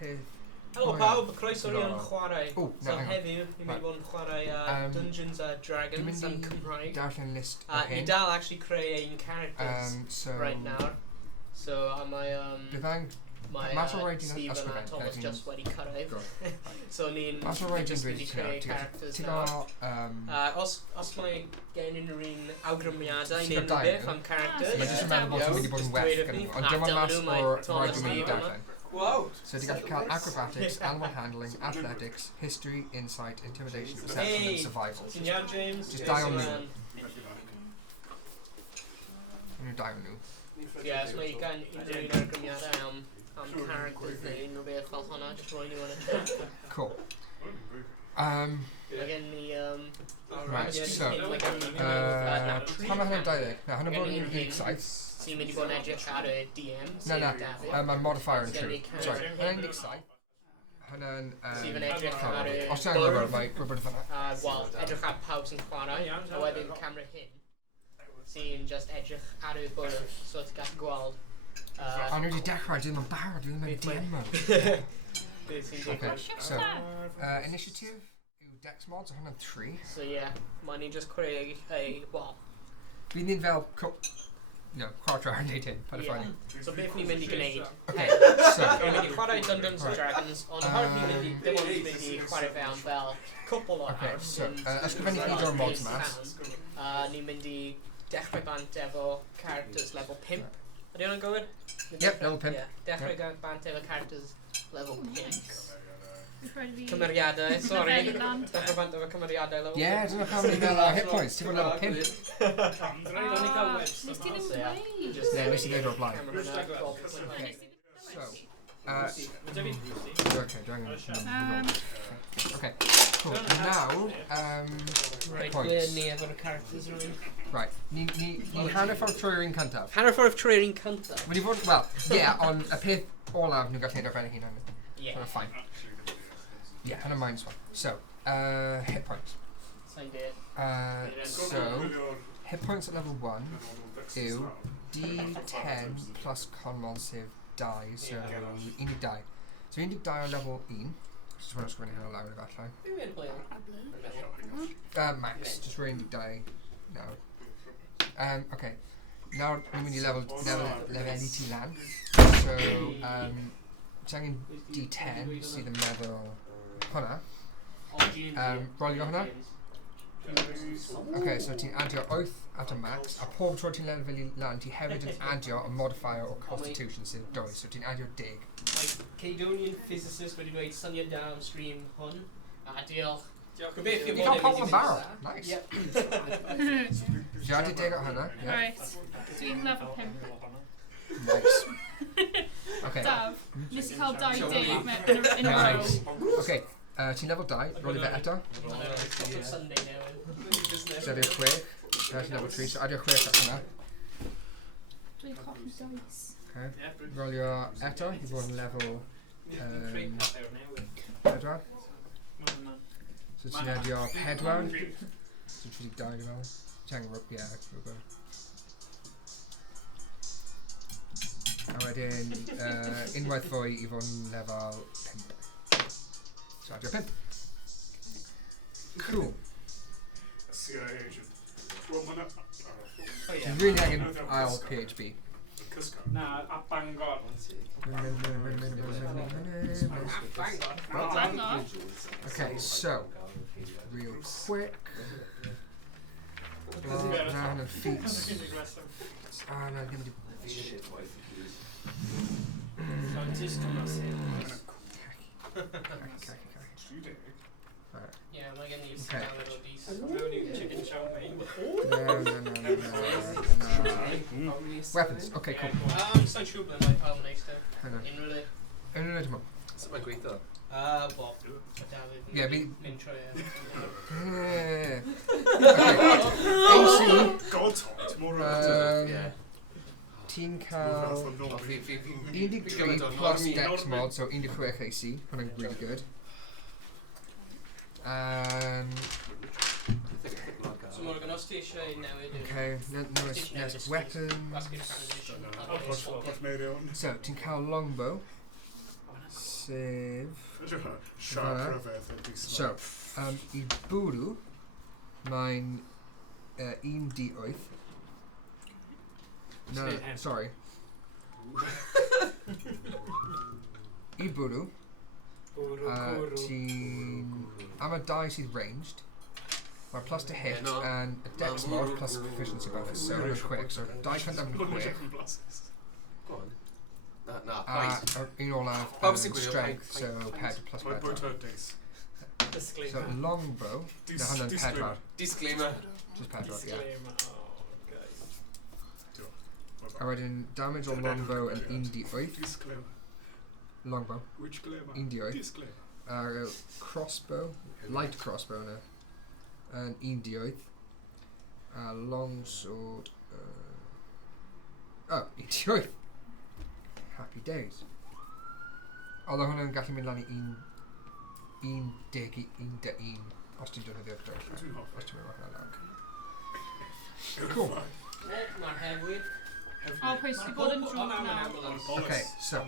peth... Helo pawb, croeso i YnChwarae. O, So heddiw, ni'n mynd i fod yn chwarae Dungeons and Dragons yn Gymraeg. Darllen list o hyn. Ni dal actually creu ein characters right now. So mae Stephen a Thomas just wedi cyrraedd. So ni'n just mynd i creu characters nawr. Os mae gen unrhyw un awgrymiadau neu unrhyw beth am characters, Mae jyst yn meddwl bod yn mynd i bod yn well gan nhw. Ond dim ond mas o'r rhaid dwi'n mynd i darllen. Wow. So ti'n gallu cael acrobatics, animal handling, athletics, history, insight, intimidation, perception and survival. Ti'n iawn, James? Just dau o'n nhw. Nhw dau o'n nhw. Ie, so mae gan unrhyw un awgrymiadau am characters neu unrhyw beth fel hwnna, just roi nhw yn y chat. Cool. Mae gen ni... Right, so... Pa mae hynny'n 20? Na, hynny'n bod yn 17. Sy'n mynd i bod yn edrych ar y DM? Na, mae'n modifier yn trwy. Sorry, hynny'n 17. Hynny'n... Sy'n edrych ar y... Os ti'n lyfr, mae rhywbeth fyna. Wel, edrych ar pawb sy'n chwarae, a wedyn camera hyn. Sy'n just edrych ar y bwrdd, so ti'n gallu gweld... A nhw wedi dechrau, dwi ddim yn barod, dwi ddim yn DM mode. Beth sy'n digwydd? So, initiative yw Dex mods, hwnna'n 3. So yeah, mae ni'n just creu well... Bydd ni'n fel... No, chwarae ar wneud hyn, pan y ffaen. So beth ni'n mynd i gwneud? So, ni'n mynd i chwarae Dungeons and Dragons, ond oherwydd ni'n mynd i... Dim ond ni'n mynd i chwarae fewn fel cwpl o ars. So, ysgrifennu chi o'r mods mas. Ni'n mynd i dechrau bant efo characters level 5. Ydy hwnna'n gywir? Yep, level 5. Dechrau bant efo characters level 5. Cymeriadau, sorry. Dechrau bant efo cymeriadau level 5. Ie, dyna pam ni'n gael hit points, ti'n bod level 5. Nes ti ddim dweud? Ne, nes i dweud o'r blaen. So, okay, okay, cool. Now, hit points. Ni efo'r characters rwy'n. Right, ni'n hanner ffordd trwy'r un cyntaf. Hanner ffordd trwy'r un cyntaf? Wedi fod, well, ond y peth olaf nhw'n gallu neud ar ben eu hunan. So, fine. Yeah, and a minus 1. So, hit points. So, hit points at level 1 yw D10 plus con mod sef 2, so 12. So 12 o level 1. Just want to sgwennu hynny lawr efallai. Max, just for 12 now. Okay, nawr ni'n mynd i lefelu ti lan. So, ti angen D10 sydd yn meddwl hwnna. Rolio hwnna. Okay, so ti'n adio 8 at y max, a pob tro ti'n lefelu lan, ti hefyd yn adio a modifier o constitution sydd 2, so ti'n adio 10. Mae Dwnsiwn physicist wedi dweud syniad da am stream hwn, a diolch. Gobeithio Ti'n cael pobl yn barod? Nice. Ti adio 10 at hwnna. Right, dwi'n level 5. Nice. Okay. Daf, nes i cael 2 deg yn a row. Okay, ti'n level 2, roli fe eto. Sunday newydd. So adio 6, ti'n level 3, so adio 6 at hwnna. Dwi'n colli dice. Okay, rolio eto, i fod yn level 4. So ti'n adio 4, so ti'n 2 i fel. Ti'n angen rwbeth. A wedyn, unwaith fwy i fod yn lefel 5. So adio 5. Cool. Ti'n really angen ail PHP. Na, a Bangor. Bangor? Okay, so, real quick. Round of feats. Ah, no, give me the shit. Yeah, mae gen i salad o dis. Chicken chow mein. No. Weapons, okay, cool. Sa'n siŵr ble mae pawb yn eistedd. Hang on. Unrhyw Unrhyw ydym o. Sut mae'n gweithio? Bob. David. Ie, fi... Intro, AC. God talk, more Ti'n cael... 13 plus Dex mod, so 16 AC. Hwna'n really good. So Morgan, os ti eisiau newid... Okay, next weapons. So, ti'n cael longbow. Sef... Siarad rhyfedd ydy So, i bwrw, mae'n 1d8. No, sorry. I bwrw, ti'n... Am y dau sydd ranged, mae'r plus to hit and a dex mod plus proficiency bonus, so yn quick. So, 2 cynt am quick. Go on. Na, Un olaf strength, so 4 plus 4. Disclaimer. So, longbow, na hwnna'n 4. Disclaimer. Just 4, yeah. Disclaimer. Oh, guys. A wedyn, damage o longbow yn 1d8. Disclaimer. Longbow, Which glamour? 1d8. Disclaimer. Crossbow, light crossbow na, yn 1d8. Longsword, 1d8. Happy days. Although hwnna'n gallu mynd lan i 1 os ti'n defnyddio'r ffyrdd. Os ti'n mynd hwnna'n lawr. Cool. Ma'r hefyd. O, pwy sydd wedi bod yn drwg nawr? Okay, so.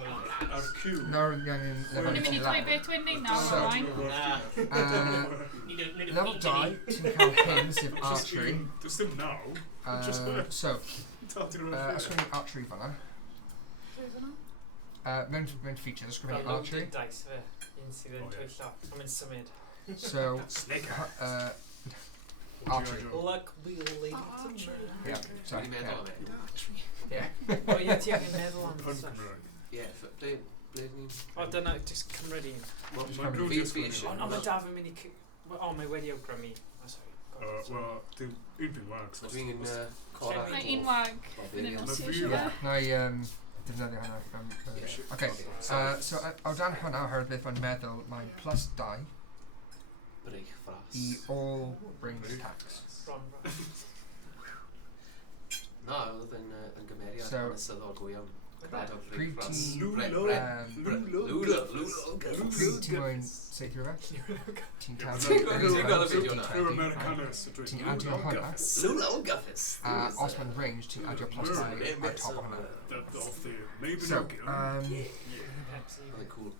Nawr ni angen O'n level i'n mynd i dweud beth dwi'n neud nawr, So. Ryan. Level 2, ti'n cael hyn, sef archery. Does dim naw. So, ysgrifennu archery fan'na. Mewn features, ysgrifennu archery. Dice fe. Un sydd yn twyllo. Am yn symud. So, archery. Luck wheeling. Yeah, sorry. Yeah. O ie, ti angen meddwl am Pun stuff. Cymraeg. Ie, ble ni'n... O, dyna, just cymryd un. Mae'n brwyd i'r sgwrs. O, mae da fi'n mynd i... O, mae wedi awgrymu. O, sorry. Wel, dim un fi'n wag. Dwi'n cora... Mae un wag. Fy'n yn nosio. Na i defnyddio hwnna. Okay, so o dan hwnna, oherwydd beth o'n meddwl, mae'n plus 2 Breich ffras. i all range attacks. Na, oedd yn gymeriad So, hanesyddol go iawn. Cradog Pryd breich ffras. Pryd ti'n mwyn seithio fe? Ti'n cael Rhyw Americanus. ti'n adio hwnna, os mae'n range, ti'n adio plus 2 ar top o hwnna. So, Pepsi. Oedd yn cool.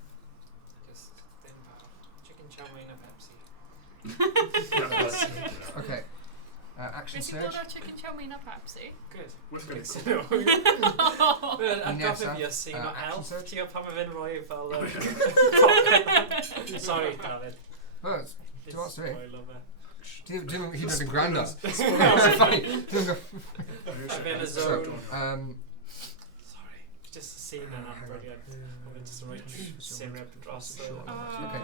Just bin bar. Chicken chow mein a Pepsi. okay. Action Beth sy'n surge. dod o'r chicken chow mein a Pepsi? Good. Well, I've got to be a scene not action elf. surge. Ti'n gwybod pan mae fe'n rhoi fel... Sorry, David. Well, ti'n ots fi? Spoiler fe. Dim hyd yn oed yn gwrando. Fe'n y zone. Sorry. Just a scene yna, brilliant. Oedd yn just yn rhoi syrup dros y... Okay.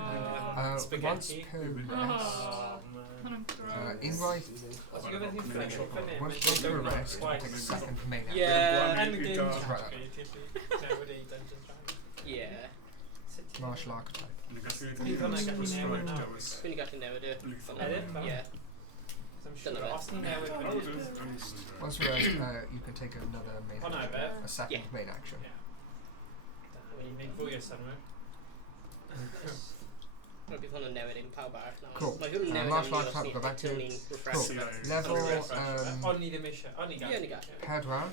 Once Spaghetti. per rest. Hwnnw'n gross. Unwaith, Ti'n gwybod hi'n ffric o fyny? once per rest, you take a second main action. Yeah, Endgame. Newid i Dungeons Dragons. Yeah. Martial archetype. Fi'n gallu newid i. Edit? Ie. Dyna fe. Os ni'n newid fyny... Once per rest, you can take another main O na, action. be? A second main action. Mae'n neud fwy o synwyr. Mae bydd hwnna'n newid i'n pawb arall nawr. Cool. Mae hwnna'n newid Martial am archetype, go back to ni'n Cool. refresh. Level O'n ni ddim eisiau. O'n ni gallu. Ie, ni gallu. pedwar,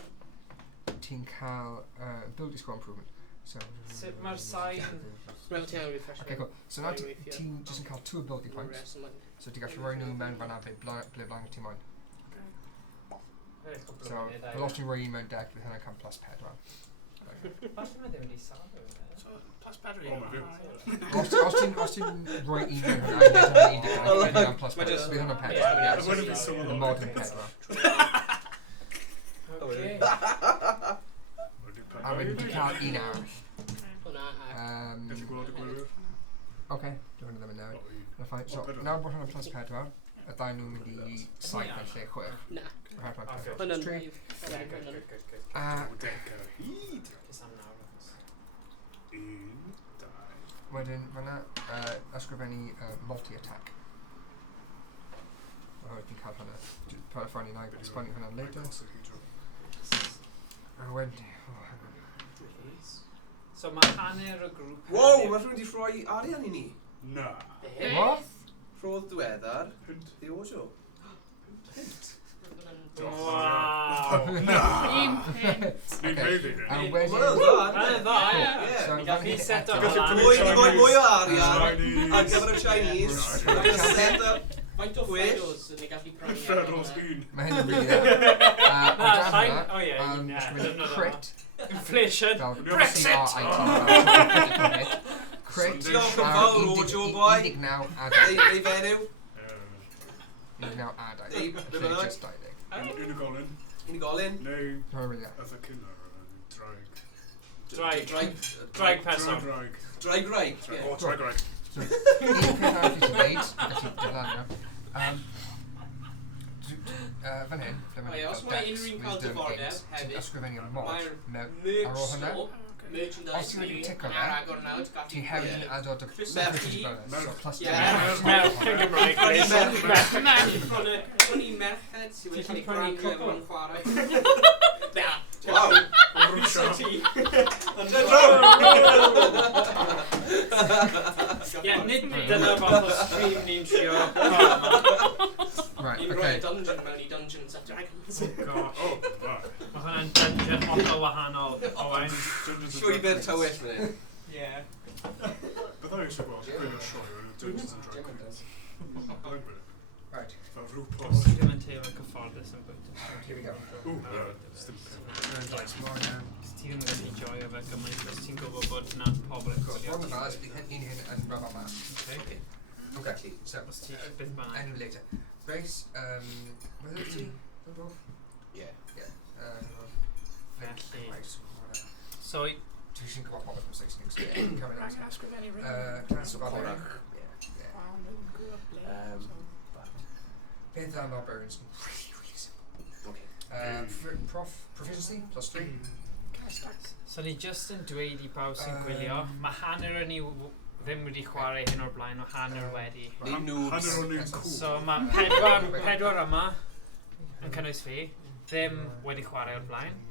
ti'n cael ability score improvement. So, Sut mae'r sain... Rwy'n ti'n refresh. okay, cool. So now ti'n just yn cael 2 ability points. So ti'n gallu rhoi nhw mewn fan'na ble blaen ti moyn. So, fel os ti'n rhoi un mewn deck, bydd hynna'n cael plus 4. Falle mae ddim wedi salw fe. Plus battery. Os ti'n rhoi un mewn hwnna, bydd hynna'n 1 deck, bydd plus 4. Bydd hynna'n 4. The modern 4. Okay. A wedyn ti'n cael un arall. Hwna a... Okay, dwi'n hwnna ddim yn newid. So, nawr bod hwnna'n plus 4, y ddau nhw'n mynd i 7 yn lle 6. Na. Hwnna'n Hwna'n straight. Wedyn, fan'na ysgrifennu multi-attack. Oherwydd ti'n cael hwnna. Dwi'n ffordd i na'i esbonio hwnna later. A wedyn... So mae hanner y grŵp... Wow, mae rhywun wedi rhoi arian i ni. Na. What? Rhodd diweddar. Di o sio. Wow! Un pint. And wedyn... Wel, dda. So, Ni gath chi set up Gallu lan. Mwy, ni moyn mwy o arian Chinese. ar gyfer y Chinese. Right. We're gonna set up. Faint o ffedos ni gath chi prynu. Ffedros un. Mae hyn yn rili dda. Na, llain. O ie, Crit. Inflation. Fel Brexit! Crit. Diolch yn fawr, Rojo boy. 19 a 2. Ei fenyw. 19 a 2. Ei, be bynnag. Just 20. Unigolyn. Unigolyn. Neu Mae'n rili dda. as a killer. Draig person. Draig. Draig raig. O, draig raig. So, un peth arall i ti wneud, felly dylanio. Fan hyn, lle O ie, os mae unrhyw'n cael diddordeb hefyd, ysgrifennu mod mae'r ar ôl merch hwnna. store, merchandise Os ti'n ni tico ar fe, agor nawd, gath ti hefyd yn adod y Merchi. bonus. So plus Ie, 10. merch yn Gymraeg. Merch. Hwn i'n merched sydd wedi cael ei grannu efo YnChwarae. Na. Wow. Ti. Ie, nid dyna fath o stream ni'n trio. Right, Ni'n rhoi okay. dungeon mewn i Dungeons and Dragons. Oh, right. Mae hwnna'n dungeon hollol wahanol. Owen. Llwybr tywyll fan hyn. Ie. Beth oes eisiau gweld? Gwyn o'r sioe yn Dungeons and Dragons. Right, Fel rhyw Os post. ddim yn teimlo cyfforddus yn bwyta. here we go. Ww, sdim peth. Right, more now. Ti ddim yn gallu enjoyo fe gymaint os ti'n gwybod bod na pobl yn gwylio. One of ours, un hyn yn rubber man. Okay. Okay, so, Os ti eisiau beth bynnag. enw later. Race, was it ti? Rudolph? Ie. Yeah. Felly. Race, whatever. So, Dwi sy'n gwybod pobl yn Saesneg, so coming out. ysgrifennu Class of Barbarian. Corach. Yeah. Peth am Barbarians, really, really simple. Okay. Proficiency, plus 3. so ni just yn dweud i bawb sy'n gwylio, mae hanner o'n ni ddim wedi chwarae hyn o'r blaen o hanner wedi. Ni noobs. Hanner o'n un cŵl. So mae pedwar yma yn cynnwys fi, ddim wedi chwarae o'r blaen.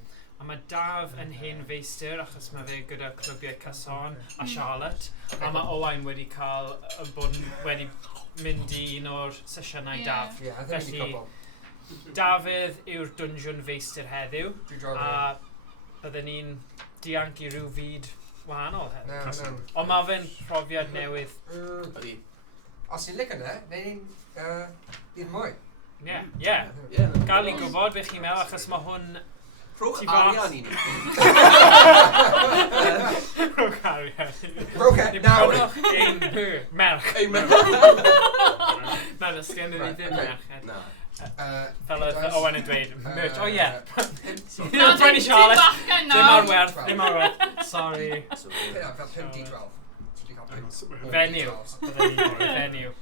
A mae Daf yn hen feistr achos mae fe gyda clwbiau Cason a Charlotte. A mae Owain wedi cael bod wedi mynd i un o'r sesiynau Daf. Yeah, I think Felly, we couple. Dafydd yw'r dungeon feistr heddiw. Dwi draw A bydden ni'n dianc i ryw fyd wahanol No, heddiw. no. Ond mae fe'n profiad newydd. Ydi. Os ti'n licio ne, neu ni'n un mwy. Ie. Ie. Gael i gwybod beth chi'n meddwl achos mae hwn... Rhowch Ti arian i ni. Rhowch arian. Broke Ni it, now! bronwch ein merch. Ei, me. Na, dys gen i Right, ddim okay. merched. Na. Fel oedd Owen yn dweud, merch. O ie. Na, Twenty Charlotte. bachgen Dim ar nawr. werth, dim ar werth. Sorry. Fel 5d12. So ti'n cael 5. Fenyw. Bydden ni'n fenyw.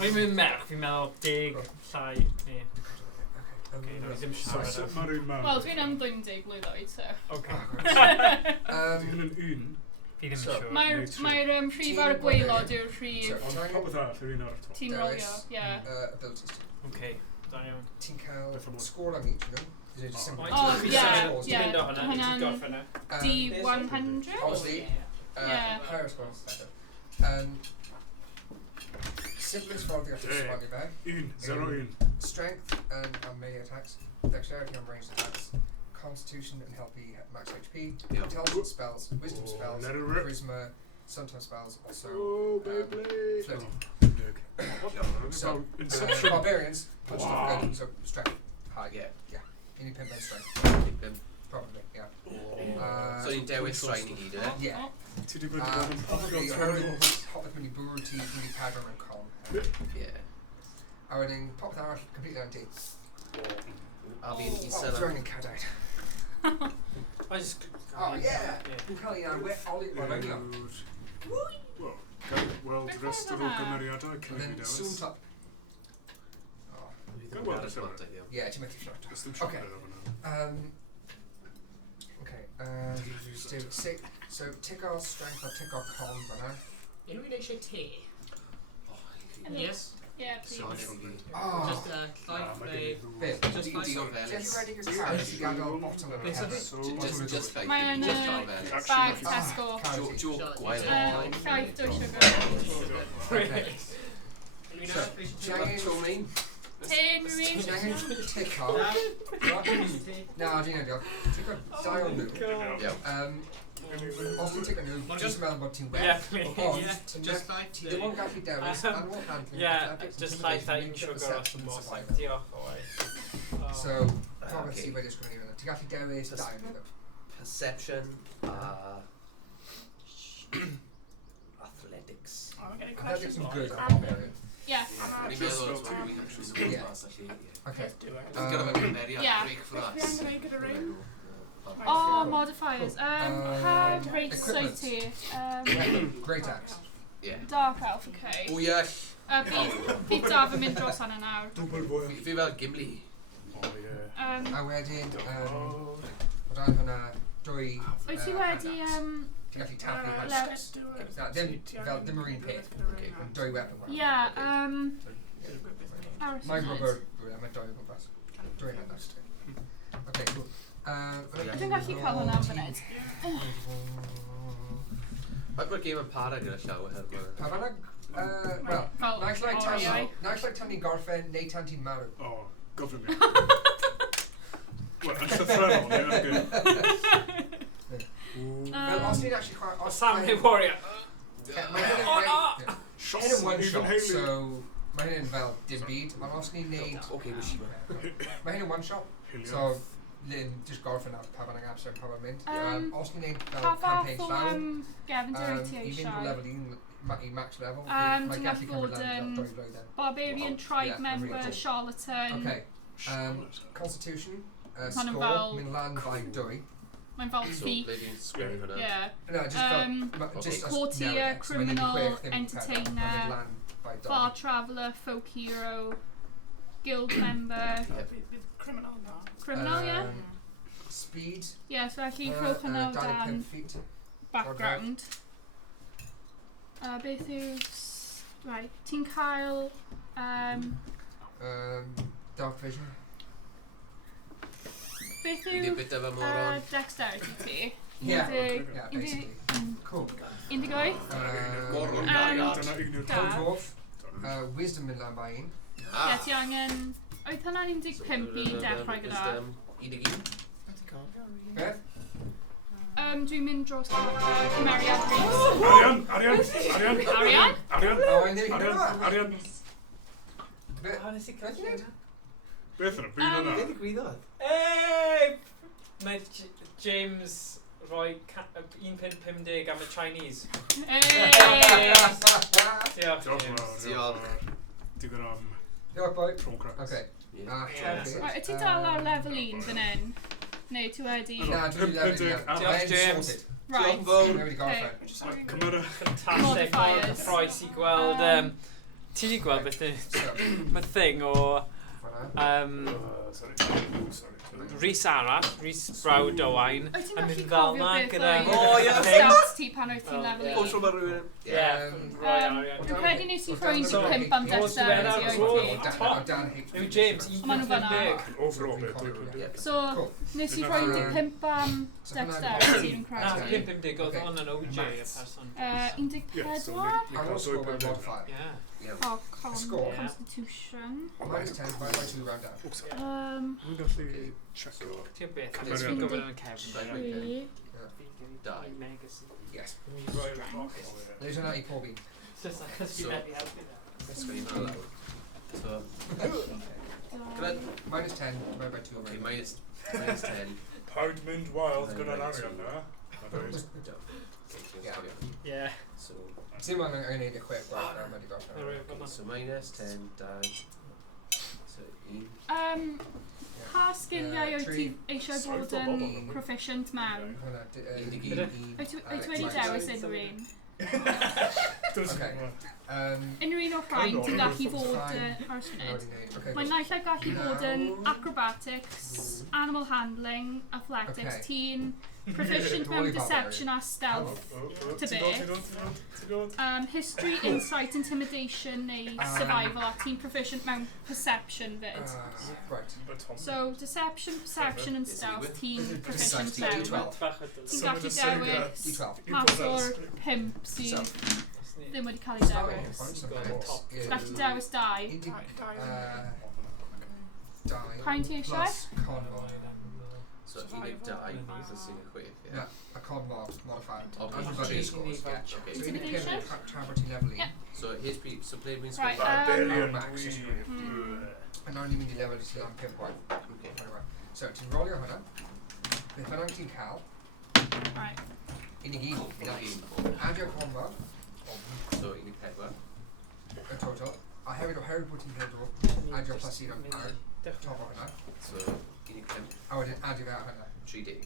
Fi'n mynd merch, fi'n meddwl 10 llai. Ie. Okay, no, ddim siarad. Sut mae'r un man? Wel, dwi'n ymddwyn 10 blwyddyn, so. Okay. Ti'n yn un? Fi ddim yn So, siŵr. Mae'r rhif ar y gwaelod yw'r rhif Popeth arall, yr un ar y top. ti'n rolio, ie. Abilities. Okay, da iawn. Ti'n cael Beth am score am each of them. Is it simple? Oh, Fi ie, symud- ie. Ti'n mynd o hwnna, Hwnna'n ti'n gorffen e. D100? Obviously, Yeah. higher score, better. Simplest ffordd i allu sgwennu fe. 1, 0, 1. Strength and melee attacks. Dexterity on ranged attacks. Constitution and healthy max HP. Yeah. Intelligence spells. Wisdom spells. Let it rip. Charisma. Sometimes spells. Also. Oh, Beyblade. floating. So, So, Inception. barbarians. Punch Wow. stuff good. So strength. High. Ie. Yeah. You need pimp and strength. Probably. Yeah. So ni'n dewis rhain i gyd, e? Yeah. Ti di bod yn bod yn Probably. terrible. Popeth mynd i bwrw ti, mynd i cadw mewn con. Ie. A wedyn, popeth arall, completely anti. A fi'n Oh, isel throwing am... in cadwyd. I just... Oh, yeah! Dwi'n cael un ar oli o'r radio. Wel, rest o'r gymeriadau And cyn i then fi zoom dewis. top. Oh, Gael weld y llyfr. yeah, ti'n methu siarad. Ys dim Okay. siarad efo nhw. Okay, so tick our strength or tick our con fan'na. Unrhyw un eisiau te? Yes. Ie, please. Oh! Just llaeth neu... Bit. Just Digon Just felys. ready your carrots, you gadael bottom of the Beth head. Just fake. Mae yn Just y fel felys. bag Tesco. Joke gwael. Llaeth dwy sugar. Okay. Unrhyw un So, arall eisiau te? giant, To me. 10 rhywun. Ti angen tico. Na, dwi'n edrych. Tico 2 o nhw. Os ti'n tico nhw, jyst meddwl bod ti'n well. Just like Ti ddim yn gallu dewis ar ôl handling. Just like that YnChwarae os yn bos. Diolch o waith. So, gofyn sydd wedi ysgrifennu hwnna. Ti'n gallu dewis 2 o nhw. Perception, athletics. Athletics yn good. Yeah. Okay. Yeah. Oh, modifiers. Hard race safety. Great axe. Dark elf, okay. O ie. Bydd Daf yn mynd dros hwnna nawr. Fi fel Gimli. A wedyn, o dan hwnna, 2... Wyt ti wedi... Ti'n gallu tapu hwnna. Ddim yr un peth. Ond 2 weapon. Yeah, Mae'n rubber, mae'n 2 o gwmpas. 2 hynna. Okay, cool. Dwi'n gallu cael hwnna am fynnyd. Faint mae'r game yn para gyda llaw oherwydd? Pa fanna... Wel, naill tan ni'n gorffen, neu tan ti'n marw. Oh, gofyn mi. Wel, yn llythrenol, neu yn good. Wel, os ni'n actually chwarae... Samurai Warrior. Mae hyn yn one shot, so... Mae hyn yn fel dim byd, ond os ni'n neud... Mae hyn yn one shot, so... Lyn, just gorffen ar pa fan amser pa fan mynd. Os ni'n neud fel campaign llawn... Gefn I fynd o level 1 i max level, mae gallu cymryd lan 2 blwyddyn. Barbarian tribe member, charlatan. Okay. Constitution, score, mynd lan by 2. Mae'n fel thief. Yeah. No, just courtier, criminal, entertainer, bar traveller, folk hero, guild member. Criminal, yeah? Speed. Yeah, so actually rhywch hwnna dan background. Beth yw... Right, ti'n cael... Dark vision. Beth yw... dexterity ti? Yeah, basically. Cool. 18? Code Dwarf. Wisdom mynd lan by 1. Ie, ti angen... Oedd hwnna'n 15 i dechrau gyda? 11. Beth? Dwi'n mynd dros cymeriad Rees. Arian! Arian! Beth yna? Byd yna? Beth gwyddoedd? Hey! Mae James rhoi 1.50 am y Chinese. Diolch. Diolch, boi. Okay. Wyt ti dal ar level 1 fan hyn? Neu ti wedi? Na, dwi'n level 1. Diolch, James. Right. Fantastic. Cyffroes i gweld... Ti wedi gweld beth mae thing o... Rhys arall, Rhys Brawd Dwyswn, yn mynd fel na gyda... Stats ti pan oedd ti'n level 1? O, tro mae rhywun... Dwi'n credu nes i rhoi 5 am dexterity oedd ti. Yw James, Maen nhw fan'na. So, nes i rhoi 5 am dexterity yn Na, credu. 50 oedd hwn yn OJ y person. 14? Oh, Constitution. Minus 10, by 2 round down. Dwi'n gallu check o. Ti'n beth, nes fi'n gofyn yn Kevin. 2. Yes. There's hwnna i pob un. Just achos fi'n meddwl helpu da. Sgwini hwnna lawr. So... Minus 10, divided by 2. Okay, minus 10. Paid mynd wild gyda'r arian na. Yeah. So... Ti'n ma'n yn gwneud y chwech gwrdd ar wedi gorffen. So minus 10, 2. So 1. Pa sgiliau wyt ti eisiau bod yn proficient mewn? Wyt ti wedi dewis unrhyw un? Unrhyw un o'r rhain ti'n gallu bod ar ysgrifennu. Mae'n naill ai gallu bod yn acrobatics, animal handling, athletics, teen, proficient mewn deception a stealth to bit. History, insight, intimidation neu survival a teen proficient mewn perception fyd. So deception, perception and stealth, teen proficient mewn. Ti'n gallu dewis math o'r pimp sydd ddim wedi cael ei dewis. Ti'n gallu dewis 2. die. Pa'n ti eisiau? Plus con mod. So 12 so sy'n y chwech, ie? Yeah, a con mod modifier. Obviously, Everybody three scores, scores. yeah. Okay. So in the pivot, traverty level. Yeah. So HP, so play means Right, Barbarian max. And only when you level is on pivot one. Okay. Anyway, so to roll your hunter, the penalty cal, Right. in the game, add your con mod, So 14 a total. I have it a hard button head roll, add your plus 8 on top of hunter. So 14 I would add your hunter. 3 day.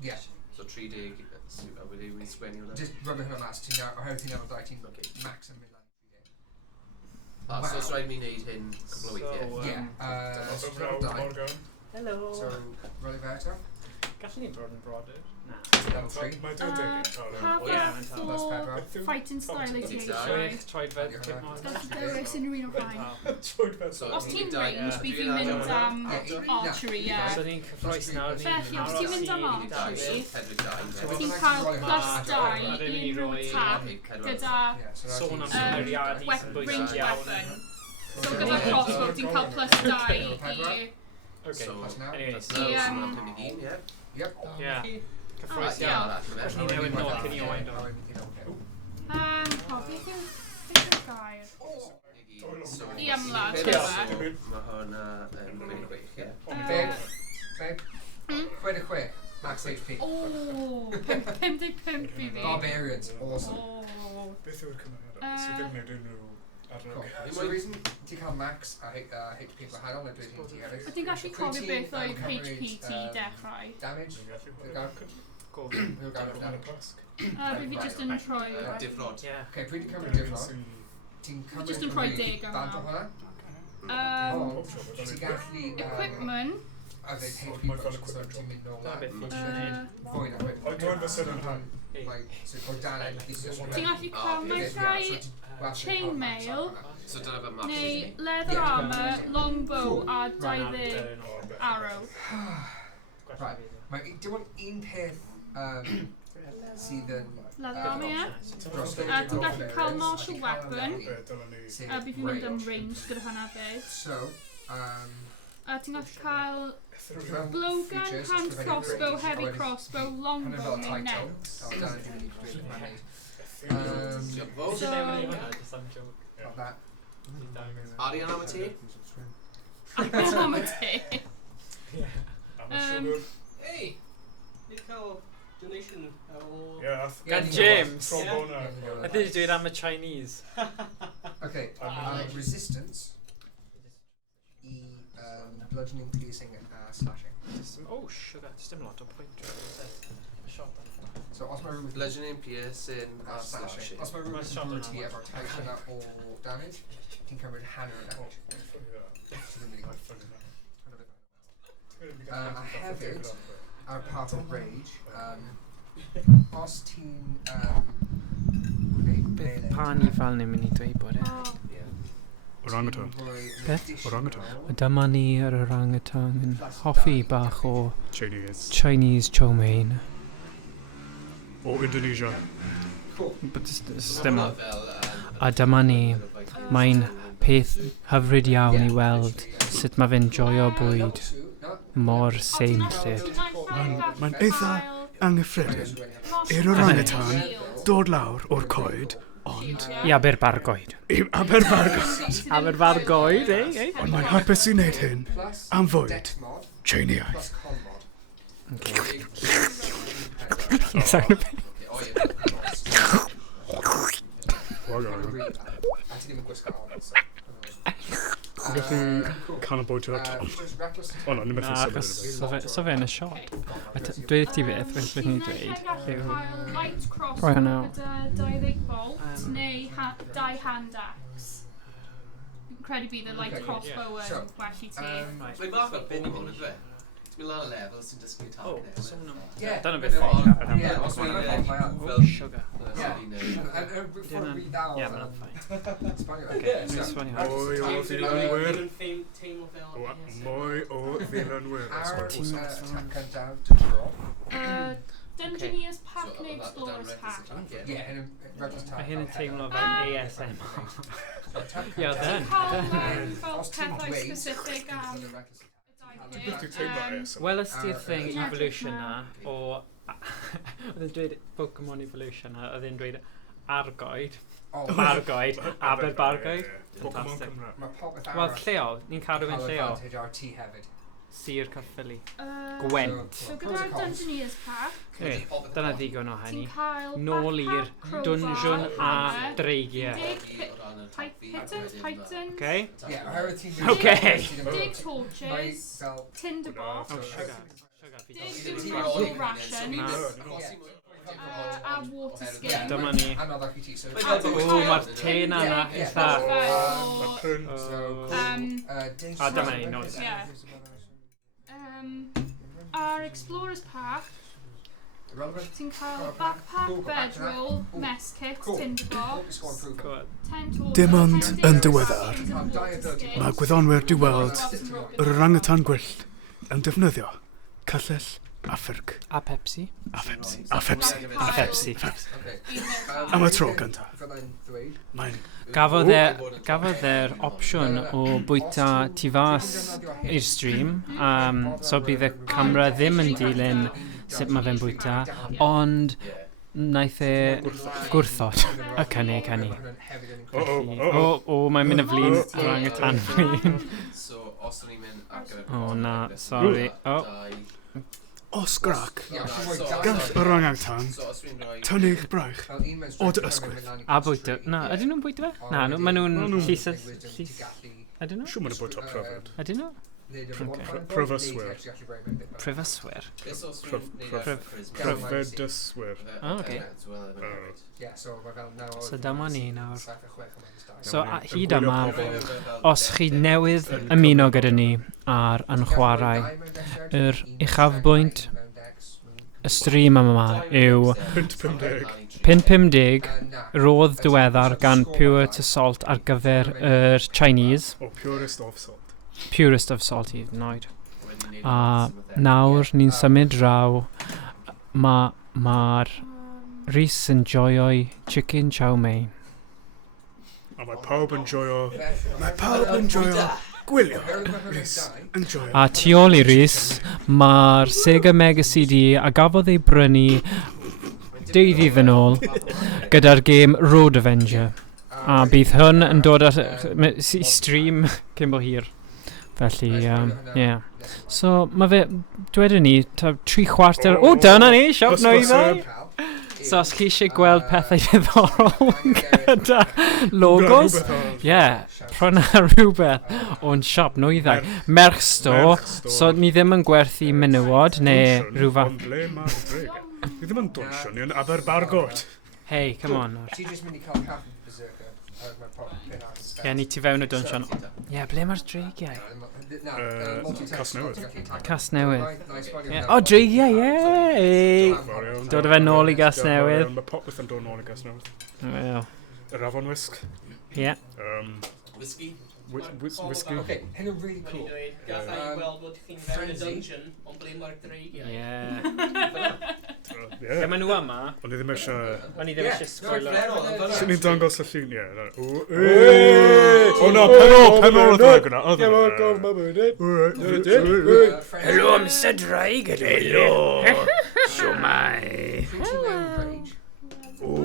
Yeah. So 3 day, I would even square you that. Just rub it on a mass to now, or everything level 19, Okay. max and midline. So it's right, me need in a couple of weeks, yeah? Yeah, So roll die. Morgan. Hello. So, roll it better. Gallwn ni bod yn brodyr? Na. Level 3. Mae dwi'n deud Carlo. Have yeah, a mental. Plus full Pedro. fighting style I ti eisiau. Chwech, troedfed, Yeah. quick mod. Gallwn ti dewis yn yr un o blaen. Troed fel So Os ti'n die, range, bydd fi'n yeah. mynd am Yeah. archery, ie. So ni'n cyffroes nawr. Felly, os ti'n mynd am archery, Pedrick die. ti'n cael plus 2 a ddim i unrhyw roi- attack gyda Yeah, so Sôn am that's cymeriad i sy'n bwysig range iawn. weapon. So gyda crossbow, ti'n cael plus 2 i... Okay. So, Anyway, that's so... now, so I'm going to yeah? Yep. Yeah. Oh, Cyffroes yeah. iawn. That's Ni newydd nôl cyn i oed o. Beth yw'r gair? So, I ymladd, so, gyda. Mae hwnna yn gwneud chwech, ie? Babe, 26, max HP. O, 55 i fi. Barbarians, awesome. O. Beth yw'r cymeriad? Sydd ddim wneud unrhyw Cool. arnog. So the reason ti'n cael max a HP gwahanol na dweud ti'n eraill. Wyt ti'n gallu cofio beth oedd HP ti dechrau? Damage, Go. we'll go with damage. Bydd fi jyst yn troi... Difrod. Yeah. Okay, pryd ti'n cymryd difrod, ti'n cymryd Just yn rhoi deg ar band o hwnna. hwnna, ond ti'n gallu... Equipment. A dweud HP potions, so ti'n mynd nôl Na na. beth i. Fwy na Ond equipment. dwi'n fysa'n yn rhan. So o dan ennill i sy'n Ti'n gallu cael mai rai chainmail, So dyna fe max. neu leather armour, longbow a 20 arrow. Right, mae dim ond un peth sydd yn... Leather armour, ie. dros A ti'n gallu cael martial weapon, Dylan ni. sef a bydd fi'n mynd am range. range gyda hwnna fyd. So, A ti'n gallu cael mewn blowgun, features, hand it's crossbow, range, heavy a wedyn crossbow, hwnna'n longbow fel neu title. net. O, dan ydyn ni'n dweud yn fannu. Diolch fawr. So- Just am joke. Like that. Arian am y ti? Am y te. Am y siwgr. Hey! Ni wedi cael donation o... Ie, Gan James. Trombona. A ddi wedi dweud am y Chinese. Okay, resistance i bludgeoning, piercing a slashing. Oh, sugar. Just dim lot o pwynt. Shot on. So os mae rhywbeth Bludgeoning, piercing a slashing. slashing. Os mae rhywbeth Shot yn on bwyd ti that. efo'r type yna o damage, ti'n cymryd hanner o damage. Sydd yn mynd i a hefyd, ar part of rage, os ti'n gwneud melee Pan i fel ni'n mynd i dweud bod e. Orangutan. Beth? Orangutan. Dyma ni yr orangutan yn hoffi bach o Chinese. Chinese chow mein. O Indonesia. But dim o. A dyma ni, mae'n peth hyfryd iawn i weld sut mae fe'n joio bwyd mor seimllyd. Mae'n eitha anghyffredin i'r orangutan dod lawr o'r coed, ond I Aberbargoed. i Aberfargo. Aberbargoed, ei? Ond mae'n hapus i wneud hyn am fwyd Tsieineaidd. plus con mod. Yes, I'm A ti ddim yn gwisgo armor, so... Gallu canolbwyntio at top. O na, ni'n methu sylwyd. So fe yn y siop. Dweud ti beth, beth ni'n dweud. Cael light Right crossbow now. gyda 20 bolt neu 2 hand axe. Fi'n credu bydd y light Okay, crossbow yn So, well i ti. Mae'n bach fel Pokemon, ydw e? Ti'n mynd lan y lefel sy'n dysgu Oh, target sôn am... Yeah. Dyna beth Fel- ffain. Ie, os mae'n Oh, sugar. Before we down... Yeah, mae'n ffain. Okay, Dwi'n so... sfonio. Mwy o filanwyr. Teimlo fel... Mwy o filanwyr. Our attacker down to draw. Dungeoneers pack So, neu that explorers down pack. reckless attack, Yeah, and reckless Mae attack. hyn yn teimlo fel ASMR. Attack Yeah, comes then. down. Cael fel Os ti'n pethau dweud... specific am Reckless attack. Wel, ystyr thing evolution na o... Oedd e'n dweud Pokemon evolution na, oedd e'n dweud argoed, bargoed, aberbargoed. Fantastic. Wel, lleol, ni'n cadw fe'n lleol. Sir Caerphilly. Gwent. So gyda'r Dungeoneers pack, Dyna ddigon o hynny. ti'n cael Nôl i'r Dwnsiwn a Dreigiau. Python, Okay? Okay. dig torches, tinderbox, dig rations, a water skin. Dyma ni. O, mae'r ten yna eitha. A dyma ni, no. Our Explorers pack, ti'n cael backpack, bedroll, mess kit, tinderbox, 10 torches, Dim ond yn diweddar, mae gwyddonwyr di weld yr orangutan gwyllt yn defnyddio cyllell a ffyrc. A Pepsi. A Pepsi. A Pepsi. A Pepsi. Am y tro gyntaf. Gafodd e'r opsiwn o bwyta tu fas i'r stream, so bydd y camera ddim yn dilyn sut mae fe'n bwyta, ond wnaeth e gwrthod y cynnig hynny. O, mae'n mynd y flin rang y tan flin. O na, sorry. Os grac, gall orangutan tynnu'ch braich o dy ysgwydd. A bwyta. Na, ydyn nhw'n bwyta fe? Na, maen nhw'n llys. Ydyn nhw? Siw maen nhw'n bwyta pryfed. Ydyn nhw? Pryfyswyr. Prifyswyr? Pryfedyswyr. O, oce. So dyma ni nawr. So hyd yma, os chi newydd ymuno gyda ni ar YnChwarae, yr uchafbwynt y stream yma yw 5.50 rodd diweddar gan Pure to Salt ar gyfer yr Chinese. O purest of salt. Purest of salt hyd yn oed. A nawr ni'n symud draw, mae'r Rhys yn joio chicken chow mein. A mae pawb yn joio... Mae pawb yn joio gwylio. Rhys yn joio. A tu ôl i Rhys, mae'r Sega Mega CD a gafodd ei brynu deudydd yn ôl gyda'r gêm Road Avenger. A bydd hwn yn dod at i stream cyn bo hir. Felly, yeah. So, mae fe, dweud ni, 3/4... O, dyna ni, siop nwyddau! So, os chi eisiau gweld pethau diddorol gyda logos, pryna rhywbeth o'n siop nwyddau. Merch sto, so ni ddim yn gwerthu menywod, neu rhywbeth. Ni ddim yn dwnsio, ni yn Aberbargot. Hey, come on. Ti jyst mynd i cael caffi berserker. Ni ti fewn y dwnsio. Ble mae'r Dreigiau? Casnewydd. O, Dreigiau, Dod o fe nôl i Casnewydd. Mae popeth yn dod nôl i Casnewydd. Wel. Yr afon wisg. Whisky. Whisky. Okay, hyn yn really cool. Gath I weld bod chi'n fewn y dungeon, ond ble mae'r Dreigiau. Ie, maen nhw yma. Ond ni ddim eisiau... Ond ni ddim eisiau sbwylo. Sut ni'n dangos y llun? O na, penol y ddeg yna. Helo, Mr Dreigiau. Helo. Siwmai.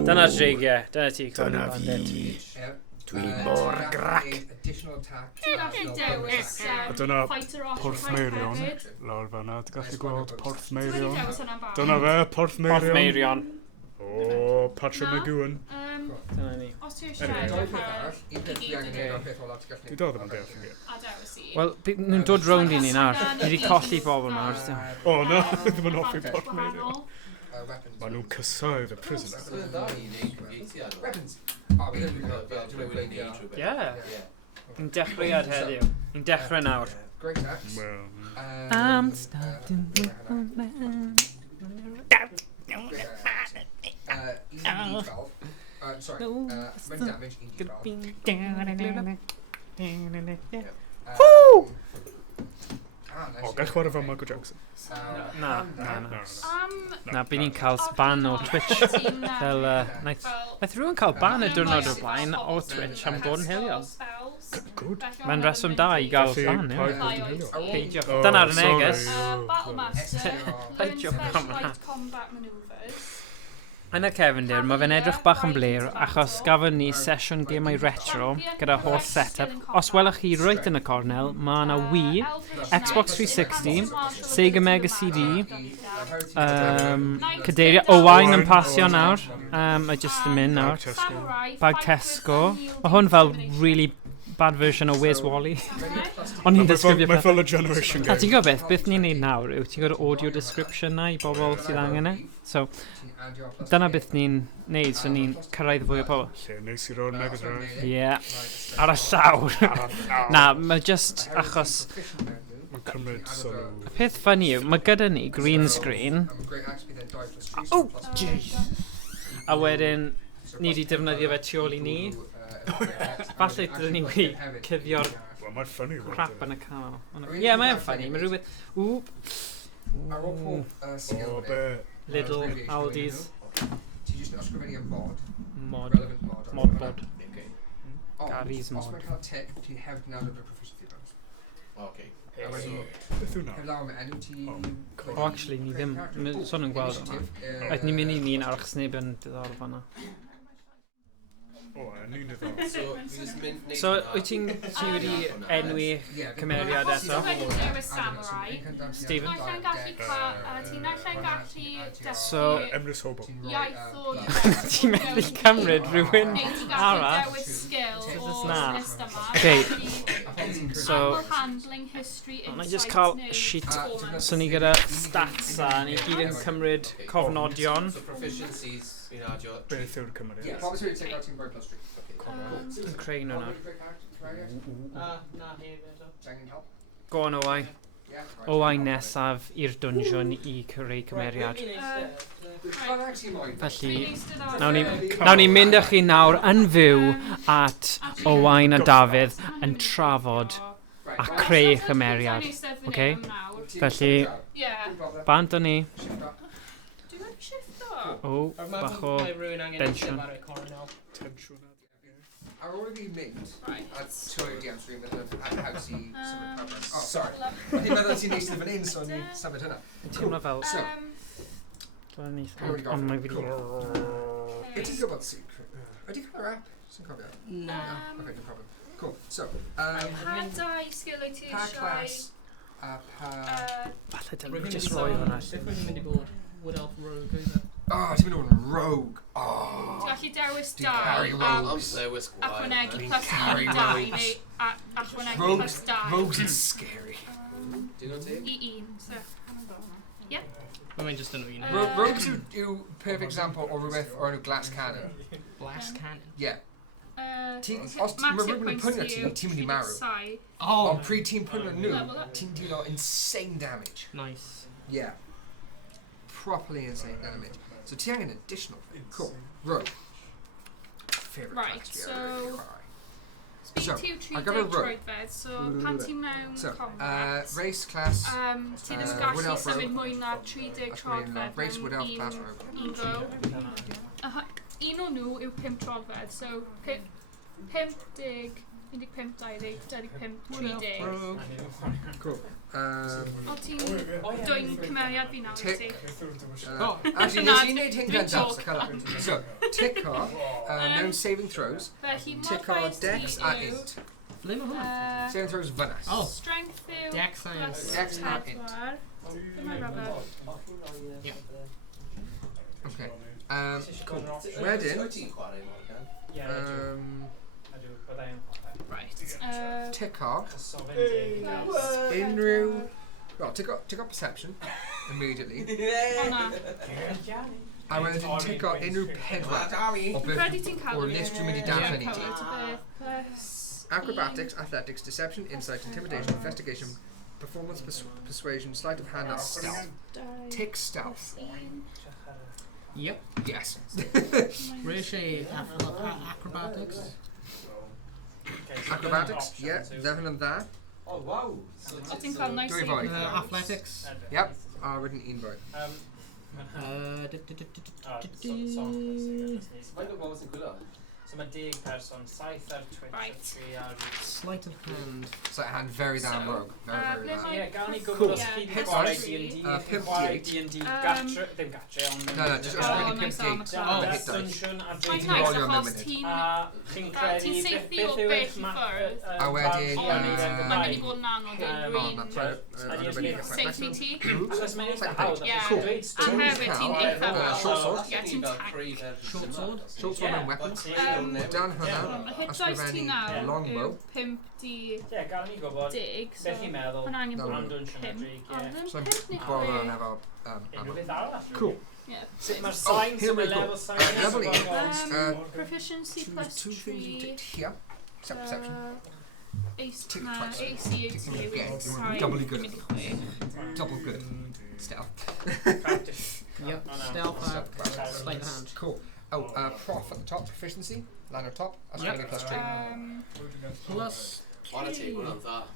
Dyna'r Dreigiau. Dyna ti. Dyna fi. Dwi mor grac. A dyna Porthmeirion. Lawr fanna, ti'n gallu gweld Porthmeirion. Dyna fe, Porthmeirion. Porthmeirion. O, Patrick McGowan. Dyna ni. Os ti eisiau Di dod yma'n deall yn gyd. Wel, nhw'n dod rownd i ni nawr. Ni wedi colli bobl nawr. O, na, ddim yn hoffi Porthmeirion. Maen nhw'n cysau'r prisoner. Ni'n dechreuad heddiw. Ni'n dechrau nawr. I'm starting with a man. Sorry, rend damage, O, gael chwarae fel Michael Jackson. Na. Bydd ni'n cael ban o Twitch. Naeth rhywun cael ban y diwrnod o blaen o Twitch am bod yn hiliol. Good. Mae'n reswm da i gael plan, ie. Dyna'r neges. Battle Master. Learn Joke am specialised combat manoeuvres. Yn y cefndir, mae fe'n edrych bach yn blir achos gafon ni sesiwn gemau retro gyda holl setup. Os welwch chi roed yn y cornel, mae yna Wii, Xbox 360, Sega Mega CD, cadeirio Owain yn pasio nawr, a just yn mynd nawr, bag Tesco. Mae hwn fel really bad version o Where's Wally. Ond ni'n disgrifio Mae fel y generation A game. ti'n gwybod beth ni'n neud nawr yw ti'n gwybod audio description na i bobl sydd angen e. So, dyna beth ni'n neud, so ni'n cyrraedd fwy o pobl. Lle neis i roed Mega Drive. Ie, ar y llawr. Na, mae just achos... Mae'n cymryd sylw. Y peth ffynnu yw, mae gyda ni green screen. O, jeez. A wedyn, ni wedi defnyddio fe tu ôl i ni. Falle dydyn ni wedi cyddio'r Wel, mae'n ffynnu. crap yn y canol. Ie, mae'n ffynnu. Mae rhywbeth... O, be? Little Aldi's. Ti jyst yn ysgrifennu y mod. Mod. Relevant mod. Mod bod. Os Gary's mod. mae'n cael tic, ti heb nawr y proficiency bonus. Okay. Beth yw na? Heb law am enw ti... O, actually, ni ddim. Son yn gweld hwnna. Aeth ni'n mynd i ni nawr achos neb yn diddorol fanna. O, ni'n diddorol. So, wyt ti'n wedi enwi cymeriad eto? Stephen? Ti'n allan gallu So, Emrys Hobo. iaith o... ti'n medru cymryd rhywun arall? Okay, so, na i just cael sheet. So ni gyda stats a ni gyd yn cymryd cofnodion. So proficiencies, fi'n adio. Beth yw'r cymeriad? Yeah, probably take out team by plus 3. Dwi'n creu nhw nawr. Na, hefyd. Angen help? Go on, Owain. Owain nesaf i'r Dwnsiwn i creu cymeriad. Felly, nawn ni mynd â chi nawr yn fyw at Owain a Dafydd yn trafod a creu cymeriad. Okay? Felly, bant o ni. O, bach o tensiwn. Ar ôl i fi mynd a trwy'r Dwnsiwn fydd y haws i symud program. Oh, sorry. O'n i'n meddwl ti'n neis yn fan hyn, so o'n i'n symud hynna. Yn teimlo fel... Ond mae fi... Ydy'n gwybod secret? Ydy cael yr app? Sy'n cofio? Na. Okay, no problem. Cool. So, Pa dau sgil wyt ti pa eisiau... class a pa... Falle dylwn ni just roi hwnna. Beth wy'n mynd i bod? Wood Elf Rogue, oedd e? Oh, ti'n mynd o'n rogue. Oh. Ti'n gallu dewis Do you carry dau rogues? a chwanegu plus carry 1 dau rogues. neu a chwanegu Rogues, plus 2 rogues is scary. Do you know what i 1. So, Mae'n just yn un. Rogues yw perfect example o rhywbeth o'r enw glass cannon. Glass Cannon. Yeah. Os mae rhywun yn pwynio ti, ti'n mynd i marw. Oh! Ond pryd ti'n pwynio nhw, ti'n dealo insane damage. Nice. Yeah. Properly insane damage. So ti angen additional thing. Cool. Rogue. Favorite Right, class. so- So, Speak to I got a rogue. troedfedd, so pan ti'n mewn So, combat, race class. ti ddim yn Wood gallu Elf Rogue. symud mwy na 30 troedfedd Race Wood Elf class mewn rogue. un go. Un o nhw yw 5 troedfedd, so 5, 10, 15, 20, 25, 30. Cool. O ti'n dwy'n cymeriad fi nawr i ti? Actually, nes i wneud hyn gyntaf. So, tick off mewn saving throws. Felly, Tick off dex a int. Ble mae hwnna? Saving throws fynas. Oh. Strength yw Dex science. plus Dex a int. 4. Dyma rubber. Okay. Cool. Wedyn, Right. tick off unrhyw... Well, tick off perception immediately. Honna. A wedyn tick off unrhyw pedwar o Credu ti'n cael o'r list dwi'n mynd i darllen i ti. Plus... Acrobatics, athletics, deception, insight, intimidation, investigation, performance, persuasion, sleight of hand, and stealth. Tick stealth. Yep. Yes. Ricochet acrobatics. Acrobatics, yeah, ddefn yn dda. Oh, wow. O ti'n cael nice Dwy i... foi. Athletics. Yep, a wedyn un foi. Mae'n gwybod beth sy'n gwylio? So mae 10 person, 7 ar 23 ar... Sleight of hand. Sleight of hand, very down rogue. Very down. Ie, gael ni gwybod os chi wedi chwarae D&D, chi'n chwarae D&D gatre, ddim gatre, ond... No, just ysgrifennu 5 digs am y hit dice. Dwnsiwn a Mae'n Dreigiau. nice achos ti'n... Chi'n credu... Ti'n seithi o beth i ffwrdd. A wedyn... Ond mae'n mynd i bod yn anodd yn rhywun seithi ti. Achos mae'n eitha hawdd, Ie. achos dweud A hefyd ti'n eitha Short sword. Ie, ti'n tank. Short sword? Short sword and weapons. Dan hwnna, Hit dice ti nawr longbow. yw 5 di Ie, gael ni gwybod dig. beth i'n meddwl Mae'n angen bod am yn Dwnsiwn a 5. Dreigiau. Ond yn So 5 neu borrow 6. efo Unrhyw ammo. beth arall. Cool. Ie. Sut mae'r signs here yn we y go. level signs? Level E. Proficiency plus Two things you 3. did here. Except perception. AC Tick twice. yw sorry. Doubly good. Mynd i chwe. Double good. Stealth. Practice. Yep. Stealth, sleight of hand. Cool. Oh, prof at the top, proficiency. Line on top. That's going to be plus 3. Plus... On a table of that.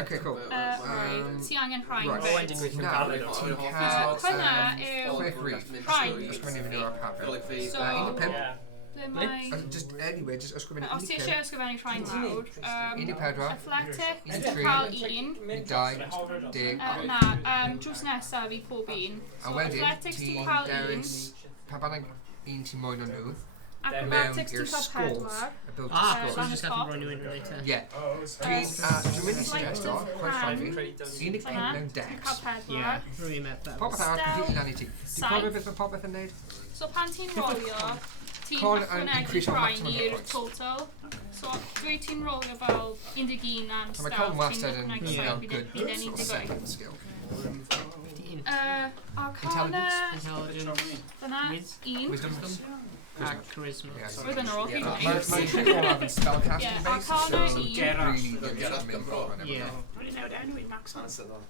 Okay, cool. Right. Ti angen rhain. Right. Now, ti'n cael Hwnna yw quick read. rhain. Ysgrifennu fyny o'r papur. So, Un i pump. ble mae... Just anyway, just ysgrifennu Os ti un i eisiau pump. ysgrifennu rhain nawr, Un i pedwar. Athletic, Un i ti'n tri. cael un. Un i dau. Deg. Na, drws nesaf i pob un. A So wedyn, athletics ti'n ti'n cael un. dewis pa bynnag un ti'n moyn o'n nhw. Acrobatics i'r ti'n cael scores. 4. Ability Ah, scores. so you just have to run you in later. Yeah. Dwi'n mynd i suggestio, quite frankly, un i pump mewn Ti'n dex. cael 4. Yeah, really met that. Popeth arall, completely lan i ti. Ti'n cofio beth mae popeth yn neud? So pan ti'n rolio, ti'n Call and ychwanegu increase our rhain maximum hit i'r points. total. So dwi ti'n rolio fel 11 am So mae stealth, Colin wastad ti'n yn ychwanegu fel rhain good bydd e'n sort of 18. second skill. Arcana, Intelligence. dyna un. Wisdom? Charisma. Yeah, so- Roedd yn ôl. Yeah, Mae'n siŵr bod o'n spellcasting Yeah, based, Arcana so un. really Get good up to mynd Gymro. for Yeah.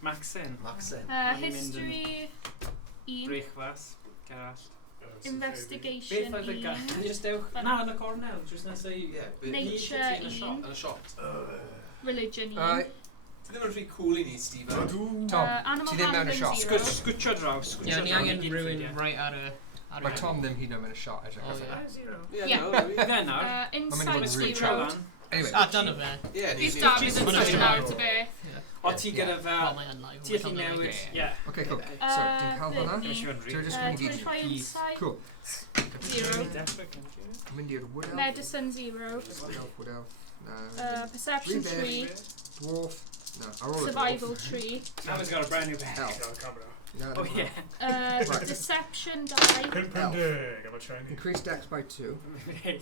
Maxin. History un. Breichwas. Gerallt. Investigation Beth oedd y un. gael? Just dewch. Na, yn y cornel. Just nesaf i... Nature un. Yn y shot. Religion un. Ti ddim yn rhy cool i ni, Stephen. Tom, Animal ti ddim mewn y handling shop. 0. Sgwtio draw. Yeah, ni angen rhywun right ar y... Mae Tom ddim hyd yn oed mewn y shot edrych Oh, allan. yeah. Yeah. Fe nawr. Insight really 0. Anyway, Dyna fe. Ie, Fydd David yn Hwnna sôn sy'n nawr ty beth. O ti gyda Wel, fel... mae yn live. Ti allu newid... Ie. okay, cool. So, ti'n cael hwnna? Dim eisiau fod yn Dwi'n rhi. just mynd i Try insight Cool. 0. Mynd i'r wood elf. Medicine 0. Wood elf. No. Perception Read 3. Dwarf. No, I roll a Survival dwarf. 3. Someone's got a brand new bag. Elf. No, Oh no. yeah. Right. Deception die. Increase dex by 2.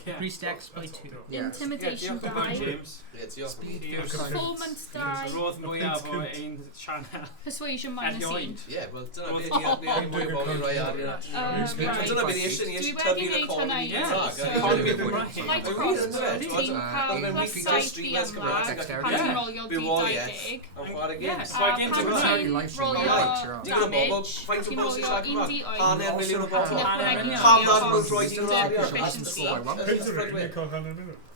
Increase dex by 2. Yeah. Intimidation Diolch yn fawr, die. James. Ie, ti off. Performance die. Roedd mwyaf o un sianel. Persuasion minus 1. Ie, wel, dyna beth ni'n bobl i roi ar. Dyna beth ni eisiau, ni Dwi eisiau wedi tyfu'r neud economi hwnna Gymraeg. i. Light crossbow, ti'n cael plus sight i yma pan ti'n rolio D20. Yn chwarae games. So I game to Pan run. ti'n rolio damage, ti'n rolio un di oed. Hanner miliwn o bobl. Ti'n ychwanegu Pam nad mwy nhw'n o rhoi di'n radio? proficiency.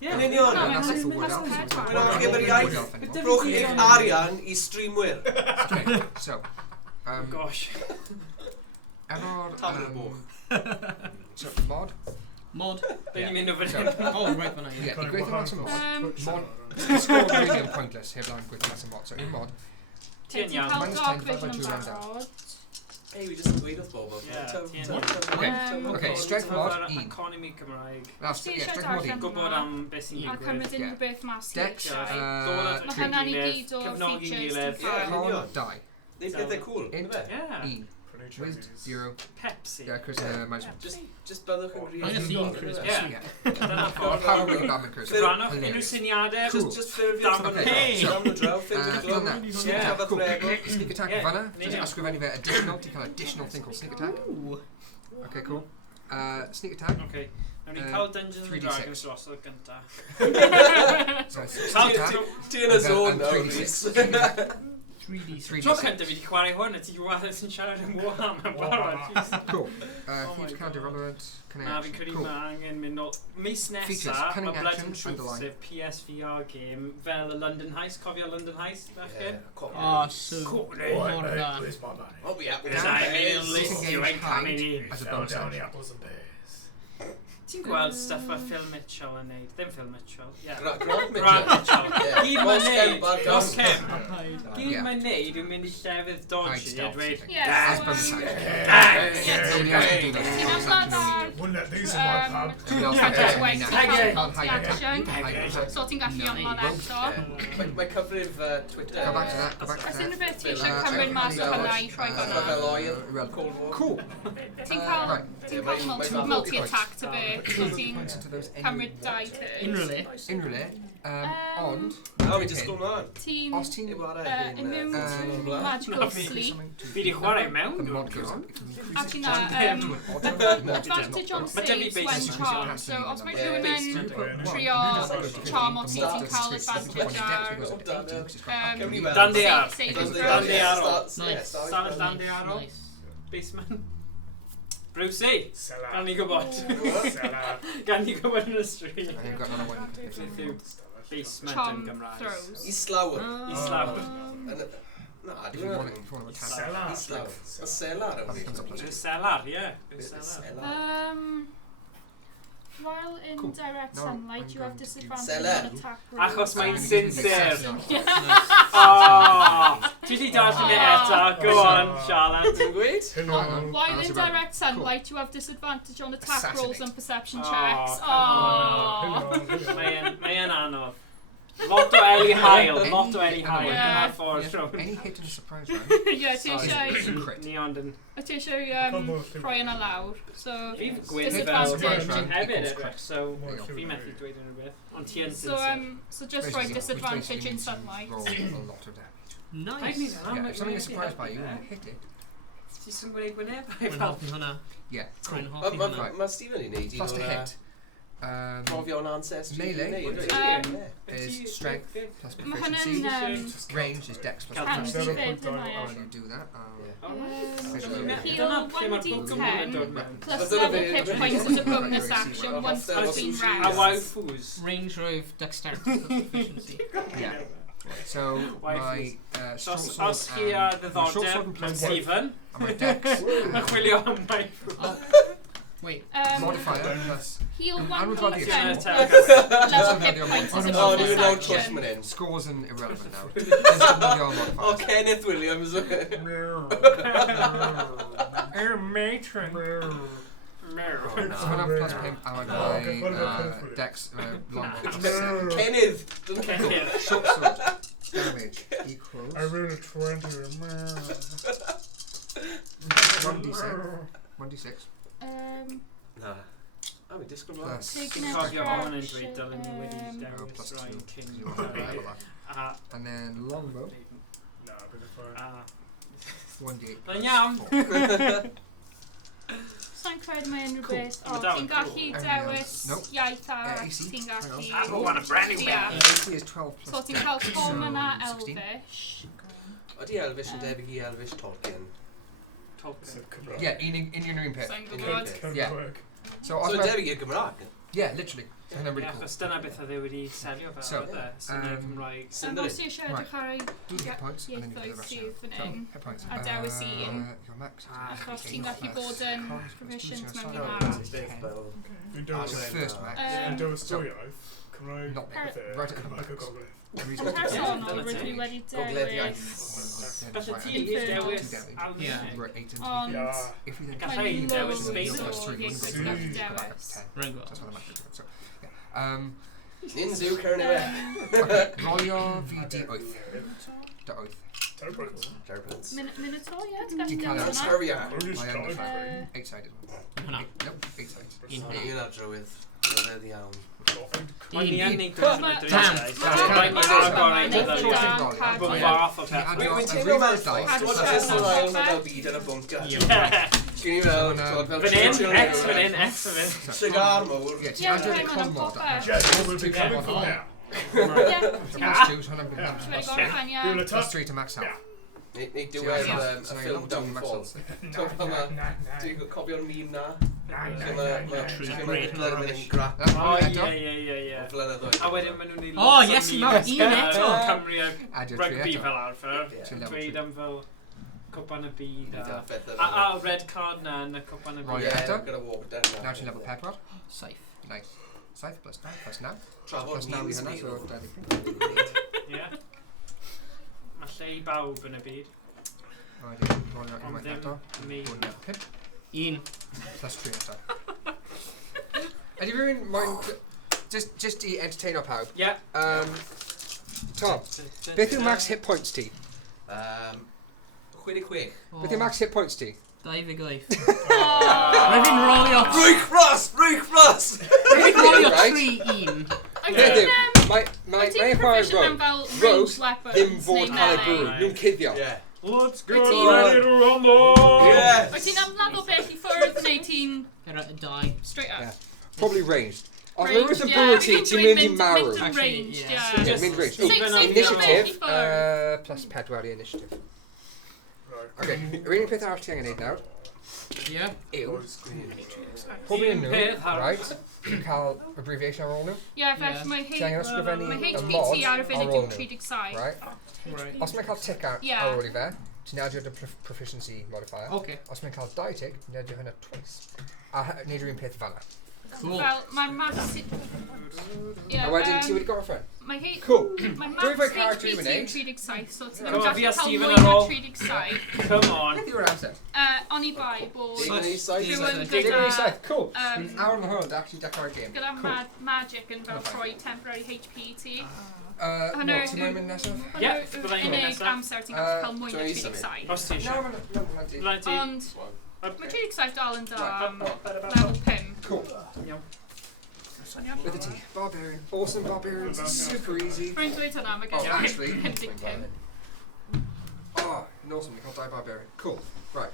Yn union. That's like the wood elf. Mae'n achub yr iaith. Rhowch eich arian i streamwyr. Okay, so. Gosh. Efo'r... Tamer y bwch. So, mod. Mod. Be ni'n mynd o fan So- hyn? Oh, right fan'na, Ie, ie. i gweithio mas y mod. Um, Mod. Score really yn pointless heb lan gweithio mas y mod. So, un mod. Ti'n Ti'n iawn. cael Minus dark 10, vision yn 5 by 2 round barod. Ei, fi jyst yn gweud wrth bobl. Okay, strength mod, un. Economy Gymraeg. Ti eisiau Strength mod, un. Gwybod am beth sy'n A cymryd unrhyw beth mas i Dex, eisiau. uh, Mae hynna'n i gyd o Cefnogi features gilydd. ti'n cael. con, die. Neu pethau cool. Int, Yeah. un. Wisd, 0. Pepsi. Yeah, Chris, minus 1. Just byddwch yn gryf. Minus un, Chris. Yeah. Yeah. Dyna ffordd. Power with Batman Chris. Rannwch unrhyw Hilarious. syniadau. Cool. Just ffurfio Damn fan it. hyn. Hey! Am y draw, ffurfio Done glwm. that. Sneak Yeah, attack, cool. Cool. Sneak attack Yeah. fanna. Yeah. Just ysgrifennu fe additional. Ti'n cael additional thing called sneak attack. Ooh. Okay, cool. Sneak attack. Okay. Nawn ni cael Dungeons and 3d6. Dragons dros o gynta. So, sneak Cael attack. Ti yn y zone And nawr, 3d6. Rhys. 3D. Tro cyntaf fi wedi chwarae hwn a ti wastad sy'n siarad yn Warhammer barod. Cool. Oh my Huge counter God. relevant. Na, fi'n credu Cool. mae angen mynd o... Mis Features, nesa, cunning mae Blood action, and Truth, underline. sef PSVR game, fel y London Heist. Cofio London Heist, bechgyn? Oh, so... Cool. More of that. Oh, yeah. There's a million Disengage lists you ain't coming hide in. as a bonus action. Ti'n gweld stuff mae Phil Mitchell yn neud? Ddim Phil Mitchell, ie. Grant Grant Mitchell. Gyd mae'n neud, Gos Cem. Gyd mae'n neud yw mynd I llefydd dodgy a dweud so ti'n gallu ymlaen eto. Mae cyfrif Twitter. Go back to that. Os unrhyw beth ti eisiau cymryd mas o hynna I rhoi gonna. Cool. Ti'n cael multi-attack to be, so ti'n cymryd 2 turns. Unrhyw ond... mi disgwyl mlaen. Ti'n Os ti'n... immune to magical sleep. Fi di chwarae mewn The mod dwi'n goes up. A ti'n advantage on saves when charmed. So os mae rhywun yn trio charm o ti, ti'n cael advantage ar Dan-dear. saving Dan-dear. throws. Stafell Dan-dear. Baseman. Brucey. Gan ni gwybod. Gan ni gwybod yn y stream. And you've got another one. Beth yw basement yn Charm Gymraeg? throws. Islawr. Islawr. Na, If you want to attack. Islawr. Y selar. Probably comes up plus 2. Selar, ie. While in direct sunlight, you have disadvantage Seller. on attack rolls. Achos mae'n sincere. Yeah. Ti di darllen e eto. Go on, Charlotte. Ti'n gweud? While in direct sunlight, you have disadvantage on attack rolls and perception checks. Mae'n anodd. Lot o Eli Hael. Lot o Eli Hael. Yeah. Dyna ffordd rhwng. Any hit and a surprise round. Yeah, ti eisiau... Crit. Ni ond yn... Ti eisiau rhoi yna lawr. So, Fi'n gwyn fel disadvantage. ti'n hefyd edrych, so fi methu dweud yn rhywbeth. Ond ti yn sincere. So just rhoi disadvantage in sunlight. Roll a lot of damage. Nice. Yeah, if something is surprised by you and you hit it. Ti sy'n gwneud gwyneb? Mae'n hoffi hwnna. Yeah. Mae'n hoffi hwnna. Mae Stephen yn neud Plus to hit. Profio'n ancestry. Melee is strength plus Mae proficiency. hwnna'n Range is dex plus handy proficiency. bit yna, When ie. you do that, Heal 1d10 plus level hit points as a bonus action once it's been A roused. waw ffws. Range rove dexterity plus efficiency. yeah. So my short Os sword chi a ddiddordeb mewn Stephen, and my dex mae chwilio am waw ffws. Wait. modifier plus Heal I 1d10 would rather plus use level hit points as a Oh, bonus you don't action. trust me then. scores and irrelevant now. Just ignore your Oh, modifiers. Kenneth Williams. Matron. So when I plus him, I would my dex long Kenneth. short sword damage equals I rolled a 20. 1d6. Nah. Oh, we disgwyl mlaen. Plus Taking Cofio hwn yn extra dweud dylen ni wedi dewis plus Ryan 2. King. You want to level that. And then longbow 1d8. Yn iawn. Sa'n credu mae unrhyw Cool. beth. Mae O, dal ti'n yn gallu cool. dewis Nope. iaith a AC. ti'n gallu... I want a brand new deall. AC is 12 plus So ti'n cael Tom yna 16. Elvish. Ydy Elvis yn debyg I Elvis Tolkien? Yeah, in your new pit. Sa'n gwybod. Yeah. So, So debyg i'r Gymraeg? yeah, literally. So hynna'n really cool. Achos dyna beth oedd e wedi selio fel So, oedd e. Syniad Cymraeg. Yn os ti eisiau edrych ar ei Do the hit points and then you do the ieithoedd rest. sydd fan So, hyn. hit points. A dewis un. Your max. Achos ti'n gallu bod yn proficient mewn un Oh, arall. That's your first max. Not bad. Right at the back. Yn personol, rydw i wedi dewis... Felly ti dewis Yeah. We're at 8 and Ond... if we then Gallai Mae'n un dewis loads space o plus 3, ieithoedd we'll ti'n go gallu back up dewis. to 10. Right, well. That's what the max is doing. So, yeah. Ninzu Cerny fe. Okay, roll your VD oath. The oath. Terpins. Minotaur, ie? Ti'n gallu You can dewis That's hwnna? her, yeah. My own Uh, 8-sided one. Hwnna. Nope, 8 sides. I'n adrywydd. Rydyd iawn. Ond ni yn neud Wel, dwi'n ma- dreigiau. Wel, Mae'n ma- agor ma- ein ma- dyddiau. ma- Bod ma- fath o Can you peth. add Wy'n a teimlo reverse fel dice? ffos. Cadw Dwi'n fel teimlo fel fel fel byd yn y bunker. Ie. Sgyn I fel, fel Fan hyn, children. X fan hyn, X fan hyn. Sigar mowr. Yeah, Ie, ti'n rhaid add ma'n a mod. popeth. Two mod. Ie, ti'n Plus 2, so hwnna'n wedi good. gorffen, ie. Plus 3 to max out. Neu diwedd y ffilm Downfall. Dwi'n cofio'r meme na. Mae'n grap. O, ie. Flynyddoedd. A wedyn maen nhw'n ei... O, yes, i mewn un eto. Cymru a Add your rugby 3 eto. fel arfer. Ti'n level Dweud 2. am fel... Cwpan y Byd A red card na yn y Cwpan y Right, Byd. eto. Gyda walk down. Nawr ti'n level 4. Saith. Nice. 7 plus 9 plus 9. Trafod Plus 9 i means hynna, so meal. 25. Ie. Mae lle I bawb yn y byd. Right, rolio unwaith eto. Mi. Hwn yn 5. 1. Plus 3 eto. Ydy rhywun moyn... Just I entertain o pawb. Ie. Tom, beth yw max hit points ti? 66. Beth yw max hit points ti? 28. Mae fi'n rolio... Rwy'ch Ross! Mae fi'n rolio Right. 3-1. Peth yw, mae'n chwarae row. Rows ddim fod cael ei bwrw. Nhw'n cuddio. Yeah. Let's go! Ready to rumble! Yes! Wyt ti'n amladd o beth I ffwrdd neu ti'n Era y 2. straight up? Yeah. Probably ranged. Os Ranged, mae rhywbeth yn yeah. bwrw ti, ti'n mynd I marw. Mynd yn Actually, ranged, yeah. yeah. So Yeah, just- mynd ranged. Six, Ooh, six, Initiative, six, six. plus 4 I initiative. Okay, yr unig peth arall ti angen neud nawr Ie. yw, pob un nhw, Peth arall. right, yn cael abbreviation ar ôl nhw, Ie, felly mae ti angen ysgrifennu mae y HPT mod ar y ar funud ôl yw nhw, 37. right? Os mae'n cael tic ar Yeah. ôl I fe, ti'n adio dy proficiency modifier. Okay. Os mae'n cael 2 tic, ti'n adio hynna twice. A neud yr un peth fanna. Cool. Fel, mae'r max... A wedyn ti wedi gorffen. Mae Cool. max Drwy character HPT i yw fyny. 37, so ti'n Come on, gallu fi a cael Stephen mwy ar na ôl. 37. Come on. Beth yw'r amser? Oni bai bod Digon I saith. rhywun Digon I gyda... saith, cool. um, Hour and a half to actually declare a game. gyda Cool. magic yn fel rhoi temporary HP I ti. No, ti'n mynd nesaf? Ie, Hwnnw byddai'n yw'r mynd unig nesaf. amser ti'n gallu cael mwy na Dwi eisiau 37. Os ti No, eisiau. mae'n di. Blaen ti. Ond mae 37 dal yn da am Right. level 5. Cool. Iawn. With the T. Barbarian. Awesome barbarians. Super easy. Rwy'n dweud hwnna, mae Oh, gen actually. 55. Oh, awesome. You've got die barbarian. Cool. Right.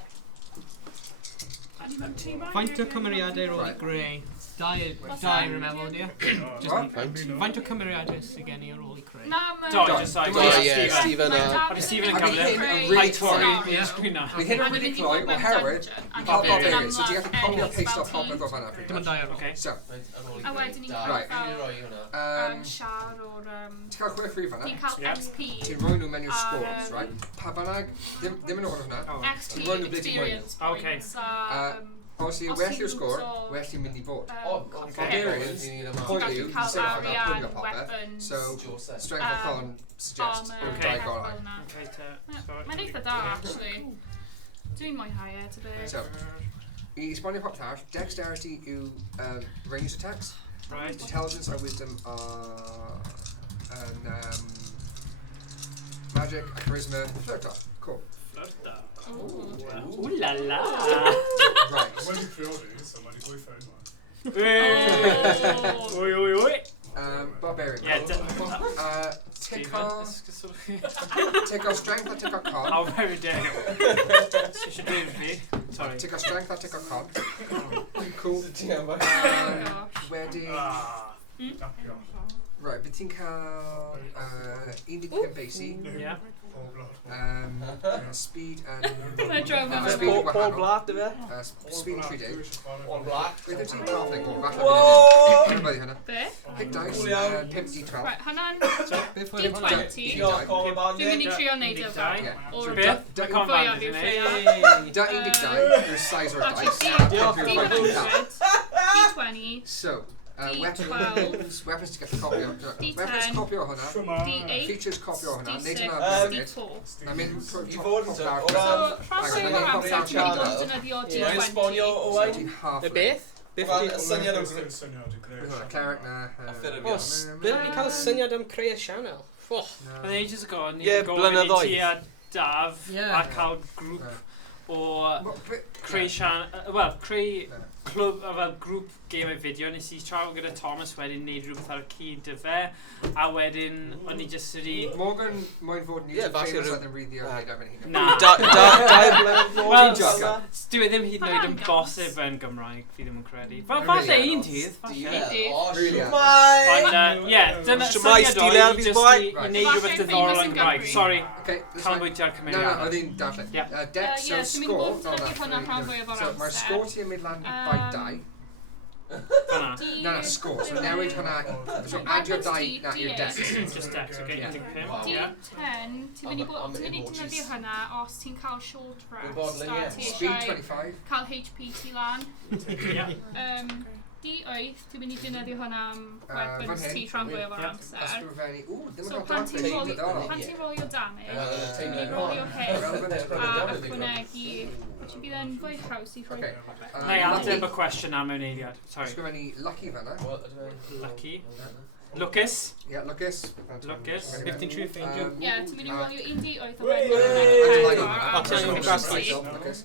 Faint o cymeriadau rôl I Right. greu? Dau remember, di? What? Faint o cymeriadau sydd gen I ar ôl I creu? Na, Do, mae... just like Do, ie, Stephen Mae a... David Oedd Stephen yn A bydd cyfle. hyn yn creu really Tori, cloi. ie, sgwina. Bydd hyn yn A really mynd i cloi fod mewn oherwydd dungeon, i a cael ni'n mynd barbarian. yn So ti'n gallu copio amla- paste off fel popeth o fanna. pretty Dim yn much. dau ar ôl. Okay. So, A wedyn ni'n Right. cael fel siar o'r... ti'n cael chwech rhif fanna. Ti'n cael Yeah. XP, Ti'n rhoi nhw menyw Ar, scores, right? Pa bynnag, ddim yn o'r hwnna. XP Rhoi nhw blwyddyn experience Okay. points a... Obviously, Os well ti'n your score, gwso, well ti'n mynd I fod. Barbarians, Point ti'n you, gallu sef cael fanna arian, pwylio popeth. weapons, So, strength of con suggests armour, bod Okay. dau gorau. fel 'na. Okay, te. Mae'n eitha da, actually. Dwi'n mwynhau e, ty beth. So, I esbonio popeth arall, dexterity yw ranged attacks, Right. intelligence a wisdom are magic, a charisma, flirt off. Cool. Flirta. Ooh. Ooh la la. Right. Wedi priodi, so mae wedi gweithio unwaith. Oh. Oi, oi, oi. Barbarian. Yeah, Tick off strength a tick off con. How very dare you. You should do it with me. Sorry. Tick off strength a tick off con. Cool. Oh gosh. Wedyn... Dapio. Right, bydd ti'n cael 15 basi, Yeah. Pob lot. speed and... Mae'n draw mewn. Speed yn wahanol. blat, yfe? Speed yn 3 day. All black. Beth yw ti'n halfling o? Falle Whoa! bydd hynny hynna. Be? Pick dice, Cool iawn. 5 D12. Right, hwnna'n Beth wedi hwnna? D20. Dwi'n mynd I trio neud o fel. Yeah. O'r Beth? Da- Mae con fwy fan o di fi ni. Da 12 yw'r size o'r dice. D100, D20, So, D12, weapons ti'n gallu copio. Weapons copio hwnna. D8, Features copio hwnna. Neud D6, hwnna yn D4. Na mynd trwy'r I fod yn top so, dar. o So, ran... rhan Hang on, fwyaf o'r let me amser copy ti'n that defnyddio Mae'n esbonio D20. o So wain. ti'n half. Y beth? Beth Wel, ydi... y syniad o... Dwi'n syniad i greu. Cleric na. A ffurf O, beth ydi cael syniad am creu y sianel? Ffwch. Oedd ages ago, ni Ie, wedi gofyn i blynyddoedd. ti a Daf Ie. a cael grŵp o creu creu clwb o fel grŵp game fideo. Nes I trafod gyda Thomas wedyn neud rhywbeth ar y cyd dy fe. A wedyn, o'n i just wedi... Morgan moyn fod yn Ie, YouTube falle famous ryw- oedd yn ryddio Na. wneud efo'n hun. Na. Dau blynedd nôl Wel, i'n jocio. Dyw e ddim hyd yn oed yn bosib yn Gymraeg, fi ddim yn credu. Falle un dydd, falle. O, Really siwmai! Ond, ie, dyna Siwmai syniad stilia o i fi just boi. i wneud rhywbeth diddorol yn Gymraeg. Sorry, Okay, that's fine. canolbwyntio ar No, cymeriadau. oedd hi'n darllen. Yeah. Dex, so Ie, so mynd i score... bod yn defnyddio hwnna rhan fwyaf o'r So mae'r amser. score ti yn mynd lan by 2. Fanna. Na, score. So newid hwnna... So adio dau na i'r dex. Just dex, okay. Yeah. D10, D10, ti'n mynd i defnyddio hynna os ti'n cael short rest. Speed 25. Cael HP ti lan. Yeah. D8, ti'n mynd i defnyddio hwnna am weapons ti rhan fwy o'r amser. So pan ti'n rolio damage, ti'n mynd i rolio hit a ychwanegu... Ti'n bydd yn fwy haws i rhoi popeth. Na i ateb y cwestiwn am mewn eiliad. Sorry. Ysgrifennu Lucky fanna. Lucky. Lucas. Ie, Lucas. Lucas. 15 true ffeindio. Ie, ti'n mynd i rolio un D8 o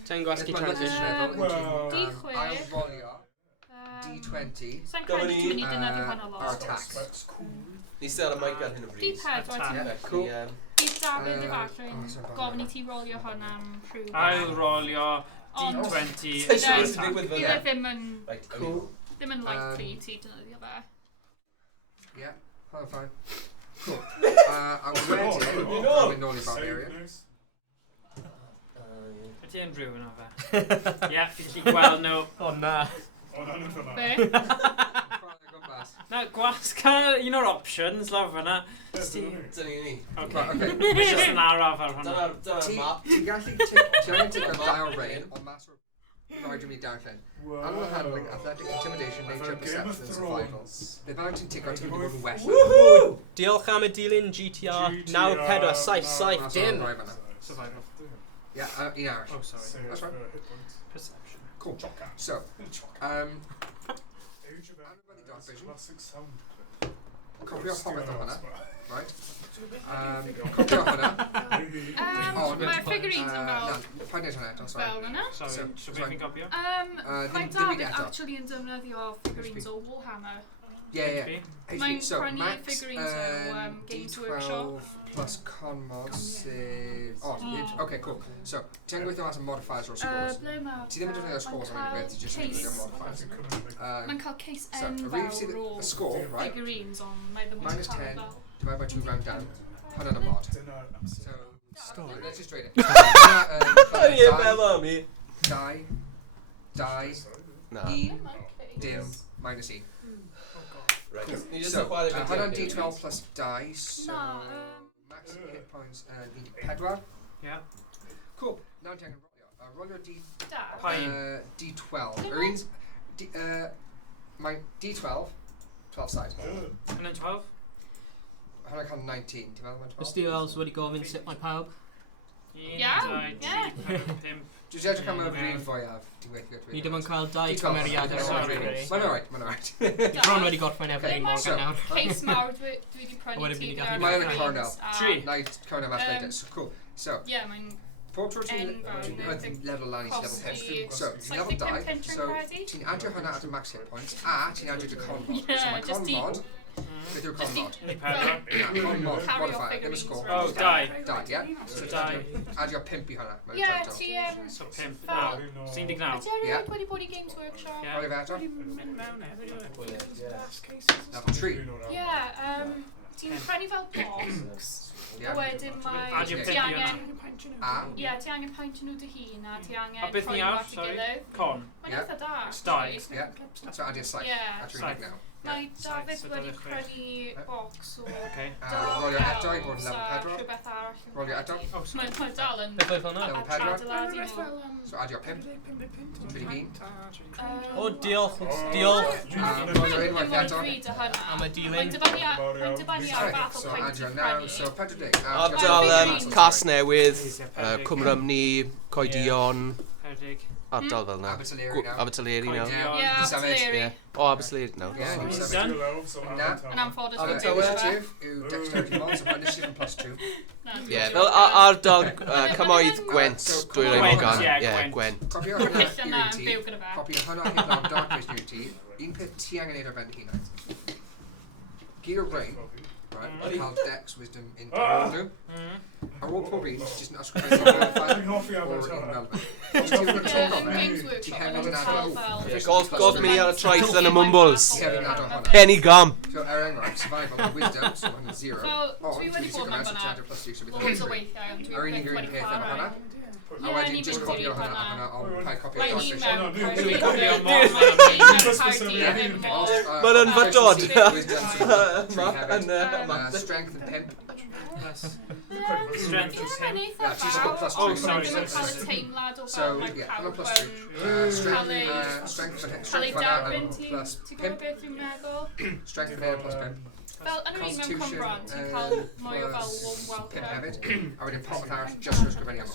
Ti'n gwasgu transition. D6. I'll rolio D20. Sa'n credu ti'n mynd i defnyddio hwnna lot. Ni sy'n ar y mic ar hyn o bryd. D4, Cool. Bydd David efallai gofyn i ti rolio hwn am rhywbeth. I'll rolio D20. Bydd ddim yn likely ti defnyddio fe. Ie, hwnna'n ffain. Cool. A wedyn, mynd nôl i barbarian. Ydy e'n rhywun o fe? Ie, fi'n gallu gweld nhw. O na. Be? Na, gwasga un o'r options, laf fyna. Dyna ni. Ok. Fi'n just yn araf ar hwnna. Dyna'r map. Ti'n gallu ticio'r dau o'r rain, ond mas o'r rhaid i mi darllen. Animal handling, athletic, intimidation, nature, perception, and survival. Beth bynnag ti'n ticio, ti'n mynd i bod yn well. Diolch am y dilyn GTR 947 dim. Survival. Yeah, un arall. Oh, sorry. That's right. Perception. Cool. So, copio popeth o hwnna, right? Copio hwnna. Mae'r figurines yn fel... Na, pa'n neud hwnna eto, sorry. Fel hwnna? Sorry, should we think copio? Mae David actually yn defnyddio figurines o Warhammer. Yeah. Mae'n So, prynu max figurines o Games Workshop. D12 plus con mod sydd... Okay, cool. So, ti'n gweithio mas y modifiers o'r scores. Ble mae... Ti ddim yn defnyddio scores am unrhyw beth, ti jyst yn defnyddio modifiers. Mae'n cael case So, N y fel rif sydd y o score, right? figurines, ond mae ddim yn Minus cael 10 fel. divided by 2 round down. Hwnna'n y mod. So, let's just trade it. Ie, fel am i. 2, 1, Na. dim, minus 1. Right. Ni jyst So, yn chwarae hwnna'n D12 plus die, so max hit points need 4. Yeah. Cool. Now ti'n rolio. Rolio D12. My D12, 12 side. And then 12? Hwnna'n cael 19. Ti'n meddwl mae'n 12? Ysdi Els wedi gofyn sut mae pawb? Dwi'n edrych am y rif fwyaf. Ni ddim yn cael dau cymeriadau o'r rhaid. Mae'n alright. Ni bron wedi gorffen Evelyn Morgan nawr. Case mawr dwi wedi prynu ti. Mae'n Cornell. 3. Night Cornell athletics. Cool. So, yeah, mae'n... pob tro ti'n level lan i level 10. So, ti'n level 2. So, ti'n adio hwnna at y max hit points. A, ti'n adio dy con mod. So, mae con mod. Beth yw'r con mod? Con mod, modifier, ddim y score. Oh, die. Die, yeah? So die. Adio 5 i hwnna. Yeah, ti... So 5. Now. 19. Ydy erioed wedi bod i Games Workshop? Roi fe eto. Level 3. Yeah, ti'n prynu fel box. A wedyn mae... Ti angen... Ie, ti angen paint nhw dy hun a ti angen... A beth ni ar, sorry? Con? Mae'n eitha da. Stoi. So adio saith. Ie. Mae David wedi prynu box o... Rolio eto i bod yn level 4. Rhywbeth arall. Rolio eto. Mae'n dal yn... Beth oedd hwnna? Level 4. So adio 5. Pretty mean. O, diolch. Diolch. Rolio unwaith eto. Am y dilyn. Mae'n dibynnu ar fath o So paint adio ti'n now. prynu. So 40. Ardal cas newydd, Cwmrymni, Coedion, ardal fel na. Abertaleri nawr. Ie, Abertaleri. O, Abertaleri nawr. Yn anffodus. Initiative yw dexterity mod, so initiative yn plus 2. Ie, fel ardal cymoedd Gwent, dwy roi Morgan. Ie, Gwen. Copio hwnna Yn i'r ti. byw gyda fe. Copio hwnna hyn o'r dark base i'r ti. Un peth ti angen neud ar ben hynna. Gyd o'r brain, right, cael dex, wisdom, intelligence. Ar ôl pob un, jyst yn ysgrifennu o'r modifier o'r un relevant. Os ti'n mynd to gofe, ti hefyd yn adro. Gof mynd i ar y traeth yn y mumbles. Ti hefyd yn adro hwnna. Penny gam. So, enghraifft, survival, wisdom, so hwnna'n 0. So, dwi wedi bod mewn fyna loads o weithiau, ond dwi Ar un i wedi gryn peth efo hwnna. A wedyn jyst copio hwnna a hwnna, ond paid copio Mae dog un fish. mewn Dwi'n Caerdydd, cofio mae mor. un mewn Caerdydd, mor. Mae'n ynfydod. Strength and pimp. Strength and pimp. Oh, sorry. Ddim yn cael y teimlad o So, fel mae yeah, pawb plus yn 3. Strength cael ei derbyn, plus ti'n gwybod beth dwi'n meddwl? Strength and plus pimp. Fel yn yr un mewn Cwmbran, ti'n cael mwy o fel warm Pimp welcome. hefyd. A wedyn popeth arall just for ysgrifennu am.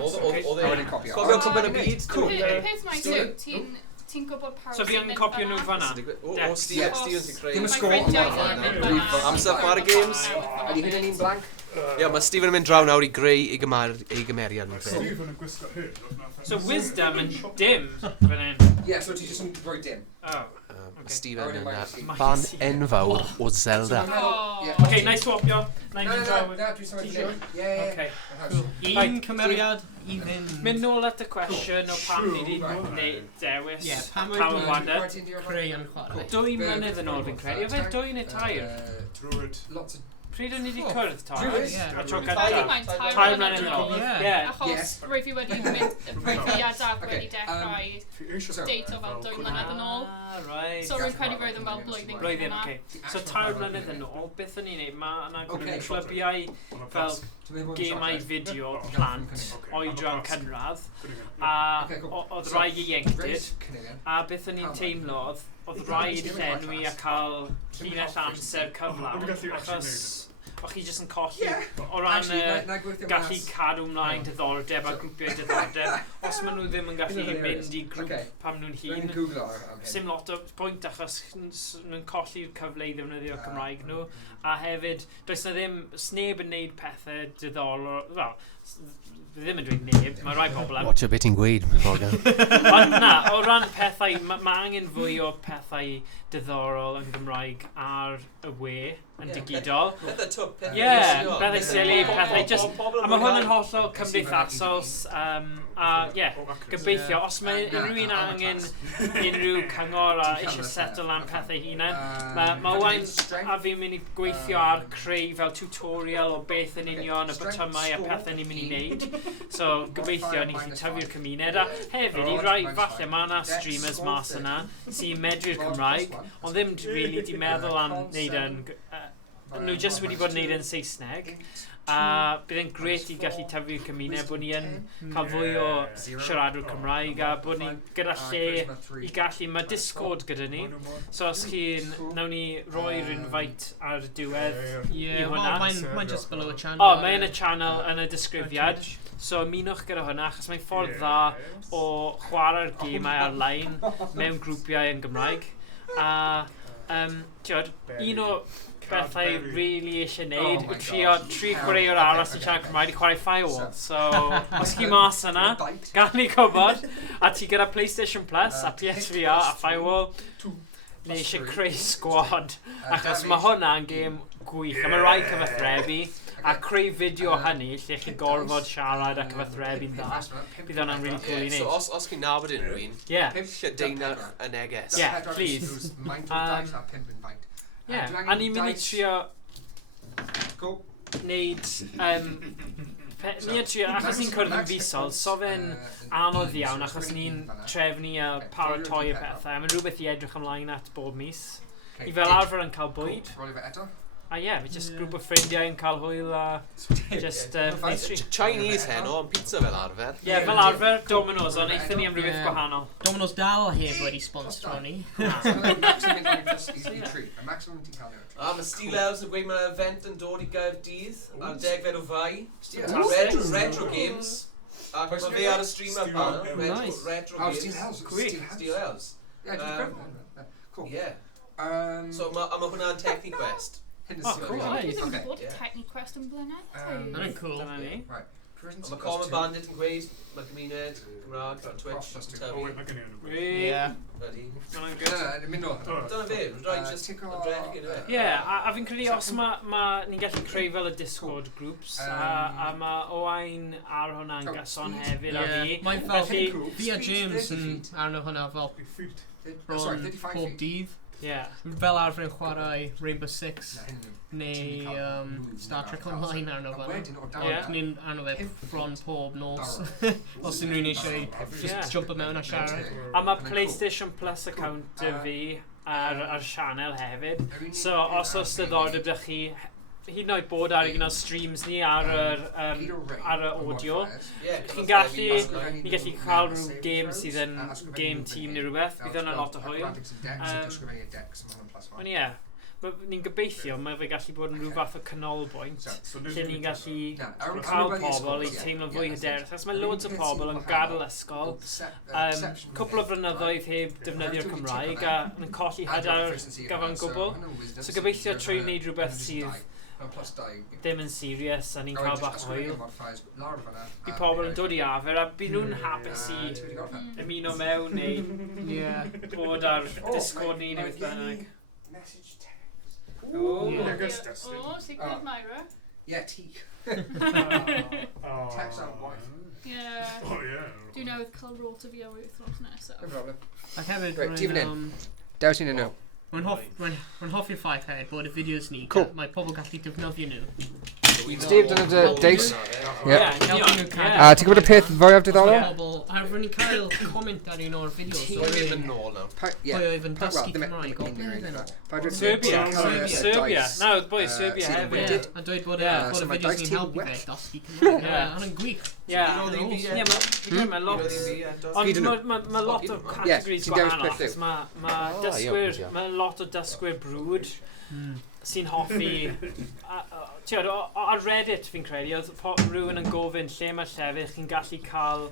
Oedd A wedyn copio. Cofio cwmpen y byd. Y peth mae'n yw, ti'n gwybod pawb So fi yn copio nhw fanna? O, Stephen sy'n creu. Dim y sgôr ond Amser chwarae games. Ydy hyn yn un blank? Ie, mae Stephen yn mynd draw nawr i greu ei gymeriad. Stephen yn gwisgo hyn. So wisdom yn dim fan hyn? Ie, so ti jyst yn rhoi dim. Oh. Stephen yn fan enfawr o Zelda. Okay, nice swapio. Na, dwi'n symud dim. Okay. Un cymeriad i fynd. Mynd nôl at y cwestiwn o pam ni wedi dewis pam Power Wander. Creu yn chwarae. 2 mlynedd yn ôl fi'n credu. Yfe 2 neu 3? Druid. Lots of... Pryd o'n i wedi cwrdd to? Druid? A tro Tair gyda? 2 mlynedd yn ôl. Ie. Achos rwy fi wedi mynd, rwy fi a Daf wedi dechrau date o fel 2 mlynedd yn ôl. Right. So rwy'n credu roedd yn fel blwyddyn Blwyddyn, oce. So 3 mlynedd yn ôl, beth o'n i'n neud? Mae yna gwneud clybiau fel gemau fideo plant, oedran cynradd, a oedd rai ieuenctid, a beth o'n i'n teimlo, oedd rhaid llenwi a cael llinell amser cyflawn, achos o'ch chi jyst yn colli o ran gallu cadw ymlaen diddordeb a grwpiau diddordeb. Os maen nhw ddim yn gallu mynd i grŵp pam nhw'n hun, sim lot o pwynt achos nhw'n colli'r cyfle i ddefnyddio Cymraeg nhw. A hefyd, does na ddim sneb yn neud pethau diddorol, wel, ddim yn dweud neb, mae rai pobl am. Watch a bit in gweid, Morgan. Ond na, o ran pethau, mae angen fwy o pethau diddorol yn Gymraeg ar y we yn digidol. Pethau twp, pethau pethau silly, pethau just... A mae hwn yn hollol cymdeithasol, a gobeithio, os mae unrhyw un angen unrhyw cyngor a eisiau settle am pethau hunain, mae wain a fi'n mynd i gweithio ar creu fel tutorial o beth yn union y botymau a pethau ni'n mynd i wneud. So gobeithio ni chi'n tyfu'r cymuned, a hefyd i rai falle mae yna streamers mas yna sy'n medru'r Cymraeg, ond ddim really di meddwl am wneud yn... nhw jyst wedi bod yn wneud yn Saesneg, a bydd e'n gret i gallu tyfu'r cymuned bod ni yn cael fwy o siaradwyr Cymraeg a bod ni gyda lle i gallu, mae Discord gyda ni, so os chi'n, nawn ni roi'r invite ar y diwedd i hwnna. Mae'n just below y channel. O, mae'n y channel yn y disgrifiad, so ymunwch gyda hwnna, achos mae'n ffordd dda o chwarae'r gemau ar-lein mewn grwpiau yn Gymraeg. A, tiod, un o bethau really eisiau neud yw tri chwaraewr aros i siarad Cymraeg i chwarae Firewall. So, os chi mas yna, gan ni gwybod, a ti gyda PlayStation Plus a PSVR a Firewall, ni eisiau creu squad, achos mae hwnna'n gêm gwych, a mae rai cyfathrebu, a creu fideo hynny lle chi gorfod siarad a cyfathrebu'n dda. Bydd hwnna'n really cool i neud. So, os chi'n nabod unrhyw un, lledaena y neges. Yeah, please. A ni'n mynd i trio wneud, achos ni'n cwrdd yn fisol, so fe'n anodd iawn achos ni'n trefnu a paratoi y pethau. Mae'n rhywbeth i edrych ymlaen at bob mis. I fel arfer yn cael bwyd. A fi just grŵp o ffrindiau yn cael hwyl a just Chinese heno, ond pizza fel arfer. Fel arfer, Domino's, ond eithon ni am rhywbeth gwahanol. Domino's dal heb wedi sponsro ni. Mae Steel Elves yn gweud mae'r event yn dod i Gaerdydd ar 10 o Fai. Retro Games. Ac mae fe ar y stream ar pan. Retro Games. Steel Elves. Cool. So mae hwnna'n Technic Quest. Cool. Dwi'n bod Technic Quest yn blynedd. Mae'n cool. Mae Common Bandit yn gweud, mae gymuned Gymraeg ar Twitch yn tyfu. Ready? Dyna fe, rhaid just ymdrech gyda fe. A fi'n credu os ni'n gallu creu fel y Discord groups, a mae Owain ar hwnna'n gason hefyd a fi. Mae'n fel fi a James yn arno hwnna fel pob dydd. Fel arfer yn chwarae Rainbow Six neu Star Trek Online arno fe. Ni'n arno fe bron pob nos. Os ydyn nhw'n eisiau just jump mewn a siarad. A mae PlayStation Plus account fi ar channel hefyd. So os oes diddordeb ydych chi hyd yn oed bod ar un o'r streams ni ar y audio, chi'n gallu cael rhyw game sydd yn game team neu rhywbeth, bydd yna lot o hwyl. Ond ie, ni'n gobeithio mae fe gallu bod yn rhyw fath o canolbwynt lle ni'n gallu cael pobl i teimlo fwy hyderus. Achos mae loads o pobl yn gadael ysgol, cwpl o flynyddoedd heb defnyddio'r Cymraeg a yn colli hyder gyfan gwbl. So gobeithio trwy wneud rhywbeth sydd ddim yn serious a ni'n cael bach o hwyl. Bydd pobl yn dod i afer a bydd nhw'n hapus i ymuno mewn neu bod ar Discord ni neu beth bynnag. Secret Myra. Yeah, teak. Text out wife. Yeah. Dwi'n newydd cael rota fi o wythnos nesaf. No problem. Ac hefyd, Dwnsiwn yn nhw. Mae'n hoffi'r ffaith hefyd bod y fideos ni, mae pobl gallu defnyddio nhw. Steve, dyna Dace. Ti'n gwybod y peth fwyaf diddorol? A rwy'n ni'n cael comment ar un o'r fideos. Ti'n mynd nôl nawr. Pwy oedd yn dysgu Cymraeg o ble Serbia. Na, boi, Serbia hefyd. A dweud bod y fideos ni'n helpu fe dysgu Cymraeg. Ond yn gwych. Mae lot o categories gwahanol. Mae lot o dysgwyr brwd sy'n hoffi. Ar Reddit fi'n credu, oedd rhywun yn gofyn lle mae'r llefydd chi'n gallu cael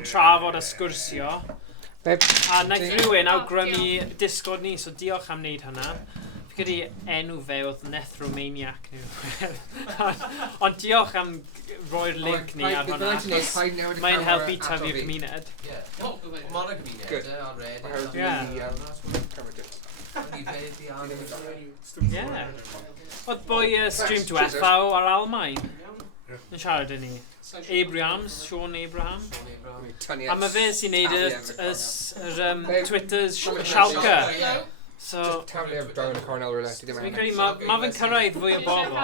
trafod a sgwrsio. A naeth rhywun awgrymu Discord ni, so diolch am wneud hynna. Fi'n credu enw fe oedd Neth-Romaniac ond diolch am roi'r link ni ar hwnna, achos mae'n helpu tyfu'r gymuned. Mae'n y gymuned ar Reddit. Oedd boi stream diwethaf ar Almaen yn siarad â ni. Sean Abraham. A mae fe sy'n neud yr Twitter's Schalke. So, fi'n credu mae fe'n cyrraedd fwy o bobl.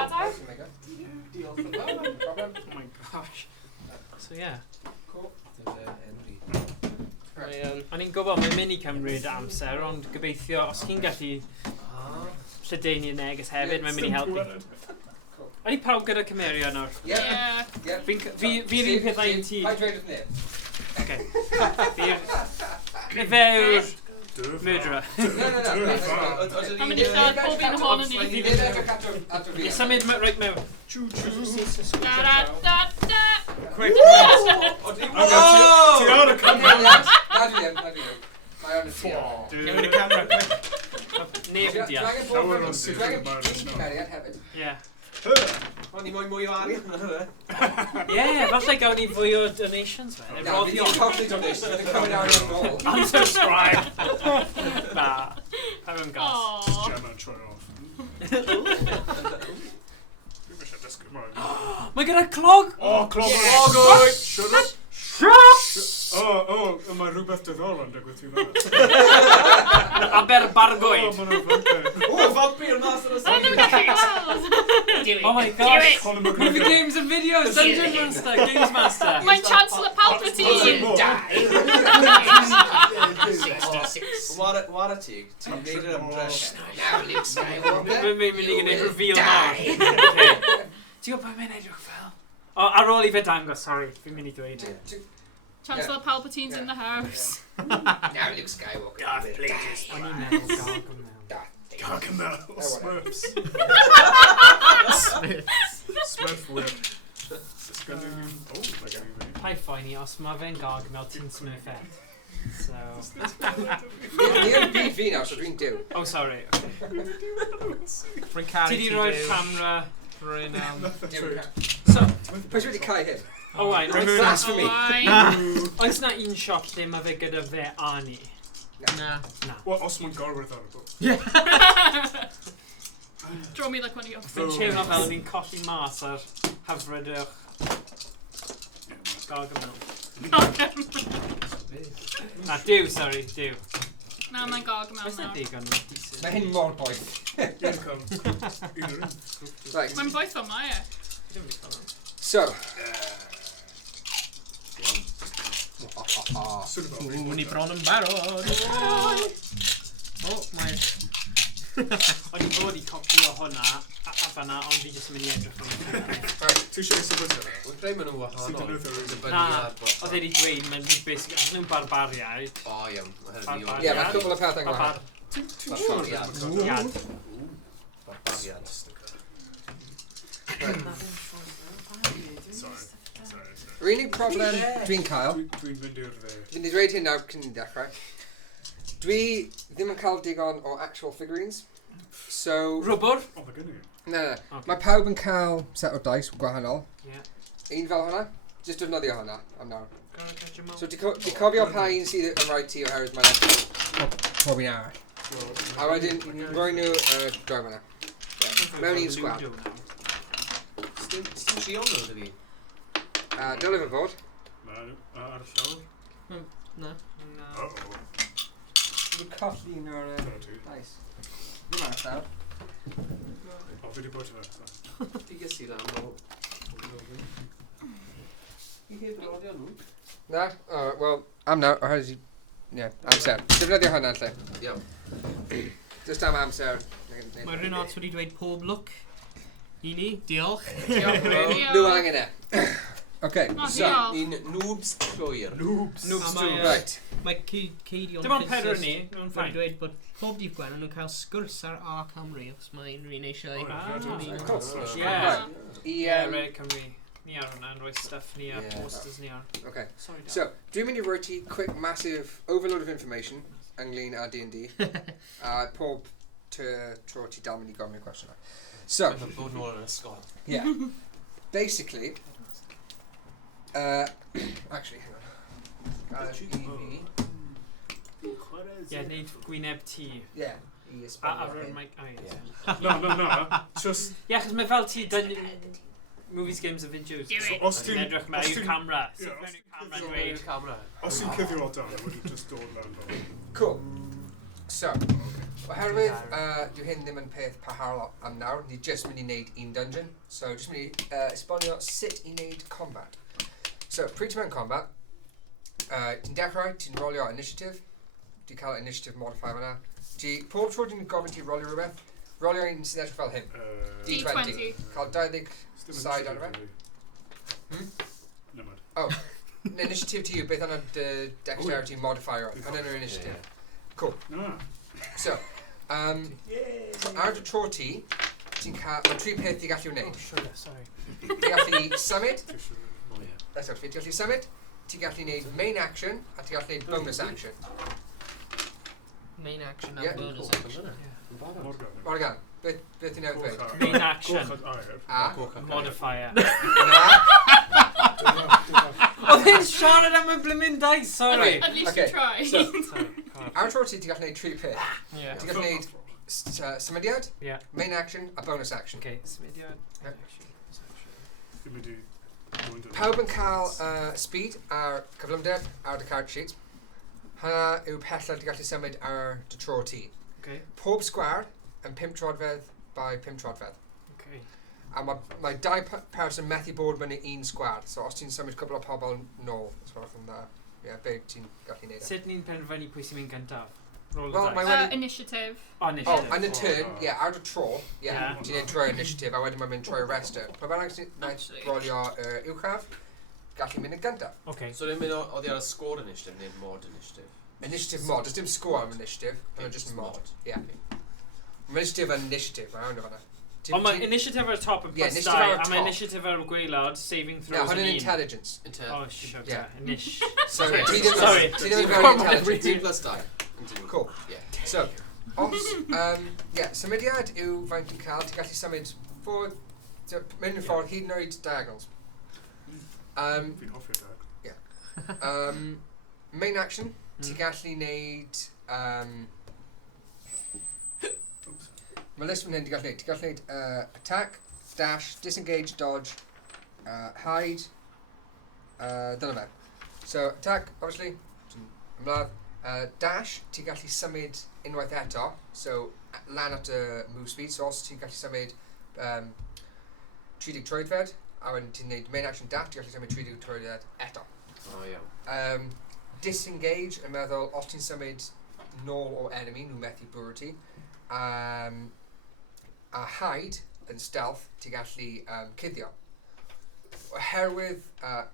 Oh my gosh. So yeah. O'n i'n gwybod mae'n mynd i cymryd amser, ond gobeithio os chi'n gallu lledaenu neges hefyd, mae'n mynd i helpu. O'n i pawb gyda cymerio nawr? Ie. Fi'r un pethau un ti. Fe yw'r murderer. I'm mynd i lladd pob un ohonyn ni. Ie, symud right mewn. Da-da-da-da! Quick. Ti ar y camera. Mae o'n y tio. Newid y camera, quick. Neb yn diall. Llawer o'n secret Myra. Ie. O'n i mwy o arian. Ie, falle gawn ni fwy o donations fe. Fi'n colli donations, fi'n cymryd arian ôl. Unsubscribe. Na, have him gas. Gemma try off. Mae gyda clog! Oh, clog! Oh, good! Shut up! Mae rhywbeth diddorol yn digwydd ti fan. Aberbargoed. Oh, mae'n vampire. Oh, vampire master of Oh my gosh. Movie games and videos. Dungeon Master. Games Master. Mae'n Chancellor Palpatine! What a tig. Ti'n neud yr ymdrech. Mae'n mynd i gwneud reveal nawr. Ti'n gwybod mae'n edrych fel? Ar ôl i fe dangos, sorry, fi'n mynd i dweud. Chancellor Palpatine's in the house. Now Luke Skywalker. Darth Plagueis. O'n i'n meddwl Gargamel. Smurfs. Smurf whip. Pai ffaini, os mae fe'n Gargamel, ti'n Smurfette. So... Ni'n byd fi nawr, so dwi'n diw. Oh, sorry. Ti di roi'r camera rwy'n... So, pwys wedi cael hyn? Oh, wain. Blasphemy. Oes na un shot lle mae fe gyda fe a ni? Na. Wel, os mae'n gorwedd ar y bwyd. Draw me like one of your Fi'n teimlo fel ni'n colli mas ar hyfryd o'ch Gargamel. Na, Dyw, sorry, Dyw. Na, mae'n gog mewn Oes na nawr. digon o decent. Mae hyn mor boeth. Right. Mae'n boeth o ma, ie. So. Mwyn i bron yn barod. O, mae... O'n i fod i copio hwnna a fanna, ond fi jyst yn mynd i edrych hwnna. Ti eisiau sefyll yna? Wy'n creu maen nhw wahanol. Na, oedd wedi dweud, mae'n basic, oedd nhw'n barbariaid. O, iawn. Ie, mae cwbl o pethau gwahanol. Barbariad. Barbariad. Yr unig problem dwi'n cael... Dwi'n mynd i'r fe. Fi'n i dweud hyn nawr cyn i dechrau. Dwi ddim yn cael digon o actual figurines. So... Rwbr? O, mae gen i. Na. Mae pawb yn cael set o dice gwahanol. Un fel hwnna. Just defnyddio hwnna am nawr. So di cofio pa un sydd yn rhaid ti oherwydd mae'n pob un arall. A wedyn, roi nhw droi hwnna. Mewn un sgwad. Sdim tri o'n nhw dy fi? Dylai fe fod. Ar y llawr? Na. Uh-oh. Dwi'n colli un o'r dice. Ddim ar y llawr. O, fi wedi bod yna. Di gysi lan o... I heb rodio nhw? Na? Wel, am nawr, oherwydd... Ie, amser. Defnyddio hwnna lle. Iawn. Just am amser. Mae rhywun ots wedi dweud pob look i ni. Diolch. Nhw angen e. OK, so... Ni'n noobs llwyr. Noobs. Right. Mae Ceidion Dim ond pedwar ni, nhw'n wedi ffain. dweud bod pob dydd Gwen nhw'n cael sgwrs ar A Cymru os mae unrhyw un eisiau... Ie, Red Cymru. Ni ar hwnna, yn rhoi stuff ni ar posters ni ar. OK, so, dwi'n mynd i roi ti quick massive overload of information ynglyn â D&D. A pob tro ti dal mynd i gofyn y cwestiwn. So... Mae'n bod nôl yn ysgol. Yeah. Basically... actually, hang on. Ie, neud gwyneb ti. Ie. A rwy'n mic... No. Just... Ie, chos mae fel ti dyn... Movies, games and videos. Os ti'n... Edrych mewn i'w camera. Camera. Os ti'n cyddio o dan, wedi just dod lan fel. Cool. So, oherwydd dyw hyn ddim yn peth parhaol am nawr, ni jyst mynd i wneud un dungeon. So, jyst mynd i esbonio sut i wneud combat. So, pryd ti mewn combat, ti'n dechrau, ti'n rolio initiative. Ti'n cael initiative modifier fan'na. Pob tro ti'n gofyn ti rolio rhywbeth, rolio un sy'n edrych fel hyn. D20. Cael 20 side ar y Oh, initiative to you, beth yna dexterity modifier. Hynny'n yr initiative. Cool. So, ar dy tro ti, ti'n cael... Mae tri peth ti'n gallu wneud. Ti'n gallu symud. Ti'n gallu symud. Ti'n gallu wneud main action, a ti'n gallu wneud bonus action. Main action a bonus action. Morgan, beth ti'n newid dweud? Main action. Modifier. Oedd hyn siarad am y blimyn dice, sorry. At least you try. So, ar tro ti, ti'n gallu wneud tri peth. Ti'n gallu wneud symudiad, main action, a bonus action. Okay, symudiad. Pawb yn cael speed a'r cyflymder ar dy card sheet. Hynna yw pellad ti'n gallu symud ar dy tro ti. Pob sgwar yn 5 trodfedd by 5 trodfedd. A mae 2 person methu bod mewn un sgwar. So os ti'n symud cwbl o pobl nôl, be ti'n gallu neud? Sut ni'n penderfynu pwy sy'n mynd gyntaf? Initiative. Yn y turn, ar dy tro, ti'n neud trwy initiative, a wedyn mae'n mynd trwy rester. Mae fan agos rolio uwchaf, gallu mynd yn gyntaf. So dwi'n mynd oddi ar y score initiative neu mod initiative? Initiative mod, does dim score am initiative, mae'n just mod. Initiative yn initiative, mae'n hwnna fanna. Ond mae initiative ar y top yn plus 2, a mae initiative ar y gwaelod, saving throws yn 1. Hwn yn intelligence. Oh, sugar. Inish. Sorry. Ti ddim yn very intelligent. 2 plus 2. Cool. So, os, symudiad yw faint ti'n cael, ti'n gallu symud ffwrdd, mynd yn ffordd hyd yn oed diagonals. Fi'n hoffi'r diagonal. Main action, ti'n gallu neud... Mae list fan hyn ti'n gallu neud. Ti'n gallu neud attack, dash, disengage, dodge, hide, dyna fe. So, attack, obviously, ymladd, Dash, ti'n gallu symud unwaith eto, so lan at y move speed, so os ti'n gallu symud 30 troedfed, a wedyn ti'n neud main action dash, ti'n gallu symud 30 troedfed eto. Disengage yn meddwl, os ti'n symud nôl o enemy, nhw methu bwrw ti. A hide, yn stealth, ti'n gallu cuddio. Oherwydd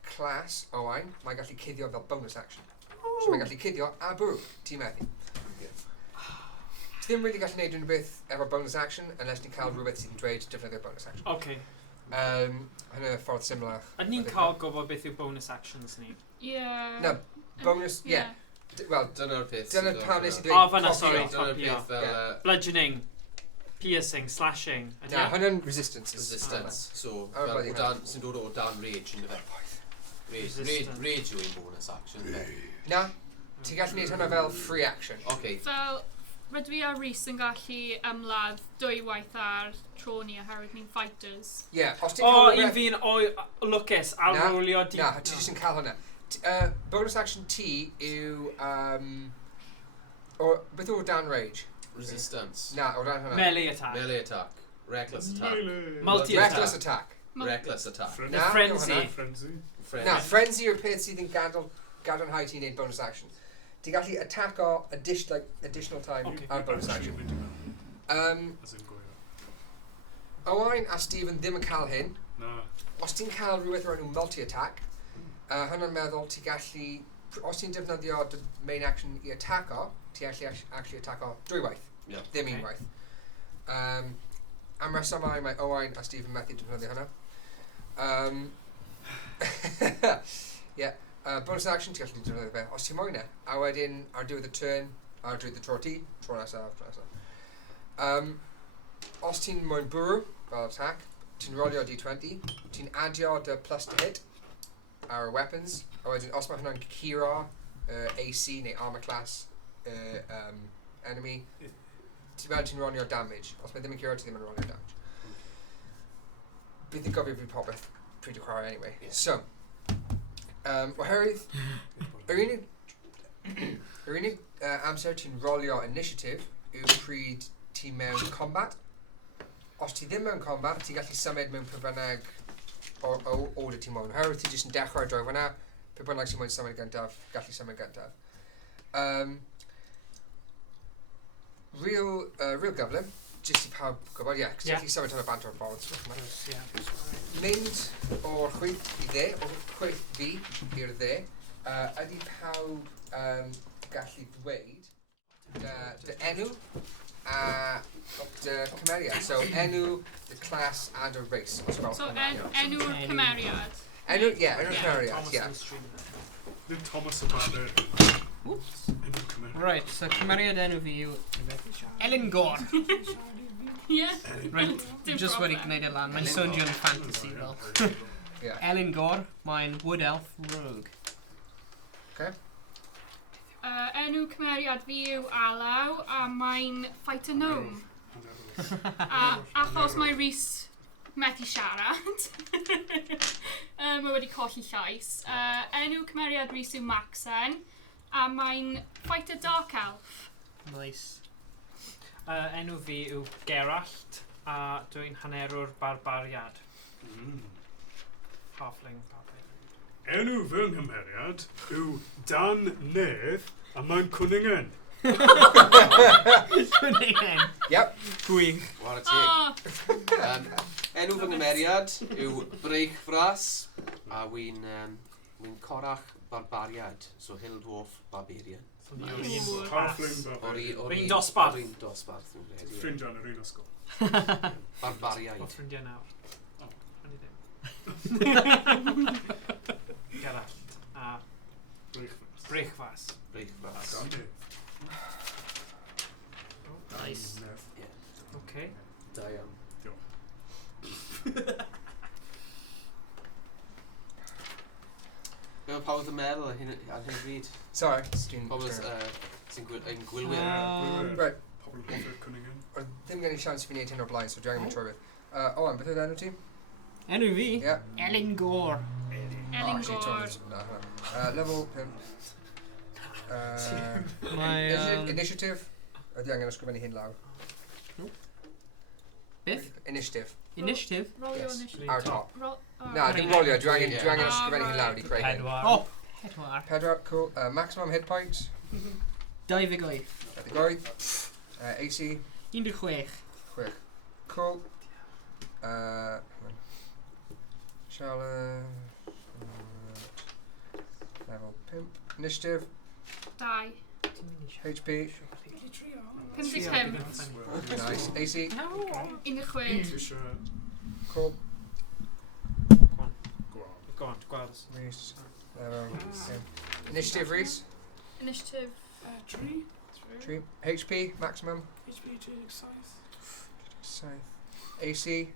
class Owain, mae'n gallu cuddio fel bonus action. So mae'n gallu cuddio a bwrw, ti'n methu. Ti ddim really gallu neud unrhyw beth efo bonus action unless ti'n cael rhywbeth sy'n dweud defnyddio bonus action. Okay. Hynny ffordd symlach. Ydyn ni'n cael gofod beth yw bonus actions ni? Yeah. No, bonus, yeah. Wel, dyna'r peth. Dyna'r pam nes I dweud fanna, sorry, dyna'r peth fel... Bludgeoning, piercing, slashing. Na, hwnna'n resistance. Resistance. So, sy'n dod o dan rage yn y fe. Rage yw ein bonus action. Na, ti'n gallu neud hwnna fel free action. Okay. Fel, rydw i a Rhys yn gallu ymladd 2 waith ar tro ni oherwydd ni'n fighters. Yeah, os ti'n un fi'n lwcus a rolio di... Na, ti jyst yn cael hwnna. Bonus action T yw... beth o dan rage? Resistance. Na, o dan hwnna. Melee attack. Melee attack. Reckless attack. Multi-attack. Reckless attack. Reckless attack. Frenzy. Na, frenzy yw'r peth sydd yn gadarnhau ti'n neud bonus action. Ti'n gallu attack o additional time ar bonus action. Owain a Stephen ddim yn cael hyn. Os ti'n cael rhywbeth o'r enw multi-attack, hynny'n meddwl ti'n gallu, os ti'n defnyddio dy main action I attack o, ti'n gallu actually attack o 2 waith, ddim 1 waith. Am resymau mae Owain a Stephen methu defnyddio hynna. Bonus action ti'n gallu defnyddio fe, os ti'n moyn e, a wedyn ar diwedd y turn, ar diwedd y tro ti, tro nesaf. Os ti'n moyn bwrw, fel attack, ti'n rolio D20, ti'n adio dy plus to hit ar weapons, a wedyn os mae hwnna'n curo AC neu armor class enemy, ti'n rolio damage. Os mae ddim yn curo, ti ddim yn rolio damage. Bydd yn gofio fi popeth pryd I chwarae anyway. So, oherwydd, yr unig amser ti'n rolio initiative yw pryd ti mewn combat. Os ti ddim mewn combat, ti'n gallu symud mewn pe bynnag o dy ti moyn. Oherwydd ti jyst yn dechrau droi fyna, pe bynnag ti'n moyn symud gyntaf, gallu symud gyntaf. Real gyflym, jyst I pawb gwybod, cos ti'n gallu symud hwn o bant o'r bod. Mynd o'r chwith I dde, o'r chwith fi i'r dde, ydy pawb gallu dweud dy enw a dy cymeriad. So enw, dy class a dy race. So enw'r cymeriad? Enw'r cymeriad, Ddim Thomas y Banner. Right, so cymeriad enw fi yw Elin Gore. Right, just wedi gwneud e lan. Mae'n swnio yn fantasy fel. Elin Gore, mae'n Wood Elf Rogue. Okay. Enw cymeriad fi yw Alaw a mae'n fighter gnome. Achos mae Rhys methu siarad. Mae wedi colli llais. Enw cymeriad Rhys yw Maxen a mae'n fighter dark elf. Nice. Enw fi yw Gerallt a dwi'n hanerwr barbariad. Halfling barbariad. Enw fy nghymeriad yw Dan Nedd a mae'n Cwningen. Cwningen? Yep. Gwych. War a teg. Enw fy nghymeriad yw Breichfras a wy'n corach barbariad, so Hill Dwarf Barbarian. Halfling Barbarian. Rwy'n dosbarth. Rwy'n dosbarth. Ffrindiau yn yr un ysgol. Barbariaid. O ffrindiau nawr. Rwy'n Gerallt a Breichfras. Breichfras. Nice. Okay. Da iawn. Be pa oedd yn meddwl ar hyn bryd? Sorry. Pobl sy'n gwylwyr. Right. Pobl yn hoffi'r Cwningen. Ddim gen I siawns fi wneud hyn o'r blaen, so dwi'n mynd trwy beth. Owen, beth oedd enw ti? Enw fi? Elin Elin Gore. Gore. Level 5. Initiative. Ydy angen ysgrifennu hyn lawr. Beth? Initiative. Initiative? Roll your Yes. initiative. Ar top. Na, dim rolio. Dwi angen ysgrifennu hyn lawr I creu hyn. Oh, pedwar. Pedwar, cool. Maximum hit points. 28. AC. 16. Cool. Charlotte. Level pimp. Initiative. Die. HP. 55. Nice. AC. 16. Cool. Go on, Gwars. Reese. Initiative, Reese. Initiative. 3. HP, maximum. Scythe. AC.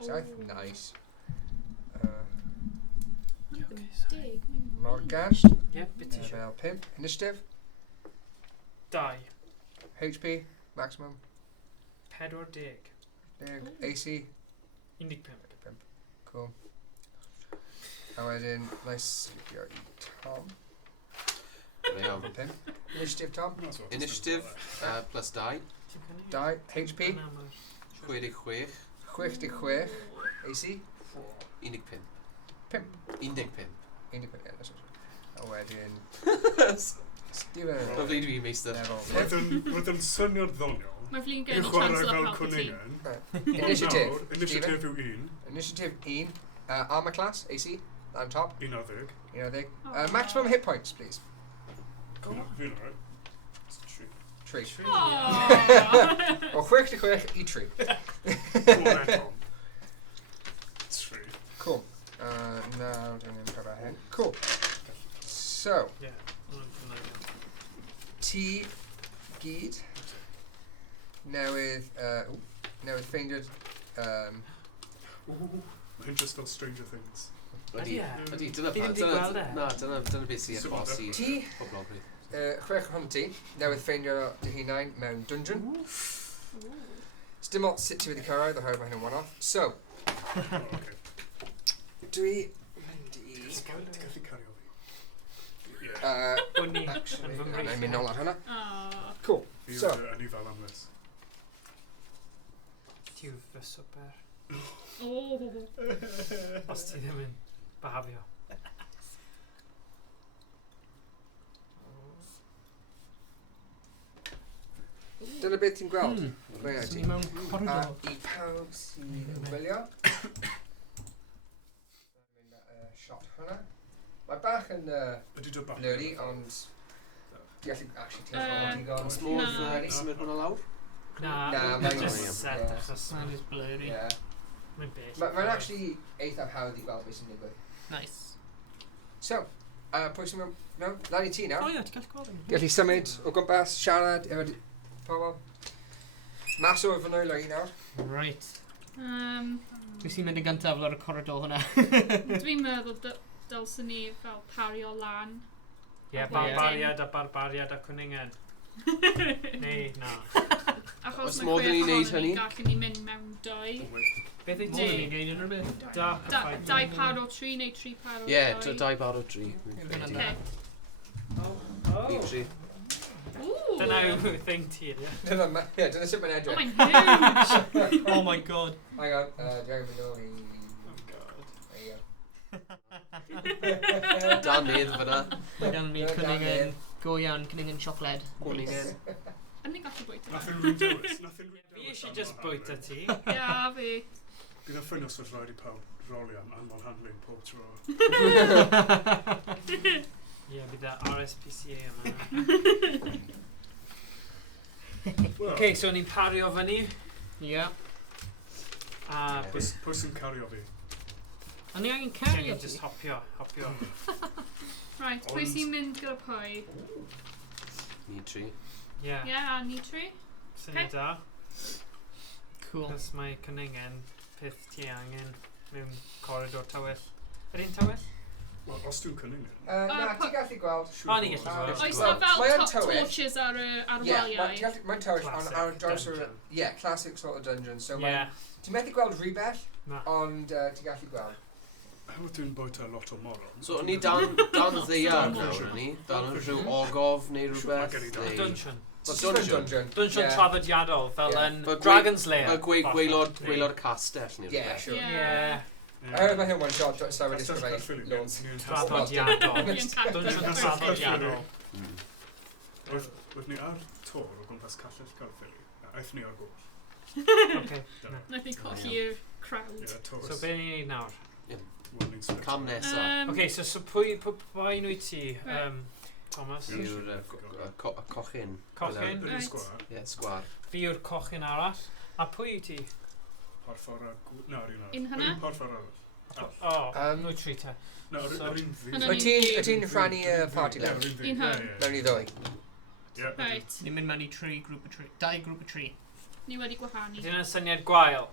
Scythe. Nice. Dig. Morgan. Yep, bit eisiau. Level pimp. Initiative. Dau. HP, maximum. 40. AC. 15. Cool. A wedyn, nice sgipio I Tom. Iawn. Pimp. Initiative, Tom. Initiative plus 2. Die. HP. 66. 66. AC. 15. Pimp. 15. Independent. A wedyn... Steven. Lyfli dwi, meistr. Roedd yn syniad ddoniol. Mae Flin I gen i chwarae Chancellor fel Palpatine. Cwningen. Initiative. Initiative yw 1. Initiative 1. Armor class, AC. On top. 11. Maximum hit points, please. Fi'n o'r. 3. Aww. O 66 I 3. Cool. Now, don't cover ahead. Cool. So, Yeah. T gyd newydd ffeindiwyd Mae'n just fel Stranger Things. Ydy, dyna beth sy'n achosi poblogrwydd. 6 ohonyn ti newydd ffeindio dy hunain mewn dungeon. Dim lot sut ti wedi cyrraedd oherwydd mae hyn yn one-off. So, dwi mynd I... Ti'n gallu cario fi? Na'n mynd nôl ar hynna. Cool. So. Yn I fel amles. Tiw fy swper. Oh. Os ti ddim yn bahafio. Dyna beth ti'n gweld. Ni mewn corridor. I pawb sy'n gwylio. Shot hwnna. Mae bach yn blurry, ond... Di allu actually ti'n gweld. Os modd I symud hwnna lawr? Na, mae'n just set achos Mae'n just blurry. mae'n bell. Mae'n actually eithaf hawdd I gweld beth sy'n digwydd. Nice. So, pwy sy'n mewn? Lan I ti nawr. O ie, ti'n gallu gweld Di allu symud o gwmpas, siarad, efo pobl. Mas o fy nwylo I nawr. Right. Dwi sy'n mynd yn gyntaf ar y corridor hwnna. Dwi'n meddwl dylsyn ni fel pario lan. Ie, barbariad a barbariad a Cwningen. Neu, na. Achos Os modd i ni wneud hynny? Gallwn ni mynd mewn 2. Beth yw Modd ti? ni'n geid yn rhywbeth. 2 par o 3 neu 3 par o 2. Ie, 2 bar o 3. Okay. 3. Dyna yw thing ti, ie? Dyna sut mae'n edrych. Oh, mae'n huge! Oh my god. Hang on, dwi'n mynd nôl I... Dan nedd fyna. Mae gan mi Cwningen go iawn, Cwningen siocled. Cwningen. Yn ni gallu bwyta. Nath yn rwy'n dewis. Fi eisiau just bwyta ti. Ia, fi. Bydd yn ffyn os oes rhaid I pawb roli am anfon handling pob tro. Ie, bydd RSPCA yma. Ok, so ni'n pario fyny. Ie. A Pwy sy'n cario fi? A ni angen Ti'n cario angen just hopio. Right, pwy sy'n mynd gyda pwy? Ni 3. Ie, Ie, a ni 3. syniad da. Cool. Cos mae Cwningen peth ti angen mewn corridor tywyll. Yr un tywyll? Wel, os dwi'n cynnig ni. Na, ti'n gallu gweld. O, ni gallu gweld. Oes na Mae o'n fel tywyll. torches ar y Ie, waliau? mae'n tywyll Classic ar draws yr... dungeon. Ie, classic sort of dungeon. So Ie. ti'n methu gweld rhy bell, Na. ond ti'n gallu gweld. Hefyd dwi'n bwyta lot o moron. So, ni dan ddaear nawr, ni? Dan rhyw ogof neu rhywbeth? Dwnsiwn. Dwnsiwn traddodiadol, fel yn Dragon's Lair. Gweilod castell neu rhywbeth. Yeah, sure. Yeah. Mae hyn one shot, so wedi sgrifennu loads. Traddodiadol. Dwnsiwn traddodiadol. Wyth ni ar tor o gwmpas castell Caerphilly, a eith ni ar goll. Okay. Nath ni colli'r crowd. So be ni'n neud nawr? Cam nesaf. Okay, so pwy nhw i ti, Thomas? Yw'r cochyn. Cochyn? Ie, sgwar. Fi yw'r cochyn arall. A pwy i ti? Parffor a... Na, yr un arall. Un hynna? Parffor arall. Nhw tri te. Na, yr un fi. Wyt ti'n rhannu y party lawr? Un hyn. Mewn i ddwy? Right. Ni'n mynd mewn i dau grŵp y tri. Ni wedi gwahanu. Dyna'n syniad gwael.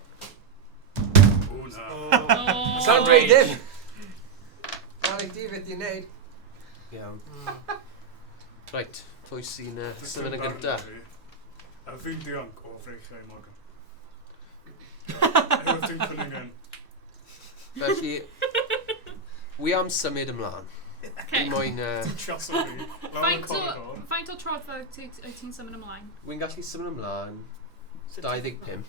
O, na. Sa'n dweud ddim! Dal i David di'n neud. Iawn. Right, pwy sy'n symud yn gyntaf? A fi'n dianc o Dreigiau Morgan. Ewch ti'n Cunningham. Felly, wi am symud ymlaen. Okay. Moyn... Faint o trodfa ti'n symud ymlaen? Wy'n gallu symud ymlaen 25.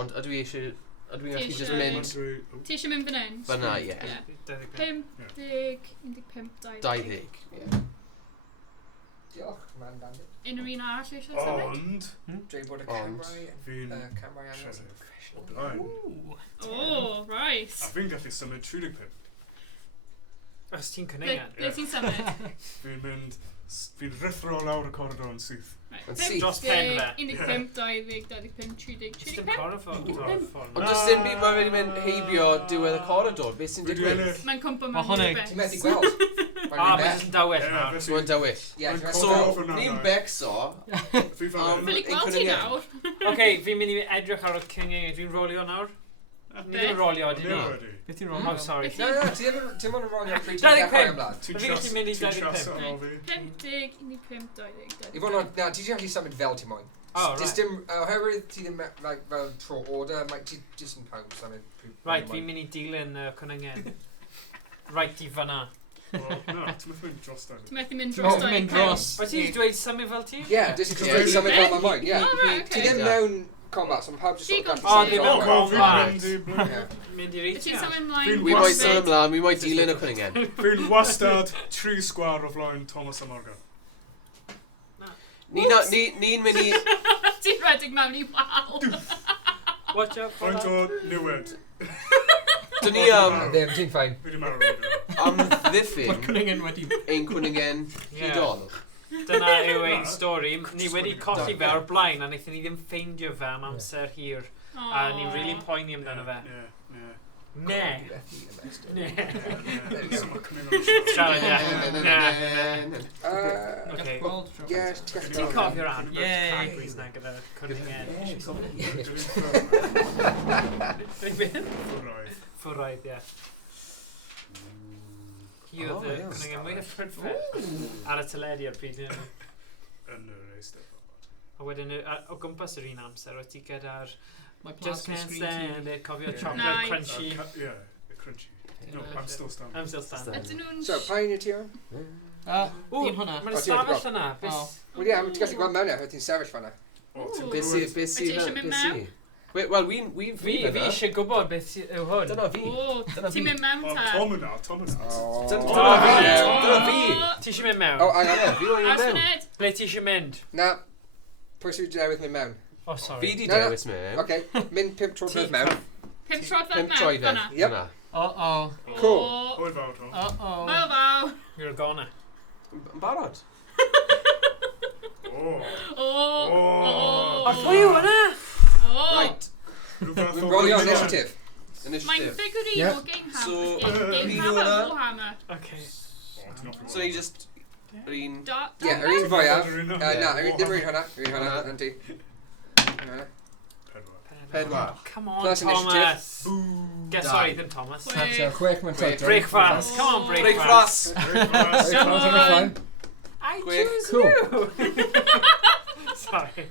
Ond ydw i eisiau... Ydw i'n gallu just mynd... Ti eisiau mynd fan hyn? Fyna, ie. 50, 15, 20. 20, ie. Diolch, man bandit. Unrhyw un arall eisiau symud? Ond... Dweud bod y camau... Fi'n... Camau angen... Oh, right. A fi'n gallu symud 35. Os ti'n Cunningham? Ble ti'n symud? Fi'n mynd... Fi'n rithro lawr y corridor yn syth. Dros pen fe? 15, 20, 25, 30, 35. Dim corridor. Ond does dim byd mae wedi mynd heibio diwedd y corridor. Beth sy'n digwydd? Mae'n cwmpa mewn rhywbeth. Ti'n methu gweld. Mae'n jyst yn dywyll. Mae'n dywyll. So, ni'n becso Fel i gweld ti nawr. Oce, fi'n mynd i edrych ar y Cunningham. Dwi'n rolio nawr. Ni ddim yn rolio, ydyn ni? Beth ti'n rolio? Oh, sorry. No, ti ddim yn rolio pryd ti'n dechrau ymlaen. Fi gallu mynd i 25. 50, 15, 20. I fod o'n... Na, ti gallu symud fel ti moyn. Oh, right. Oherwydd ti ddim fel tro order, mae ti just yn pawb symud. Right, fi'n mynd i dilyn Cunningham. Right i fyna. Na, ti'n methu mynd dros da. Ti'n methu mynd dros da. Wyt ti'n dweud symud fel ti? Ie, just dweud symud fel mae moyn, ie. Ti ddim mewn combat, so mae pawb just ddim mewn combat. Mynd i reach out. Wi moyn symud ymlaen, wi moyn dilyn Cunningham. Fi'n wastad 3 sgwar o flaen Thomas a Morgan. Ni'n mynd i... Ti'n redig mewn i wal. Watch out for that. Faint o niwed. Dyn ni Ddim, ti'n ffain. am ddiffyn Cunningham wedi... ein Cunningham hudol. Dyna yw ein stori. Ni wedi colli fe o'r blaen a wnaethon ni ddim ffeindio fe am amser hir. A ni'n really poeni amdano fe. Ne. Siarad, ie. Ti'n cofio'r advert na gyda Cunningham? Ffwraidd, ie. Hi oedd Cunningham mwy hyffryd fe ar y teledu ar pryd yn yr Eisteddfod. A wedyn o gwmpas yr un amser oedd ti gyda'r Just Can't Stand It, cofio chocolate crunchy. Yeah, crunchy. No, I'm still standing. I'm still standing. So, pa un i ti o'n? Un hwnna. Mae'n ystafell yna. Wel ie, ti'n gallu gweld mewn e, ti'n sefyll fanna. Beth sydd? Wel, fi eisiau gwybod beth yw hwn. Dyna fi. Ti'n mynd mewn ta? Tom yna. Dyna fi. Ti eisiau mynd mewn? O, angen e. Fi o'n mynd mewn. Ble ti eisiau mynd? Na, pwy sy'n dewis mynd mewn? O, sorry. Fi di dewis mewn. Oce, mynd 5 trodfedd mewn. 5 trodfedd mewn? 5 troedfedd. Yep. Cool. Hwyl fawr, Tom. Hwyl fawr. You're a goner. Yn barod. A pwy yw hwnna? Right. Wy'n rolio initiative. Mae'n ffigurine o Gamehammer. Warhammer. Okay. So ni just... Yr un... Ie, yr un fwyaf. Na, ddim yr un hwnna. Yr un hwnna, yn ti. Pedwar. Come on, Plus Thomas. Sorry, ddim Thomas. Chwech mae'n total. Break fast. Come on, break fast. Come on. I choose you. Sorry.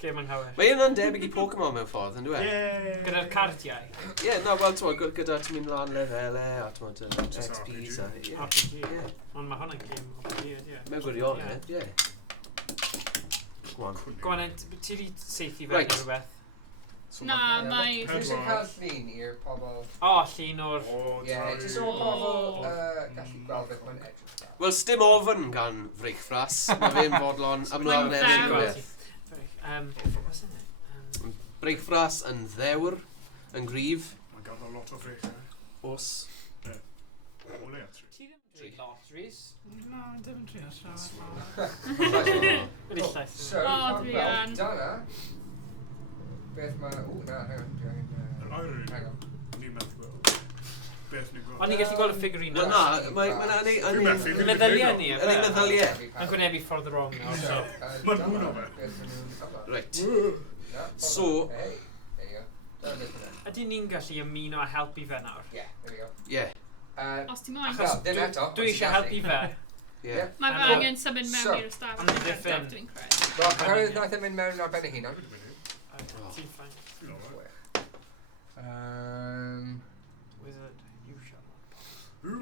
Gêm anghywir. Mae hynna'n debyg I Pokemon mewn ffordd, yn dwi? Gyda'r cardiau. Ie, na, wel, ti'n gyda ti'n mynd lan lefelau a ti'n mynd XPs a... RPG, ie. Ond mae hwnna'n gêm RPG, ie. Mewn gwirionedd, ie. Gwan. Gwan, ti wedi seithi fe neu rhywbeth? Na, mae... Dwi'n sy'n cael llun i'r pobl... O, llun o'r... Ie, jyst o'r pobl gallu gweld beth mae'n edrych. Wel, stym ofyn gan Freichfras. Mae fe'n fodlon ymlaen yn edrych. Freichfras yn ddewr, yn gryf. Mae'n gael lot o frech. Os. O le, actually. Ti ddim yn dweud lotteries? Na, dim yn trio siarad. Wedi llais. So, Dwnsiwn. Dana... Beth mae... O, na, hang on. Ni'n meddwl gweld. Beth ni'n gweld. Ond ni'n gallu gweld y ffigurine. Na, mae'n meddyliau ni. Yn ei meddyliau. Yn gwynebu ffordd y wrong nawr. Mae'n hwn o fe. Right. So... Ydy ni'n gallu ymuno a helpu fe nawr? Ie, there we go. Ie. Os ti moyn. Achos dwi eisiau helpu fe. Ie. Mae fe angen symud mewn i'r ystafell. Ond diffyn. Wel, oherwydd nath e'n mynd mewn ar ben ei hunan. Ti'n ffain. Wizard, you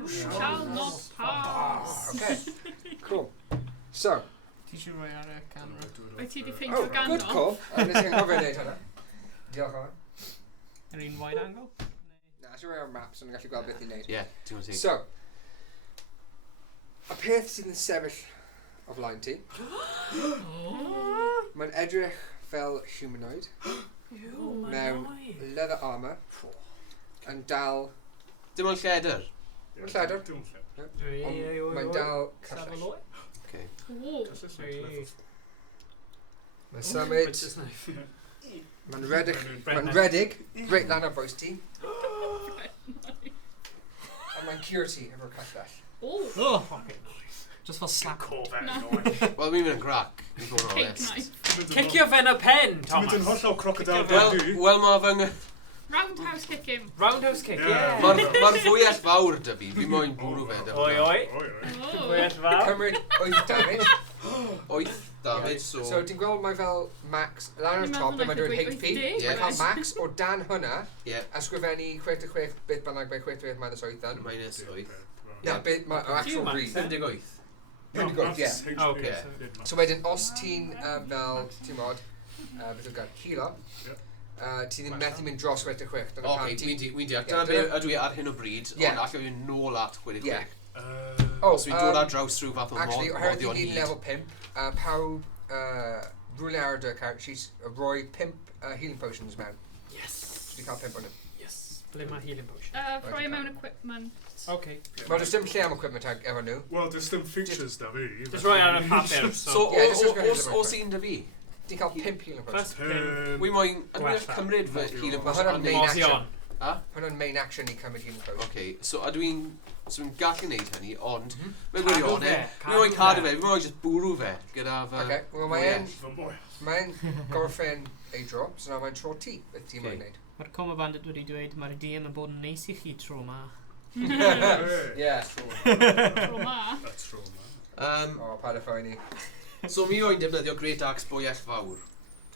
Shall not pass. Okay, cool. So... Ti eisiau rhoi ar y camera? Wyt ti wedi ffeindio Oh, ganddo? good call. Nes i'n gofio wneud hynna. Diolch o. Yr un wide angle? Na, nes i'n rhoi ar maps, ond yn gallu gweld beth i'n neud. Ie, ti'n gwybod ti. So, y peth sydd yn sefyll o flaen ti, mae'n edrych fel humanoid, mewn leather armour, yn dal... Dim ond lledr? Mae'n lledr. Ond mae'n dal cyllell. Okay. Mae'n symud... Mae'n redig, reit lan ar boes ti. A mae'n cure ti efo'r cyllell. Oh! Just fel slap. Wel, mi'n mynd yn grac. Cicio fe yn y pen, Ti'n mynd Thomas. yn hollol crocodile Wel, mae fy... Roundhouse kick him. Roundhouse kick, ie. Mae'r fwyell fawr dy fi. Fi moyn bwrw fe. Oi, oi. Fwyell fawr. Cymryd 8 damage. 8 damage, so... So, ti'n gweld mae fel max, lan ar y top, mae'n dweud HP. Mae'n cael max o dan hwnna, ysgrifennu 66 beth bynnag by 68 minus 8 dan. Minus 8. Na, beth mae'r actual breed. 58. 58, ie. Okay. So wedyn, os ti'n fel, ti'n mod, beth yw'n gael, healer, ti ddim methu mynd dros 66. Ok, wy'n deall. Dyna be ydw I ar hyn o bryd, ond allai fi'n nôl at 66. Os fi'n dod ar draws rhyw fath o actually, oherwydd moddion i gyd level 5, pawb rwle ar dy character, rhoi 5 healing potions mewn. Yes. Ti'n cael 5 o'n nhw. Yes. Ble mae healing potion? Rhoi mewn equipment. Okay. Wel, does dim lle am equipment efo nhw. Well, there's some features da fi. Just rhoi ar y papur. So, os un dy fi? Ti'n cael 5 healing potions. Wy moyn, ydw i'n cymryd fy healing potion? Hwna'n main action i cymryd healing potion. Ok, so ydw i'n gallu neud hynny, ond mae'n gwirionedd, fi moyn cadw fe, fi moyn just bwrw fe gyda fy... Ok, wel mae'n gorffen ei drop, so na mae'n tro ti, beth ti'n moyn neud. Mae'r Coma Bandit wedi dweud mae'r DM yn bod yn neis I chi tro ma. Yeah. Tro ma. O, paid a ffaini. So mi moyn defnyddio Great Axe bwyell fawr.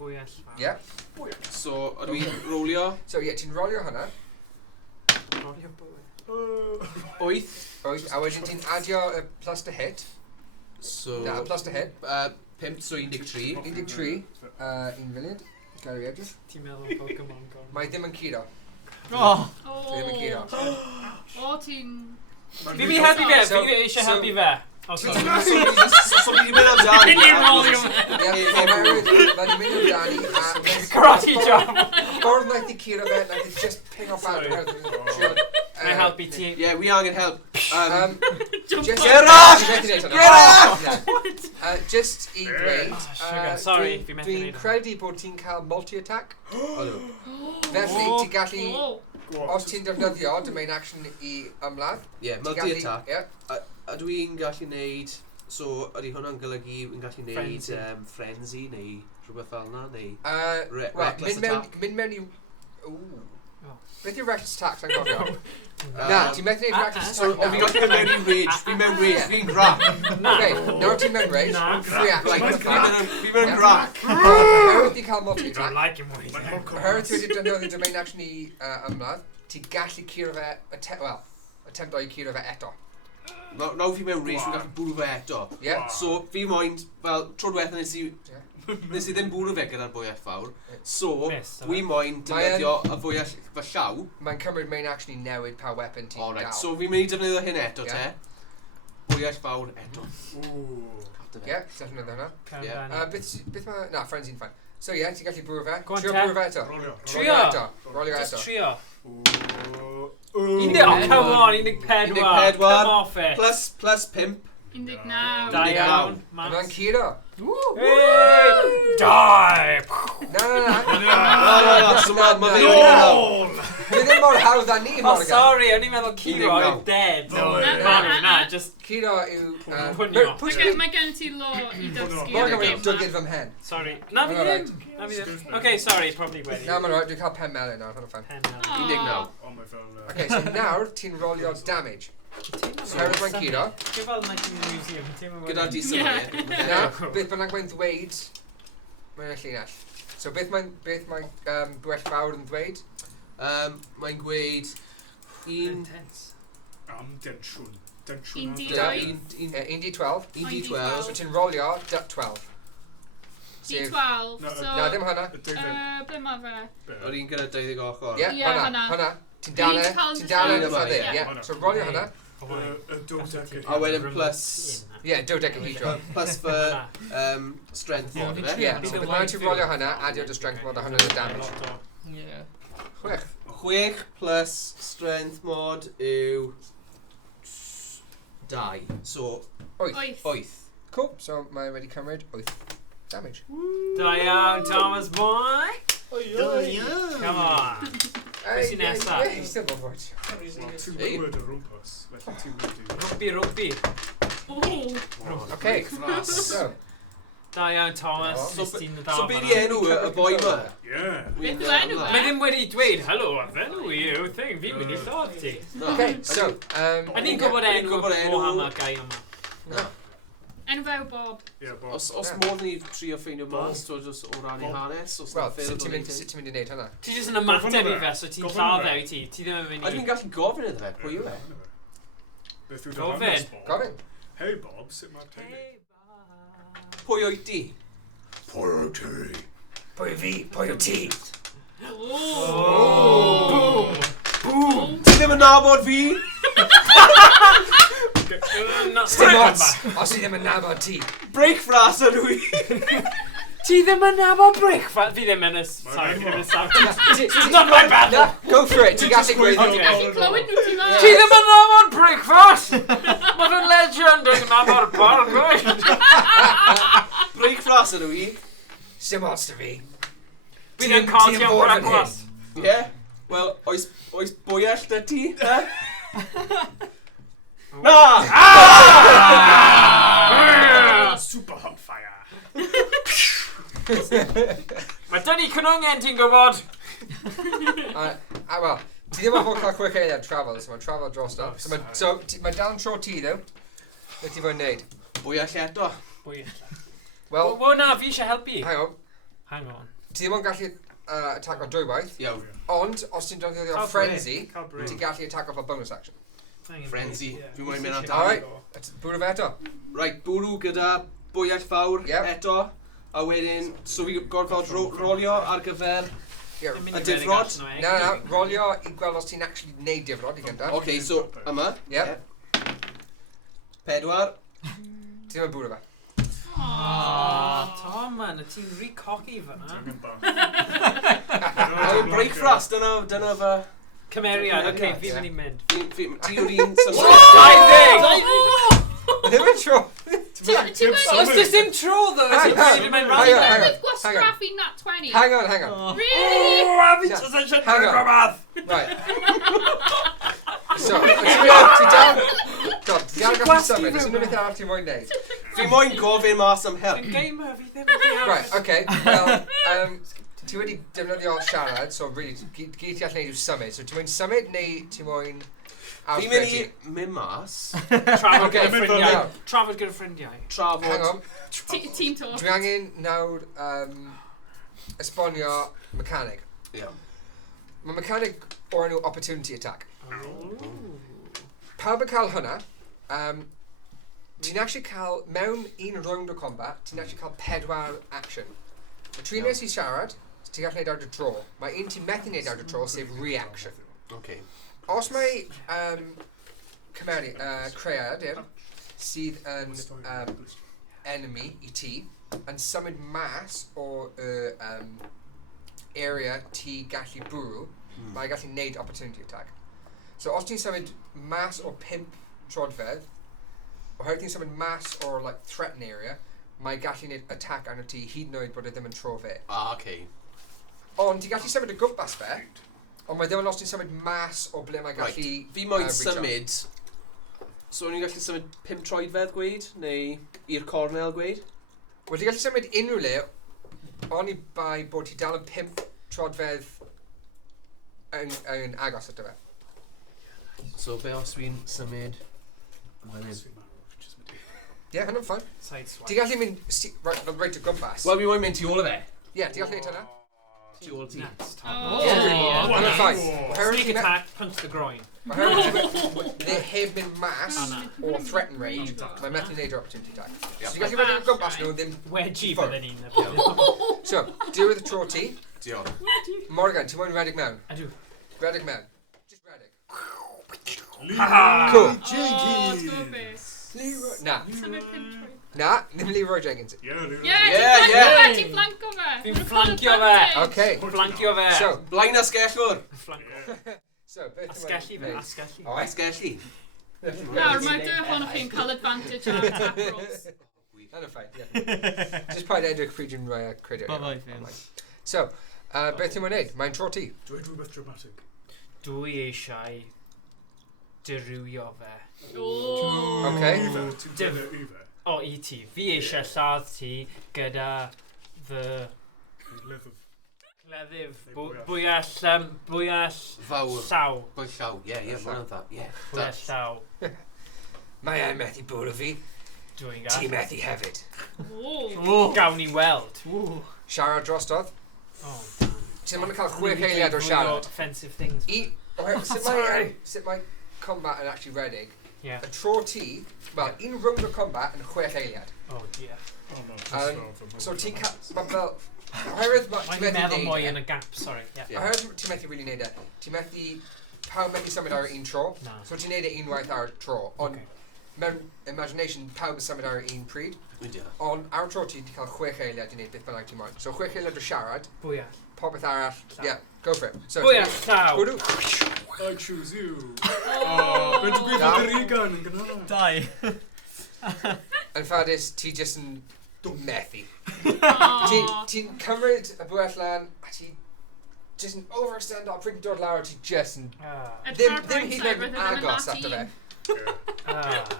Bwyell fawr. Yeah. So ydw i'n rolio? So ie, ti'n rolio hwnna. Rolio bwyell. 8. A wedyn ti'n adio plus to hit. So... Na, plus to hit. 5, so 13. 13. Invalid. Gary Edges. Ti'n meddwl Pokemon Go? Mae ddim yn curo. Oh! Ddim yn curo. O, ti'n... Fi helpu fe, fi eisiau helpu fe. So fi wedi mynd amdani. Mae'n mynd amdani a... Karate chop! Ffordd naeth I curo fe, naeth I just ping off out. Mae'n helpu ti. Yeah, we angen help. Get off! Just I dweud... Sorry, fi methu Dwi'n neud. credu bod ti'n cael multi-attack. Felly, ti'n gallu... Os ti'n defnyddio dy main action I ymladd... Ie, multi-attack. Ydw i'n gallu neud... So, ydy hwnna'n golygu yn gallu neud Frenzy neu rhywbeth fel yna, neu... Reckless attack? Mynd mewn I... Beth yw'r reckless attack, sa'n gofio? Na, ti'n methu neud reckless So, attack fi gael mewn i rage. Fi mewn rage, fi'n grac. Okay, nawr ti'n mewn rage. Free action. Fi mewn grac. Oherwydd ti cael multi You don't attack. like him when he's Oherwydd ti wedi defnyddio domain action i ymladd, ti'n gallu curo fe, attempt o'i curo fe eto. Nawr fi mewn rage, fi'n gallu bwrw fe eto. Yeah. So, fi moyn, fel, tro diwetha nes i ddim bwrw fe gyda'r bwyell fawr. So, fi moyn defnyddio y bwyell fy llaw. Mae'n cymryd main action i newid pa weapon ti'n Alright, dal. so fi'n mynd i defnyddio hyn eto, te. Bwyell fawr eto. Ie, ti'n defnyddio hwnna? Beth mae... Na, frenzy'n fine. So ie, ti'n gallu bwrw fe. Go on, Trio te. bwrw fe eto. Trio. Rolio Just eto. trio. Oh, come on, 14. Come off it. Plus 5. 19. Da iawn. Mae'n curo. Hey! Die! Na. So mae fe o'n Mae ddim mor hawdd â ni, Oh, Morgan. sorry, o'n i'n meddwl Kiro yn dead. Na, just... Curo yw... Pwnio. Mae gen ti lo I dysgu. Morgan wedi dygyd fy mhen. Sorry. Na fi ddim. Okay, sorry, probably wedi. Na, mae'n rhaid, dwi'n cael pen melyn nawr, hwnna'n ffain. 19. Okay, so nawr ti'n rolio damage. Oherwydd mae'n curo. Ge fel Night in the Museum. Gyda disymau. Na, beth bynnag mae'n ddweud, mae'n y llinell. So beth mae'n bwell fawr yn ddweud? Mae'n gweud... Dwnsiwn. 1d12. 1d12. So ti'n rolio 12. D12. Na, ddim hwnna. Be mae fe? O'r un gyda 20 ochr. Ie, hwnna. Ti'n dal yn y ffaddir. So rolio hwnna. A wedyn plus... Ie, dodecahedron. Plus fy strength mod, fe? Ie, so beth mae'n ti'n rolio hwnna, adio dy strength mod a hwnna'n y damage. Ie. 6. 6 plus strength mod yw... 2. So... 8. Cool, so mae wedi cymryd 8 damage. Da iawn, Thomas boy. Come on. Be sy'n nesa? Ie, still go for it. Rugby. Okay, so... Da iawn, Thomas. So be di enw y boi ma? Beth yw enw fe? Mae ddim wedi dweud, helo, enw i yw thing, fi'n mynd I ddod ti. Okay, so... A ni'n gwybod enw Mohammed gai yma. Enw fe yw Bob. Os modd ni trio ffeindio mas, o ran I hanes, os Wel, sut ti'n mynd I wneud hynna? Ti jyst yn ymateb I fe, so ti'n lladd e I ti. Ti ddim yn mynd A dwi'n gallu gofyn iddo fe, pwy yw e? Gofyn. Hey Bob, sut mae'r teulu? Pwy o'i di? Pwy o ti? Ti ddim yn nabod fi? Dim ots, os I ddim yn nabod ti. Breakfast ydw I. Ti ddim yn nabod breakfast? Fi ddim yn sorry, fi ddim yn sound. It's not my battle. Go for it, ti'n gallu gweud. Ti'n clywed nhw ti fan? Ti ddim yn nabod breakfast? Mae fe'n legend yn nabod bargwyd. Breakfast ydw I. Dim ots dy fi. Fi ddim cael ti am breakfast. Ie? Wel, oes bwyell dy ti? Na! Super hot fire. Mae dyn ni cynongen ti'n gwybod? Wel, ti ddim yn fod cael chwech eiliad travel, so mae'n travel dros da. So mae dal yn tro ti ddew. Beth ti fod yn neud? Bwyell eto. Wel, na, fi eisiau helpu. Hang on. Ti ddim yn gallu attack o dwywaith. Iawn. Ond, os ti'n defnyddio frenzy, ti'n gallu attack off a bonus action. Frenzy. Fi mwyn mynd am Alright, bwrw fe eto. Right, bwrw gyda bwyell fawr eto. A wedyn, so fi gorfod rolio ar gyfer y difrod. Na, rolio I gweld os ti'n actually neud difrod I gyntaf. Okay, so yma. Yep. 4. Ti ddim yn bwrw fe. Tom man, y ti'n re-cocky fyna. Breakfast, dyna fy... Cymeriad, okay, fi'n mynd I mynd. Ti yw'r un... Diving! Ddim yn tro. Os dys dim tro ddo, ti'n mynd rhan Hang on. With gwastraffu nat 20. Hang on. Really? Fi just eisiau trwy'r math! Right. So, ti dal... God, ti dal gallu symud. Ys unrhyw beth arall ti moyn neud? Fi moyn gofyn mas am help. Yn gamer, fi ddim yn Right, okay. Well, ti wedi defnyddio siarad, so really, gyd ti allan neud yw symud. So ti moyn symud neu ti moyn Fi'n mynd i mynd mas. Trafod gyda ffrindiau. Trafod gyda ffrindiau. Hang on. Team talk. Dwi angen nawr esbonio mechanig. Mae mechanig o'r enw opportunity attack. Pawb yn cael hwnna, ti'n actually cael, mewn un round o combat, ti'n actually cael 4 action. Mae 3 nes i siarad, ti'n gallu gwneud ar dy tro. Mae un ti'n methu gwneud ar dy tro, sef reaction. Os mae creadur sydd yn enemy i ti, yn symud mas o area ti gallu bwrw, mae gallu gwneud opportunity attack. So os ti'n symud mas o 5 trodfedd, oherwydd ti'n symud mas o'r like, threaten area, mae gallu gwneud attack arno ti hyd yn oed bod e ddim yn tro fe. Ond ti'n gallu symud y gwmpas fe, ond mae ddim yn os ti'n symud mas o ble mae gallu... Fi moyn symud... So ni'n gallu symud 5 troedfedd gweud, neu i'r cornel gweud? Wel, ti'n gallu symud unrhyw le, ond i bai bod ti dal yn 5 trodfedd yn agos at fe. So be os fi'n symud... Ie, hynny'n ffain. Ti'n gallu mynd reit o gwmpas. Wel, fi moyn mynd tu ôl o fe. Ie, ti'n gallu neud hynna. Tu ôl ti. Hynny'n ffain. Sneak attack, punch the groin. They heb mynd mas o threaten range, mae methu neud yr opportunity attack. So ti'n gallu mynd o gwmpas nhw, ddim... Wedgie bydden ni'n. So, diwedd y tro ti. Diolch. Morgan, ti'n moyn redig mewn? Ydw. Redig mewn. Just redig. Cool. Jenkins. Na. Na, ddim Leroy Jenkins. Ti'n flanco fe. Fi'n flancio fe. Okay. Flancio fe. So, blaen asgellwr. So, asgelli fe, asgelli. O, asgelli. Nawr, mae dy ohonoch chi'n cael advantage ar attack rolls. Yn y ffaith, ie. Just paid edrych pryd yn rhoi credit. Bye-bye, Finn. So, beth ti'n mynd wneud? Mae'n tro ti. Dweud rhywbeth dramatic. Dwi eisiau dirywio fe. Okay. O, i ti. Fi eisiau lladd ti gyda fy... Cleddyf. Bwyall fawr. Llaw. Bwyall llaw, ie, mae'n dda. Bwyall llaw. Mae e'n methu bwrw fi. Dwi'n Ti methu hefyd. Gawn ni weld. Siarad drostodd. Ti'n mynd cael 6 eiliad o'r siarad. Offensive things. Sut mae combat yn actually redig? Y tro ti, wel, un round o combat yn 6 eiliad. Oh dear. So ti'n cael, mae fel, oherwydd ti'n methu meddwl mwy yn y gap, sorry. Oherwydd ti'n methu really neud e. Ti'n methu, pawb methu symud ar un tro. So ti'n neud e unwaith ar tro. Ond mewn imagination, pawb yn symud ar un pryd. Ond ar tro ti wedi cael 6 eiliad i neud beth bynnag ti'n moyn. So 6 eiliad o siarad. Bwyall. Popeth arall. Yeah, go for it. So, Bwyall llaw. I choose you. Fe'n dwi'n gweithio Dreigiau yn gynnar. Dau. Yn ffadus, ti jyst yn methu. Ti'n cymryd y bwyall lan, a ti jyst yn overextend o pryd dod lawr, ti jyst yn... Ddim hyd yn agos at y fe. A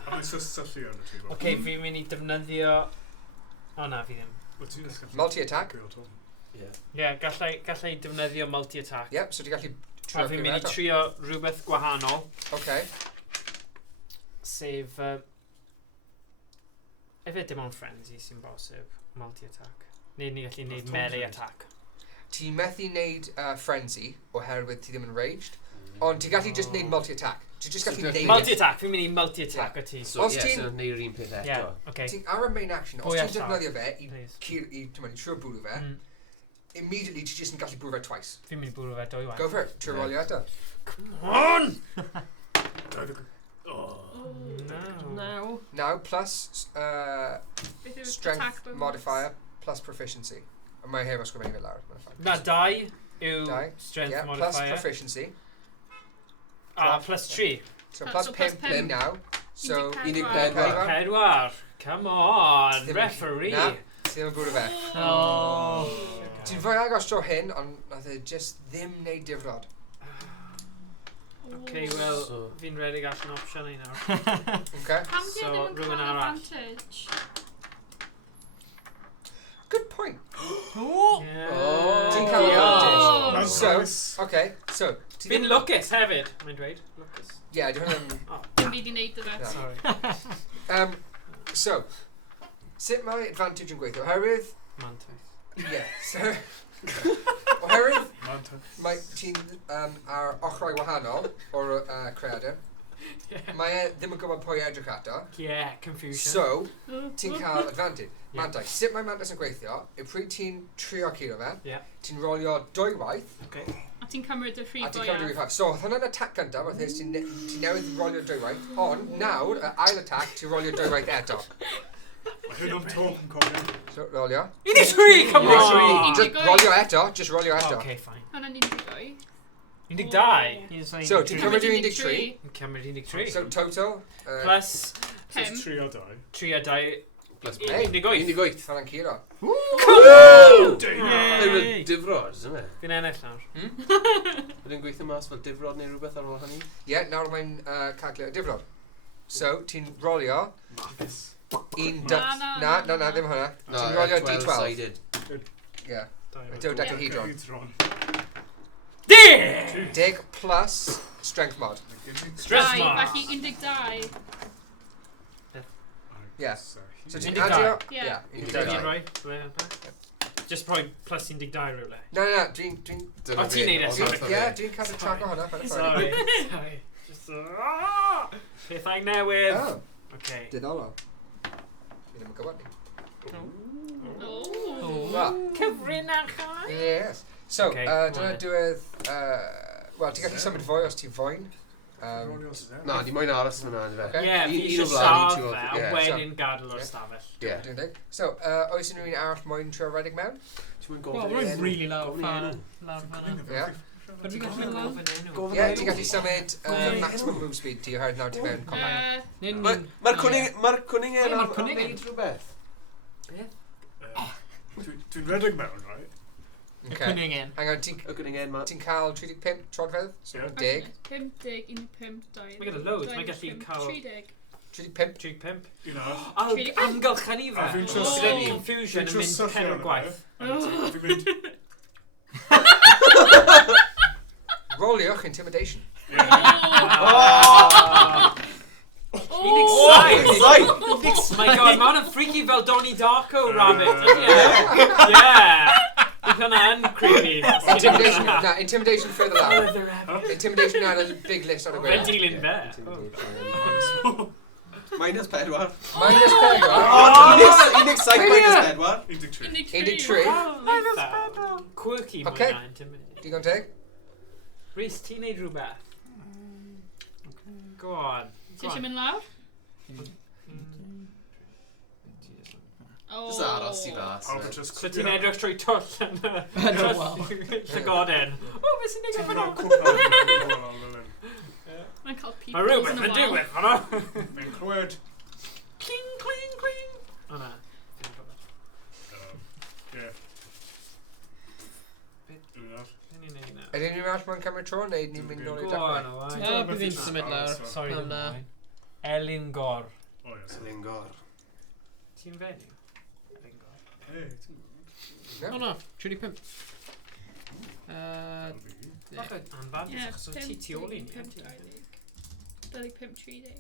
mae'n syllu yn y ti. Oce, fi'n mynd i defnyddio... O na, fi ddim. Multi-attack? Ie, gallai defnyddio multi-attack. Yep, so ti gallu... A fi'n mynd i trio rhywbeth gwahanol. Okay. Sef... Efe dim ond frenzy sy'n bosib, multi-attack. Neu ni gallu neud melee attack. Ti methu neud frenzy oherwydd ti ddim yn raged, ond ti gallu just neud multi-attack. Ti just gallu neud multi-attack, fi'n mynd i multi-attack o ti. So ti'n neud yr un peth eto. Ti'n ar y main action, os ti'n defnyddio fe i trwy'r bwrw fe, immediately ti just yn gallu bwrw fe twice. Fi'n mynd i bwrw fe 2 waith. Go for it, trwy'r rolio eto. Come on! No. Now plus strength modifier plus proficiency. Mae heb ysgrifennu fe lawr. Na, 2 yw strength modifier. Plus proficiency. Plus 3. So plus 5 now. So 14. Come on, referee. Na, ti'n yn bwrw fe. Ti'n fwy agos tro hyn, ond nath e just ddim neud difrod. Okay, well, fi'n redig allan opsiwn i nawr. Okay. Pam di ddim yn cael advantage? Good point. Yeah. So, okay, so... Fi'n lwcus hefyd, mae'n dweud. Lwcus. Yeah, I don't know. Dim byd i neud dy fe. Sorry. So, sut mae advantage yn gweithio? Oherwydd... Mantais. Yeah, so... Oherwydd... Mae ti'n ar ochrau wahanol o'r creadur. Mae ddim yn gwybod pwy edrych ato. Yeah, confusion. So, ti'n cael advantage. Mantai, sut mae mantais yn gweithio? Yw pryd ti'n trio curo fe, ti'n rolio 2 waith. A ti'n cymryd y rhif a ti'n cymryd y rhif. So, hwnna'n attack gyntaf, wrth ys ti'n newydd rolio 2 waith. Ond, nawr, y ail attack, ti'n rolio 2 waith eto. Mae hyn o'n talk yn cofio. So, rolio. 13, come on! Just rolio eto, just rolio eto. Okay, fine. Hwnna'n 12. 12? So, ti'n cymryd 13. Ti'n cymryd 13. So, total... Plus... 10. 3 o 2. 3 a 2. Plus 18. Hwnna'n curo. Mae'n difrod, isn't it? Fi'n ennill nawr. Byddai'n gweithio mas fel difrod neu rhywbeth ar ôl hynny? Ie, nawr mae'n calculate y difrod. So, ti'n rolio... Na, ddim hwnna. Ti'n rolio D12. 12-sided. Ie. Dodecahedron. 10 plus strength mod. Strength mod. Felly 12. Yeah. So ti'n 12. adio... Yeah. 12. Just probably plus 12 rhywle. No, dwi'n... O, ti'n neud e, sorry. Ie, dwi'n cadw track o hwnna. Sorry. Just... Pethau newydd. Oh. Okay. Diddorol. Fi ddim yn gwybod ni. Cyfrin archai. Yes. So, dyna diwedd... Wel, ti'n gallu symud fwy os ti'n foen. Na, di moyn aros fyna, di fe. Ie, fi eisiau saf fe, a wedyn gadael o'r stafell. So, oes unrhyw un arall moyn trio redeg mewn? Well, we're really loud fan. Yeah. Ie, ti'n gallu symud maximum move speed ti oherwydd nawr ti mewn combat. Mae'r cwning yn wneud rhywbeth. Dwi'n redeg mewn, right? Cwning en. Hang on, ti'n cael 35 trodfedd? So, 10. 50, 15, 2. Mae gyda loads, mae gallu cael... 35. 35. Amgylchan i fe. Gyda confusion yn mynd 4 gwaith. Fi'n mynd... Roliwch intimidation. My god, mae hwnna'n freaky fel Donnie Darko rabbit. Yeah. Bydd hwnna yn creepy. Intimidation further down. Intimidation ar y big list ar y gweithio. Fe'n dilyn fe. Minus 4. Minus 4? Unig saith minus 4. 13. Quirky mwy Okay. na intimidation. Digon teg? Rhys, ti'n neud rhywbeth? Go on. Ti eisiau mynd lawr? Just aros i fas. So ti'n edrych trwy twll yn llygoden. O, fe sy'n neud gyfer nhw? Mae'n cael Mae peoples rhywbeth yn y yn wal. digwydd, fan'na. Mae'n clywed. Cling, cling, cling. O na. Ie. Ydy ni'n arall mewn cymryd tro, neu ni'n mynd nôl i'r Go on, dechrau? o. Bydd fi'n symud lawr. Sorry, Am na. Elingor. Elingor. Ti'n fenni? Elingor. O na, 35. Anfad, achos o ti tu ôl i ni. 25, 30.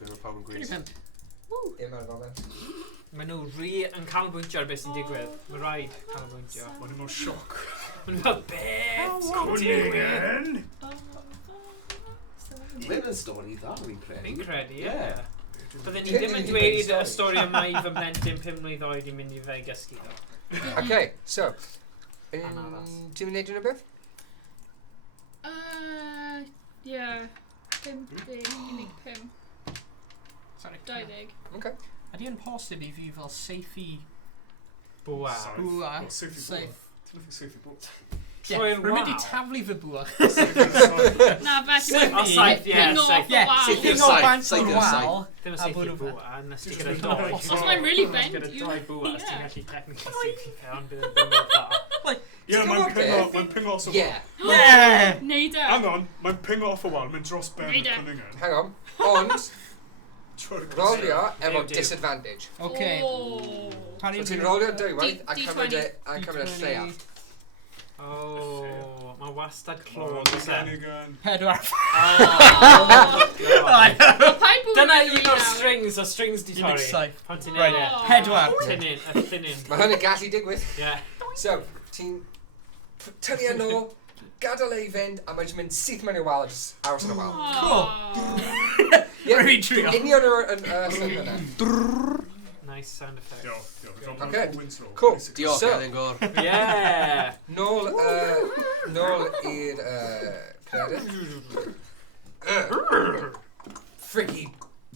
Be mae pawb yn gweithio. 35. Dim ar foment. Maen nhw yn canolbwyntio ar beth sy'n digwydd. Mae rhaid canolbwyntio. Mae'n nhw'n sioc. Maen nhw fel beth sy'n digwydd. Mae'n yn stori dda, fi'n credu. Fi'n credu, ie. Byddwn ni ddim yn dweud y stori yma i fy blentyn 5 mlwydd oed i mynd i fe gysgu ddo. Okay, so, ti'n mynd wneud unrhyw beth? Ie. 50, 15. Sorry. 20. Okay. Ydy yn posib i fi fel seithi... Bwa. Bwa. Safe. Safe. Ti'n ffi safe i bwt. Troi'r Rwy'n mynd i waw. taflu fy bwa. Na, felly O, saith, ie, ping off saith. y wal. Ping o bant o'r wal. Ddim yn A seithi bod nhw bwa, nes ti gyda doi. Os mae'n really bent, Gyda you- doi bwa, os ti'n yeah. gallu technically seithi fe, ond bydd yn ddim dda. Ie, mae'n ping off y wal. Yeah. Neud e. Hang on, mae'n ping off y wal, mae'n dros ben y Neud e. cwningen. Hang on. Ond, Rolio efo disadvantage. Okay. So ti'n rolio dwywaith a cymryd y lleiaf. Oh, mae wastad clod. Pedwar. Dyna un o'r strings, o strings di torri. Pan ti'n neud e. Pedwar. Llunyn. Mae hynny gallu digwydd. Ie. So, ti'n tynnu yn ôl, gadael ei fynd, a mae'n mynd syth mewn i'r wal a jyst aros yn y wal. Cool. Very trio. Union o'r llun hynna. Nice sound effect. Okay, cool. Diolch, So, Elingor. Yeah. nôl i'r credit. Freaky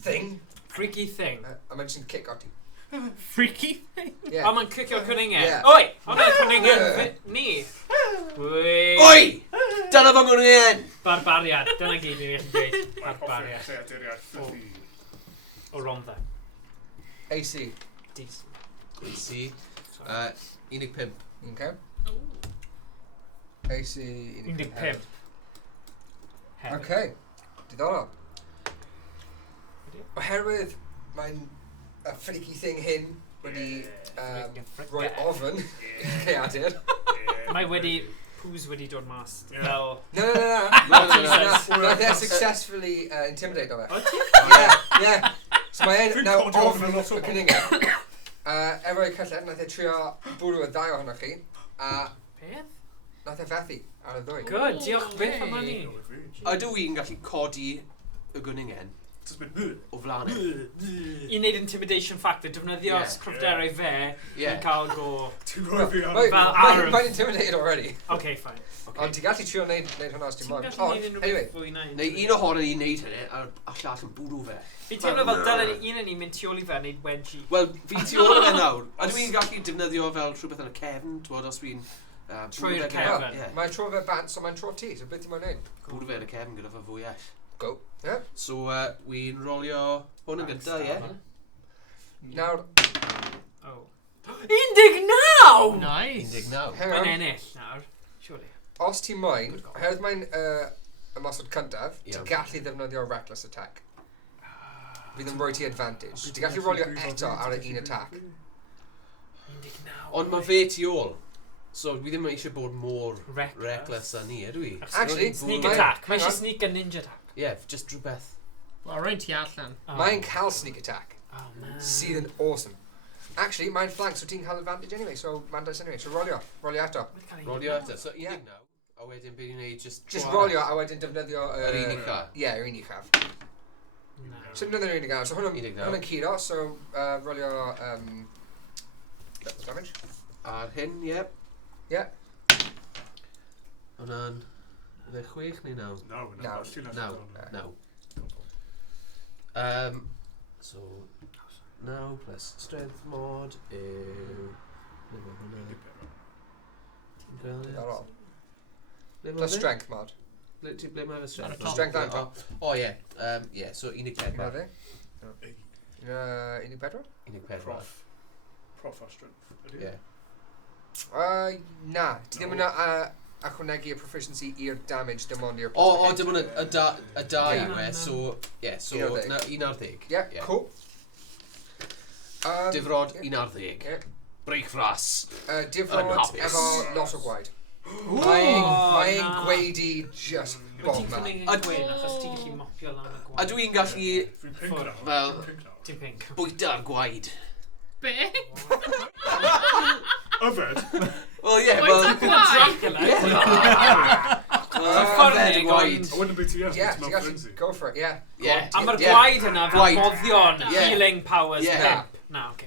thing. Freaky thing. A mae'n jyst yn kick out ti. Freaky thing? Yeah. O, mae'n cwcio cwningen. Yeah. Oi! Hwna'n cwningen ni. Oi! Dyna fo gwningen! Barbariad. Dyna gyd i chi'n dweud. Barbariad. O Rhondda. AC. Decent. AC. 15. Okay. AC 15. Okay. Diddorol. Oherwydd mae'n y freaky thing hyn wedi rhoi ofn i'r creadur. Mae wedi... Pws wedi dod mas. Fel... No. Nath e successfully intimidate o fe. O ti? Yeah. So mae e'n now ofn y cynningen. Efo'i cylled, nath e trio bwrw y ddau ohonoch chi. A Peth? nath e fethu ar y ddwy. Good, diolch beth am ni. Ydw i'n gallu codi y gwningen o flan e? I wneud intimidation factor, defnyddio cryfderau fe i cael go... Mae'n intimidated already. Okay, fine. Ond ti'n gallu trio wneud hwnna os ti'n moyn. Anyway. Neu un ohono ni'n neud hynny, a llall yn bwrw fe. Fi teimlo fel dylen un o'n ni'n mynd tu ôl i fe wneud wedgie. Wel, fi tu ôl fe nawr. Ydw i'n gallu defnyddio fel rhywbeth yn y cefn, twod os fi'n... Trwy'r cefn. Mae'n tro fe bant, so mae'n tro ti, so beth ti'n moyn neud? Bwrw fe yn y cefn gyda fe fwyell. Go. Yeah. So, wy'n rolio hwn yn gyda, ie? Nawr... Oh. 19! Nice. 19. Mae'n ennill nawr, surely. Os ti'n moyn, oherwydd mae'n ymosod cyntaf, ti'n gallu ddefnyddio reckless attack. Fydd yn rhoi ti advantage. Ti'n gallu rolio eto ar y un attack. Ond mae fe tu ôl. So, fi ddim eisiau bod mor reckless a ni, ydw i? Actually, sneak attack. Mae eisiau sneak a ninja attack. Yeah, just rhywbeth. Wel, rhaid ti allan. Mae'n cael sneak attack. Oh, man. Sydd yn awesome. Actually, mae'n flank, so ti'n cael advantage anyway, so mae'n dweud anyway. So rolio eto. Rolio eto. So, 19 nawr. A wedyn beth i'n neud, just rolio a wedyn defnyddio... yr unig chaf. Ie, yr unig chaf. So defnyddio'r unig chaf. So hwnna'n curo, so rolio... damage. Ar hyn, ie. Ie. Hwna'n... Fe 6 neu 9? 9. So... 9 plus strength mod yw... Plus strength mod. Ble mae fe strength? Strength and top. O ie. Ie, so 14. Unig pedwar? Prof ar strength. Ie. Na, ti ddim yn ychwanegu y proficiency i'r damage dim ond i'r... O, dim ond y dau yw e, so... Ie, so 11. Ie, cool. Difrod 11. Breakfras. Difrod efo lot o gwaed. Mae'n gweidi just bob man. Ydw i'n gallu... Fel... Bwyta'r gwaed. Be? Yfed? Wel, ie, Bwyta'r gwaed? Yfed gwaed. I wouldn't be too yes, Yeah, ti'n gallu go for it, yeah. A mae'r gwaed yna fel boddion, healing powers. Na, oce.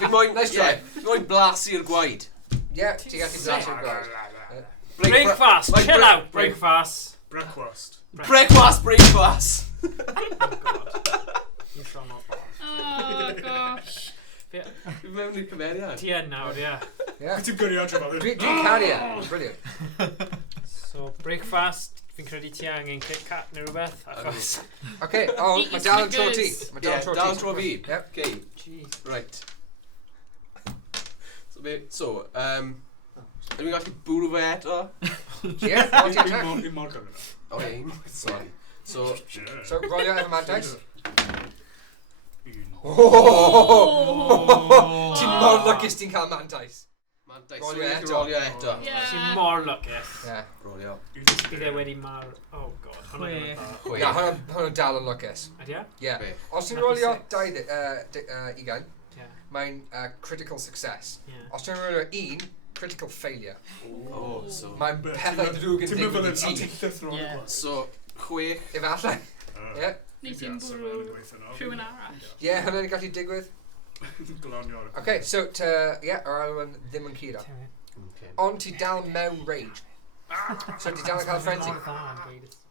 Fi'n moyn blasu'r gwaed. Yeah, ti'n gallu blasu'r gwaed. Breakfast, chill out, breakfast. Breakfast. Breakfast. You shall not pass. Oh, gosh. Fi'n mewn i'r cymeriad. Ti yn nawr, ie. Ti'n gyrru adre fel hyn? Dwi'n cario, brilliant. So, breakfast, fi'n credu ti angen Kit Kat neu rhywbeth, achos... Oce, mae dal yn tro ti. Mae dal yn tro fi. Yep. Okay. Right. So, ydw i'n gallu bwrw fe eto? Ie, o'n ti'n attack. Un mor gyrru. Sorry. So, rolio efo mantais. Ti'n mor lwcus ti'n cael mantais. Rolio eto. Ti'n mor lwcus. Ie. Rolio. Bydd e wedi mar... Oh god. Ia, hwnnw dal yn lwcus. Ydy e? Ie. Os ti'n rolio 20, mae'n critical success. Os ti'n rolio 1, critical failure. So... Mae'n pethau drwg yn digwydd i ti. So, 6. Efallai. Ie. Neu ti'n bwrw rhywun arall. Ie, hynny'n gallu digwydd. Okay, so, yr alwyn ddim yn curo. Ond ti dal mewn rage. So, ti dal yn cael frenzy.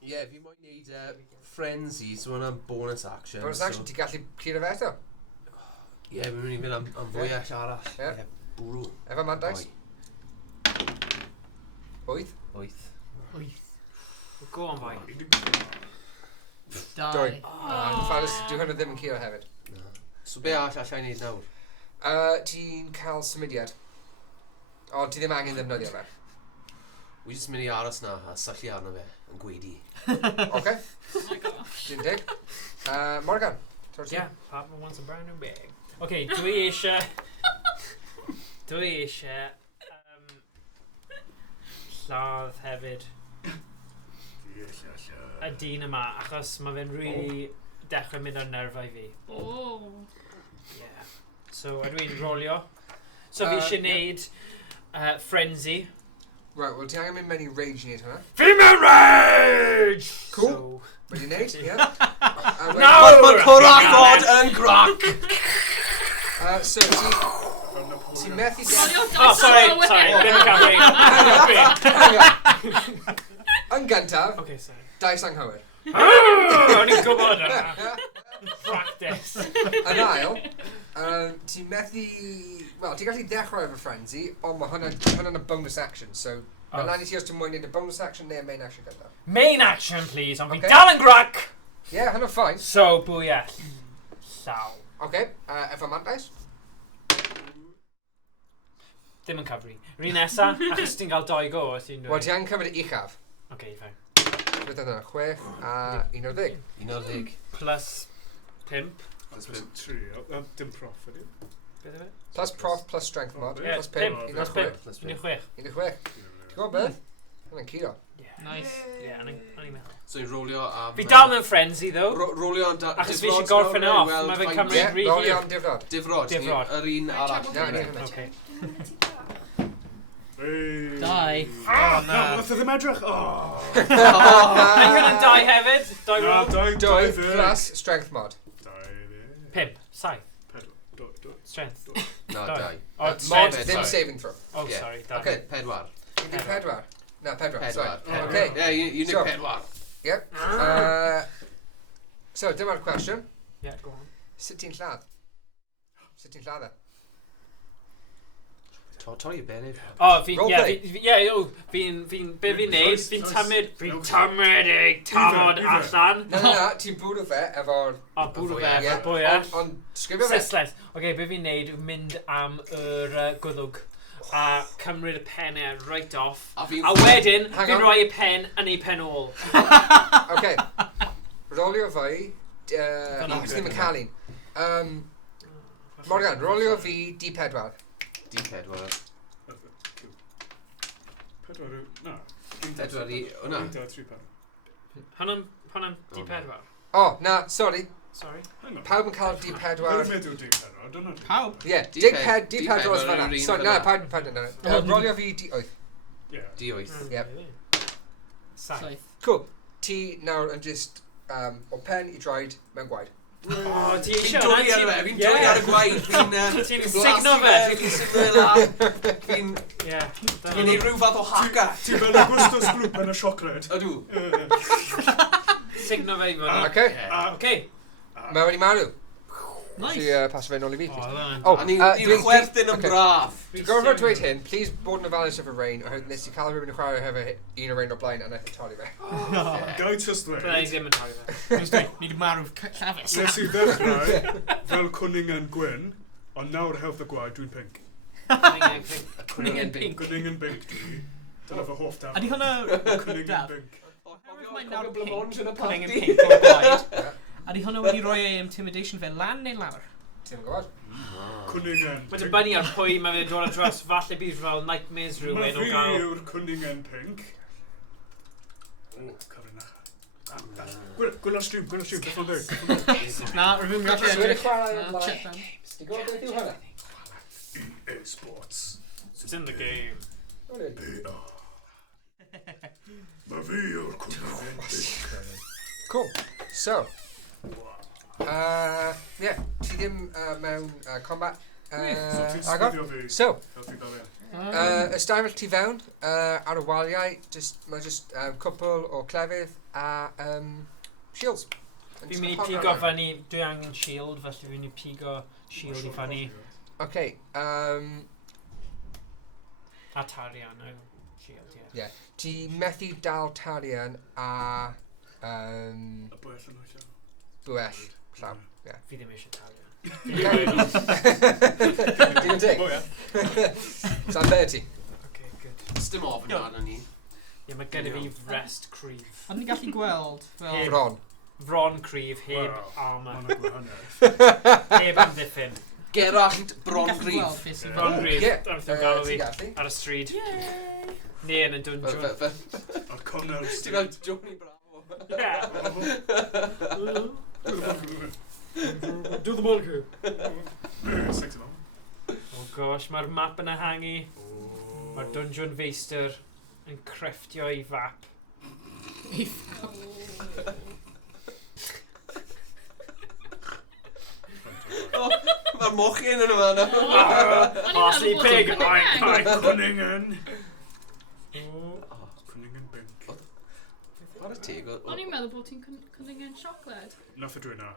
Ie, fi moyn neud frenzy, so hwnna'n bonus action. Bonus action, ti gallu curo fe eto? Ie, fi'n mynd i fynd am fwy arall. Ie, bwrw. Efo mantais? 8. 8. Go on, fai. 2. Ffalus, dwi hwnnw ddim yn curo hefyd. So be all allai neud nawr? Ti'n cael symudiad. O, ti ddim angen ddefnyddio fe. Wi jyst mynd i aros na a syllu arno fe yn gweidi. Oce. Dwi'n dig. Morgan. Yeah, Papa wants a brand new bag. Okay, dwi eisiau... lladd hefyd y dyn yma, achos mae fe'n really dechrau mynd ar nerfau fi. Yeah. So, ydw i'n rolio. So, fi eisiau neud frenzy. Right, well, ti angen mynd mewn i rage i neud hwnna. Fi mewn rage! Cool. Wedi neud, ie. Nawr mae Corachod yn grac! So, ti'n methu... Oh, sorry, ddim yn cael Yn gyntaf, dais anghywir. O'n i'n gwybod yna. Practice. Yn ail, ti'n methu... Wel, ti'n gallu dechrau efo frenzy, ond mae hwnna'n y bonus action, so... Mae'n lan i ti os ti'n mwyn neud y bonus action neu'r main action gyda. Main action, please, ond fi dal yn grac! Ie, hwnna'n ffain. So, bwyell. Llaw. Oce, efo mantais? Ddim yn cyfri. Rhi nesa, achos ti'n cael 2 go, ti'n dweud. Wel, ti angen cymryd y uchaf. Oce, ffain. Bydd yna 6 a 11. 11. Plus 5. Plus 3, dim prof ydy. Beth yw e? Plus prof, plus strength mod, plus 5, 16. 16. Ti'n gwybod beth? Hwna'n curo. Nice. Ie, o'n i'n meddwl. So i'n rolio am... Fi dal mewn frenzy, ddo. Rolio am... Achos fi eisiau gorffen off, mae fe'n cymryd rhi. Rolio am difrod. Difrod. Yr un arall. Okay. 2. No, nath o ddim edrych. Mae'n hwnna'n 2 hefyd. 2 roll. 2 plus strength mod. 5. 7. Strength. No, 2. Mod, ddim saving throw. Oh, sorry. Okay, 4. Ydy 4? No, 4, sorry. Okay. Yeah, you need 4. Yep. So, dyma'r cwestiwn. Yeah, go on. Sut ti'n lladd? Sut ti'n lladd e? Torri y benydd. O, be fi'n neud, fi'n tymryd ei tafod allan. Na, ti'n bwrw fe efo'r... O, bwrw fe efo'r bwyell. Ond sgrifio fe. Sesles. Oce, be fi'n neud yw mynd am yr gwddwg. A cymryd y pennau right off. A wedyn, fi'n rhoi y pen yn ei pen ôl. Oce. Rolio fi, achos ddim yn cael un. Morgan, rolio fi D4. D4. Na. Pedwar i... O na. Hwnnw'n D4. O, na, sorry. Sorry. Pawb yn cael D4. D4, Pawb? Ie, D4 oes fanna. Sorry, na, pardon. Rolio fi D8. D8. Yep. 7. Cool. Ti nawr yn just o pen i droed mewn gwaed. O, ti eisiau hwnna? Fi'n dwy ar y gwaed. Fi'n signo fe. Fi'n signo fe la. Fi'n ei rhyw fath o haka. Ti fel y gwstos glwp yn y siocled. Ydw. Signo fe i fyny. Oce. Mae wedi marw. Nice. Ti pasio fe nôl i fi. Ni'n chwerthin yn braf. Ti'n gorfod dweud hyn, please bod yn ofalus efo rain, oherwydd nes i cael rhywun yn chwarae hefo un o rain o blaen a naeth i torri fe. Gai just dweud. Byddai ddim yn torri fe. Ni wedi marw llafes. Nes i ddechrau fel Cwningen Gwyn, ond nawr help y gwaed dwi'n pink. Cwningen pink. Cwningen pink dwi. Dyna fy hoff daf. Ydy hwnna... Cwningen pink. Mae'n nawr pink. Cwningen pink o'r gwaed. Ydy hwnna wedi rhoi ei intimidation fe lan neu lawr? Ti'n gwybod? Cwningen. Mae'n dibynnu ar pwy mae fe'n dod ar dros. Falle bydd fel nightmares rhywun o Mae gael. fi yw'r cwningen pink. O, cyfrin na. Gwylio'r stream, beth o'n dweud? Na, rhywun gallu edrych. Dwi'n chwarae Na, online. check them. Ti'n gwybod beth yw hwnna? EA Sports. It's in the game. Mae fi yw'r cwningen pink. Cool. So, yeah, ti ddim mewn combat agor. So, ystafell ti fewn ar y waliau, mae just cwpl o clefydd a shields. Fi'n mynd i pigo fyny, dwi angen shield, felly fi'n mynd i pigo shield i fyny. Okay, A tarian o shield, ie. Yeah. Ti methu dal tarian a Y bwell yn oes bwell llaw. Fi ddim eisiau tarian. Digon teg? Sa'n be ti? Okay, good. Sdim ofyn arno ni. Ie, mae gen i fi rest cryf. Ond ni'n gallu gweld fel... Bron. Fron cryf, heb armour. Mae'n gwahaniaeth. Heb amddiffyn. Gerallt bron grif. Bron cryf, Ie. am ddim galw fi. Ti'n gallu? Ar y stryd. Neu yn y Dwnsiwn. A'r Connell Ti'n Street. fel Johnny Bravo. Do the ball crew. Six of them. Oh gosh, mae'r map yn ehangu. Mae'r Dwnsiwn feistr yn crefftio i fap. Mae'r mochyn yn yma na. Parsley pig, Cwningen. Cwningen pink. What a teg. O'n i'n meddwl bod ti'n cynnig siocled. Nath o dweud na.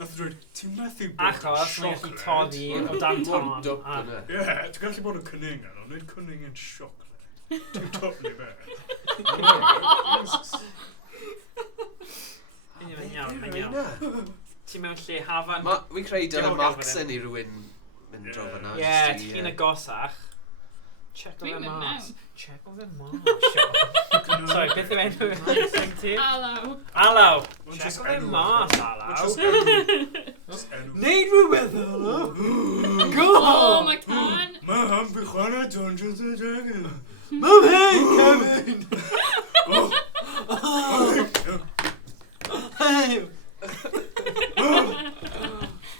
Nath o dweud, ti'n methu bod yn achos mae'n gallu toddi o dan ton. Dwp yna. Ie, ti'n gallu bod yn cwningen, ond nid cwningen siocled. Ti'n top ni be. Mae'n iawn. Ti mewn lle hafan. Wi'n creu dyna Maxen i rhywun mynd dro fyna. Ie, ti'n agosach. Check o fe mas. Check o fe mas. Sorry, beth yw'n enw sy'n ti? Alaw. Alaw. Check o fe mas, Alaw. Neud rhywbeth, Alaw. Go! Oh, mae can. Mam, fi chwarae Dungeons and Dragons. Mam, hey, Kevin! Hey!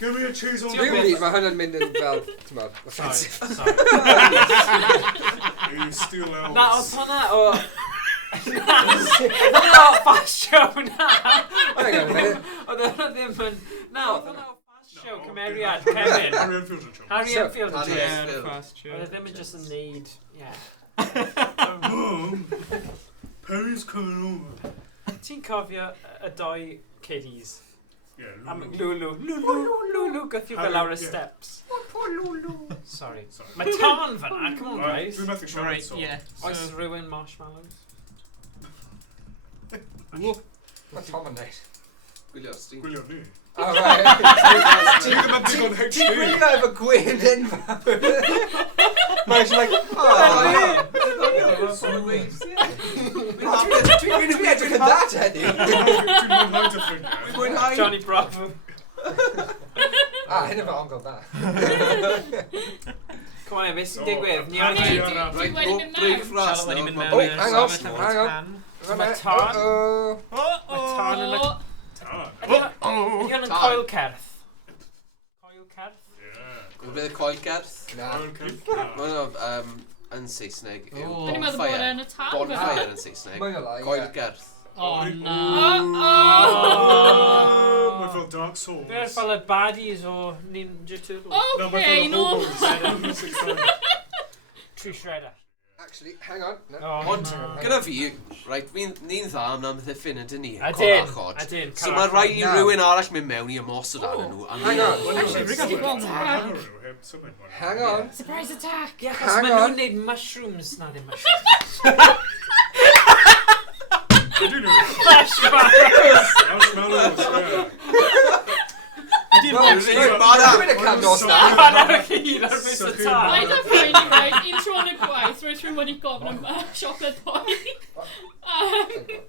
Give me a cheese on Dwi'n mynd, mae hwnna'n mynd yn fel, ti'n modd, offensive. Sorry. You steal elves. Na, oedd hwnna o... Na, o fast show, na! Hang on a minute. Oedd hwnna ddim yn... Na, oedd hwnna o fast show cymeriad, Kevin. Harry Enfield yn siop. Harry Enfield yn Harry siop. Enfield. Oedd e ddim yn just yn neud... Ie. Mom, Perry's coming over. Ti'n cofio y doi kiddies? Yeah, Am Lulu. Lulu, gath fel lawr y steps. Sorry. Mae tân fyna, come on guys. Dwi'n methu siarad Right, so. yeah. Oes rhywun marshmallows? Mae Tom yn neud. Gwylio stream. Gwylio ni. Oh, right. Ti'n ddim yn digon HD. Ti'n gwylio efo gwyn enfawr. Mae'n just like, oh, yeah. Dwi'n edrych yn that heddi. Dwi'n mwynhau dy ffrindiau. Johnny Bravo. Hyn efo ongl da. Come on, beth sy'n digwydd? Ni Right, o'n right, i... right. Right, wedi mynd break mewn. fras Siarad wedi mynd now. mewn. Oh, hang on, hang on. Mae tân... Uh-oh. Mae tân yn y... Tân. Ydy hwn yn coil certh? Coil certh? Yeah. Bydd y coel gerth. Na. Mae'n yn Saesneg yw O'n i'n meddwl bod e'n y tân bonfire yn Saesneg. Mae'n olau, Coel ie. gerth. Oh, na. Mae'n fel Dark Souls. Dwi'n fel y baddies o Ninja Turtles. Okay, no. Tree Shredder. Actually, hang on. No. Ond gyda fi, ni'n dda am na bethau ffyn ydyn ni. Adyn. So mae rhaid i rhywun arall mynd mewn i ymosod arnyn nhw. Hang on. Actually, rwy'n gallu gweld Hang on. Surprise attack. Ie, achos Hang maen on. nhw'n neud mushrooms. Na, ddim mushrooms. Marshmallows, yeah. Mae'n y candos na. Pan ar y cyd ar bus y tân. Mae'n rhaid i rhaid un tro yn y gwaith, rwy'n rhywun wedi gofyn am chocolate pie.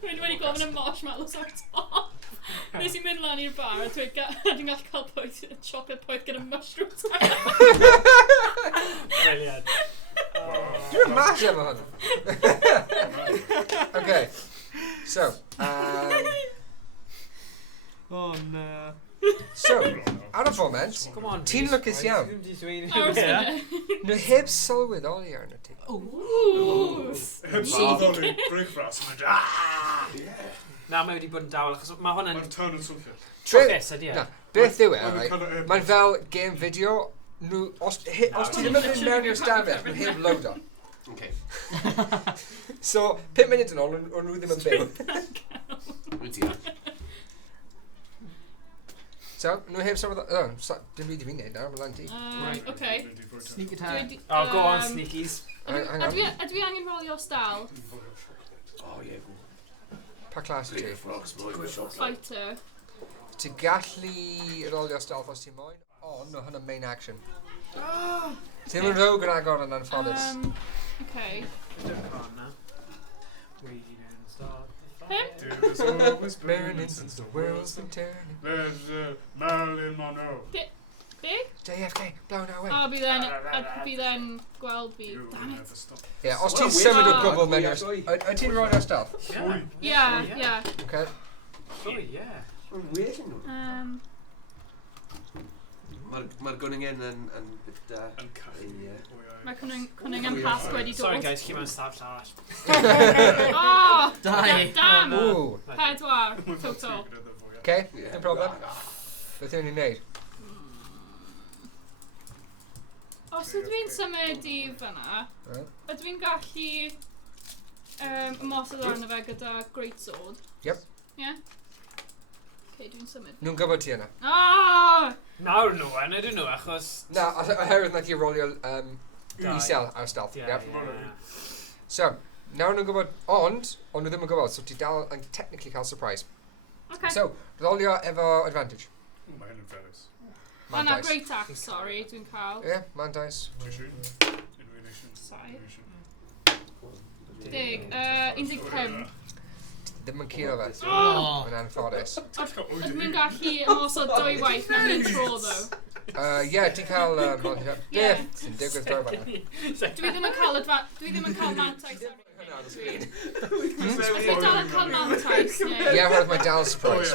Rwy'n wedi gofyn am marshmallows ar top. Nes i'n mynd lan i'r bar a dweud dwi'n gallu cael chocolate poeth gyda mushrooms. Brilliant. Dwi'n mash efo hwn. Okay, so, Oh no. So, ar y foment, ti'n lwcus iawn. Nhw heb sylweddoli arno ti. Heb sylweddoli breakfast. Na, mae wedi bod yn dawel, achos mae hwn yn... Mae'r tân yn swnllio. Trwchus, ydy e? Na, beth yw e, mae'n fel game video, os ti ddim yn mynd mewn i'r stafell, nhw heb load o. Okay. So, 5 munud yn ôl, o'n nhw ddim yn byw. Wyt ti? So, nhw heb sylweddoli... Dim byd I fi'n neud nawr, mae'n ti. Okay. Sneak attack. Oh, go on, sneakies. Ydw I angen rolio stal? Oh, yeah, go. Pa clas I ti? Fighter. Ti'n gallu rolio stealth os ti'n moyn, ond no hwnna main action. Ti ddim yn rogue yn agor yn anffodus. Okay. There's always Burning since the world's been turning. There's Marilyn Monroe. Be? JFK, blown away. Bydd e'n gweld fi. Damn it. Ie, os ti'n symud o gwbl mewn i'r... Wyt ti'n rolio stealth? Yeah. Okay. Oh, yeah. Mae'r Gwningen yn bit... Mae cwning yn pasg wedi dod. Sorry guys, chi mewn staf llall. Oh! Ooh. Damn! 4 total. Okay, no problem. Beth yw'n ni'n neud? Os ydw i'n symud I fyna, ydw i'n gallu ymosod arno fe gyda greatsword? Yep. Yeah? Okay, dwi'n symud. Nhw'n gwybod ti yna? Nawr nhw, ydyn nhw, achos... Na, oherwydd na ti rolio isel ar stealth. Yep. So, nawr nhw'n gwybod, ond nhw ddim yn gwybod, so ti dal yn technically cael surprise. Okay. So, rolio efo advantage. Mae hyn yn ferus. Na, great axe, sorry, dwi'n cael. Ie, man dice. Sai. 15. Ddim yn curo fe. Yn anffodus. Ydw i'n gallu ymosod 2 waith mewn un tro, ddo? Ie, ti'n cael... Beth sy'n digwydd dro fanna? Dwi ddim yn cael mantais. Ydw i dal yn cael mantais, neu? Ie, oherwydd mae dal surprise.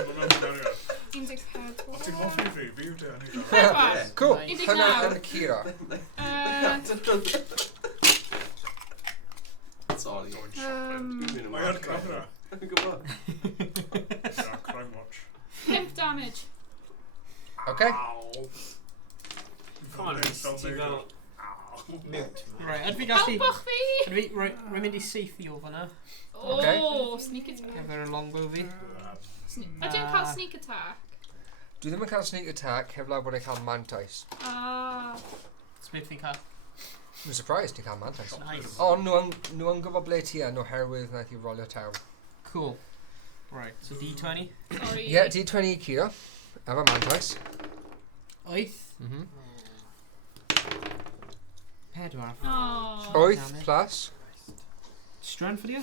14. Ti'n hoffi fi yw de? 4. Cool. 19. Hynna yn y curo. Sorry. Mae ar camera. Yn gwybod. Crime watch. 5 damage. Okay. Come on, ti fel... Mute. Right, ydw i gallu... Helpwch fi! Ydw i... Right, rwy'n mynd I saethu o fanna. Sneak attack. Efo'r longbow fi. Ydw i'n cael sneak attack? Dwi ddim yn cael sneak attack heblaw bod e'n cael mantais. Beth fi'n cael? I'm surprised ti'n cael mantais. Nice. Ond nhw yn gwybod ble ti yn oherwydd naeth I rolio taw. Cool. Right, so D20. Sorry. Ie, D20 I curo. Efo mantais. 8. 4. 8 plus. Strength for you?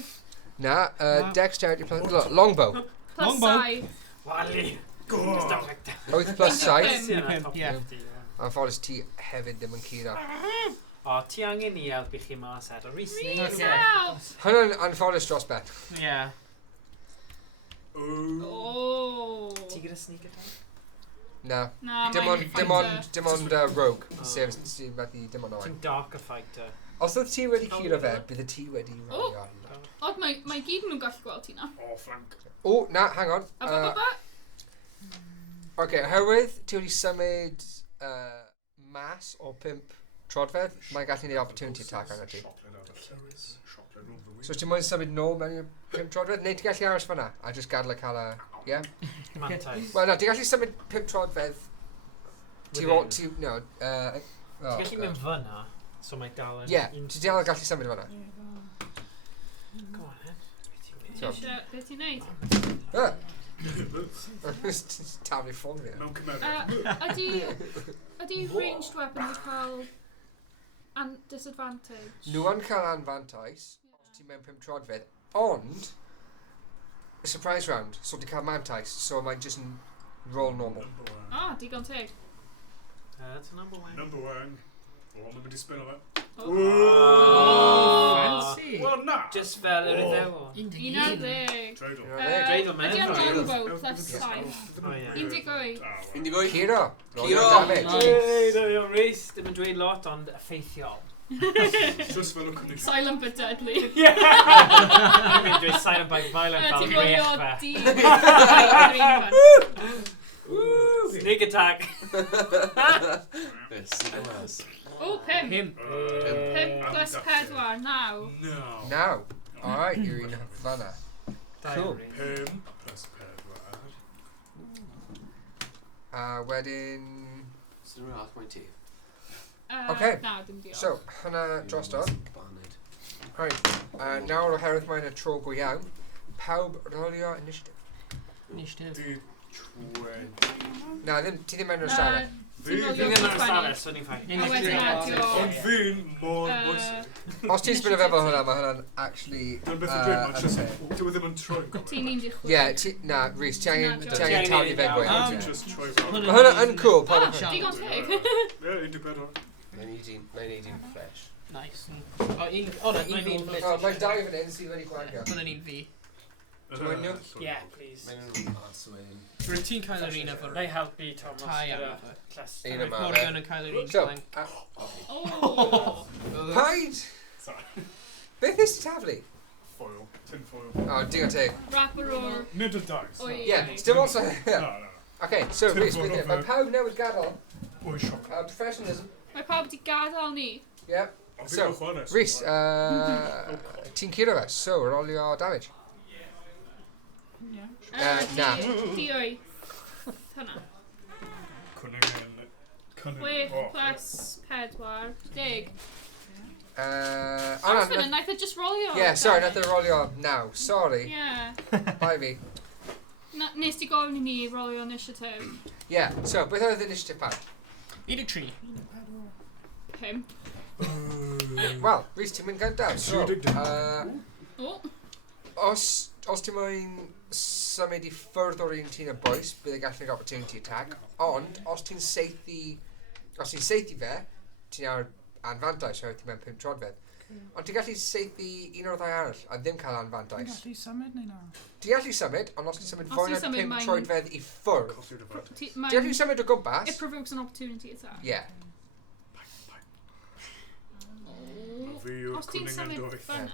Na, dexterity plus... Look, longbow. Plus 5. Wally. Go! 8 plus 7. Yeah. Anffodus ti hefyd ddim yn curo. O, ti angen I helpu chi mas eto. Rhys ni. Hynny'n anffodus dros ben. Yeah. Ti gyda sneak attack? Na. Dim ond rogue. Sef sy'n methu dim ond oen. Ti'n darker fighter. Os oedd ti wedi curo fe, bydd y ti wedi rolio. Ond mae gyd nhw'n gallu gweld ti na. O, flank. O, na, hang on. Okay, oherwydd ti wedi symud mas o 5 trodfedd, mae'n gallu neud opportunity attack arno ti. So ti'n mwyn symud nôl mewn i'r 5 trodfedd, neu ti'n gallu aros fanna, a just gadw cael y... Ie? Mantais. Wel, na, ti'n gallu symud 5 trodfedd... Ti'n gallu mynd fyna, so mae dal yn... Ie, ti'n dal yn gallu symud fanna. Go on, Beth ti'n neud? Taflu ffôn fi. Mewn cymeriad. Ydy ranged weapon yn cael disadvantage? Nhw yn cael anfantais, os ti'n mewn 5 trodfedd, ond surprise round, so di cael mantais, so mae'n just yn roll normal. Digon teg. That's a number 1. Number 1. O, mae'n mynd I spin o fe. Fancy. Wel, na. Just fel yr iddew. 11. Dreidel. Dreidel, man. Ydy o'n longbow plus 5. 18. Ciro. Ciro. Damage. Dwi'n reis, ddim yn dweud lot, ond effeithiol. Just fel o cynnig. Silent but deadly. Dwi'n dweud silent by violent fel Ti'n gwylio rech fe. Sneak attack. O, 5. 5 plus 4, 9. No. Now. Alright, you're in fanna. Cool. 5 plus 4. Wedyn... Sy'n rhaid mae'n ti. Okay. Na, dim diolch. So, hynna drosto. Right. Nawr oherwydd mae'n y tro go iawn. Pawb rolio initiative. Initiative. Na, ti ddim yn ystafell. Ti'n Fi rolio ddim yn 20. ystafell, so ni'n ffain. A wedyn adio... Ond fi'n mor bwysig. Os ti'n sbyn o fe fel hwnna, mae hwnna'n actually... Dwi'n beth yn dweud, mae'n just... Dwi ddim yn troi. Ti'n 16. Ie, na, Rhys, ti angen talu fe gweud. Dwi'n just troi. Mae hwnna yn cool. Digon teg. Ie, 14. Mae'n 18 fresh. Nice. O, na, un fi. Mae dau fan hyn sydd wedi gwagio. Hwna'n un fi. Yeah, please. Mae'n arswyn. Rwy'n ti'n cael yr un efo'r They help me, Thomas. tai ar gyda cluster. Un yma. Morgan yn cael yr un So, clang. paid! Sorry. Beth is ti taflu? Foil. Tin foil. O, digon teg. Wrapper o'r... Nid y dice. O, ie. Ie, still also... No. Okay, so Tin Rhys, foil beth over. mae pawb newydd gadael. O'i sioc. Professionalism. Mae pawb di gadael ni. Yep. Ond So, fi'n chwarae. Rhys, ti'n curo fe, so rolio damage. Na. Di 8. Hynna. Cwning yn... 6 plus 4. 10. Oh, Os fyna, naeth o just rolio. yeah, sorry, nath o rolio now. Sorry. Yeah. Bai fi. Nes di gofyn I ni rolio initiative. Yeah, so, beth oedd initiative pan? 13. 5. Wel, Rhys, ti'n mynd gyda. So, O. os ti'n mynd symud I ffwrdd o'r un ti'n y boes, bydd e gallu'r opportunity attack. Ond, os ti'n seithi fe, ti'n ar anfantais, oherwydd ti'n mynd 5 trodfedd. Ond ti'n gallu seithi un o'r ddau arall, a ddim cael anfantais. Ti'n gallu symud neu na? Ti'n gallu symud, ond os ti'n symud Os fwy ti'n na symud, 5 mae'n- troedfedd I ffwrdd, ti'n gallu symud o gwmpas. It provokes an opportunity attack. Yeah. Fi yw'r Os ti'n cwning yn symud dweud. fyna,